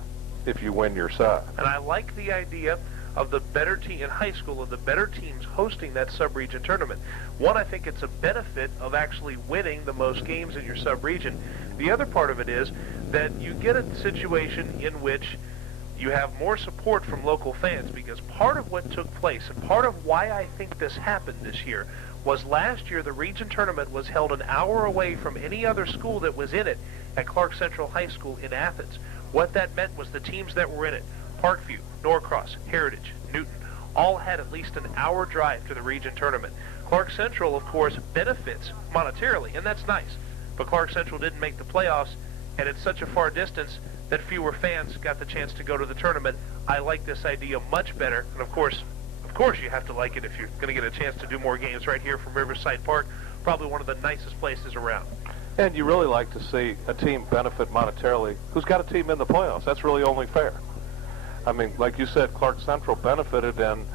if you win your side. And I like the idea of the better team in high school, of the better teams hosting that sub-region tournament. One, I think it's a benefit of actually winning the most games in your sub-region. The other part of it is that you get a situation in which you have more support from local fans, because part of what took place and part of why I think this happened this year was last year the region tournament was held an hour away from any other school that was in it at Clark Central High School in Athens. What that meant was the teams that were in it, Parkview, Norcross, Heritage, Newton, all had at least an hour drive to the region tournament. Clark Central, of course, benefits monetarily, and that's nice, but Clark Central didn't make the playoffs, and it's such a far distance that fewer fans got the chance to go to the tournament. I like this idea much better, and of course you have to like it if you're going to get a chance to do more games right here from Riverside Park, probably one of the nicest places around. And you really like to see a team benefit monetarily who's got a team in the playoffs. That's really only fair. I mean, like you said, Clark Central benefited, and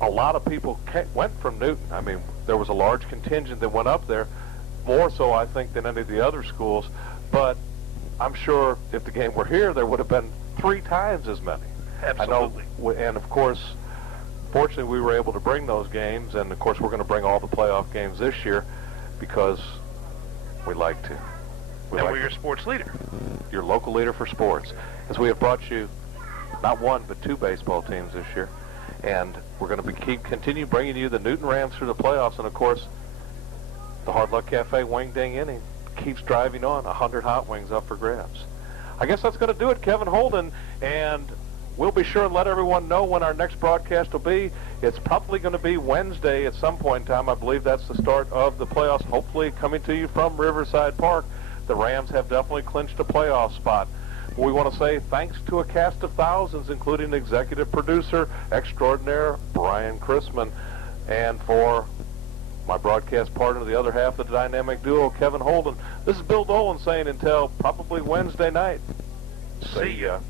a lot of people went from Newton. I mean, there was a large contingent that went up there, more so, I think, than any of the other schools. But I'm sure if the game were here, there would have been 3 times as many. Absolutely. I know, and of course, fortunately, we were able to bring those games, and of course, we're going to bring all the playoff games this year because we like to. And we're your sports leader. Your local leader for sports. As we have brought you not 1, but 2 baseball teams this year. And we're going to continue bringing you the Newton Rams through the playoffs. And, of course, the Hard Luck Cafe Wing Ding inning keeps driving on. 100 hot wings up for grabs. I guess that's going to do it, Kevin Holden. And we'll be sure and let everyone know when our next broadcast will be. It's probably going to be Wednesday at some point in time. I believe that's the start of the playoffs, hopefully coming to you from Riverside Park. The Rams have definitely clinched a playoff spot. We want to say thanks to a cast of thousands, including executive producer extraordinaire Brian Chrisman, and for my broadcast partner, the other half of the dynamic duo, Kevin Holden. This is Bill Dolan saying until probably Wednesday night. See ya.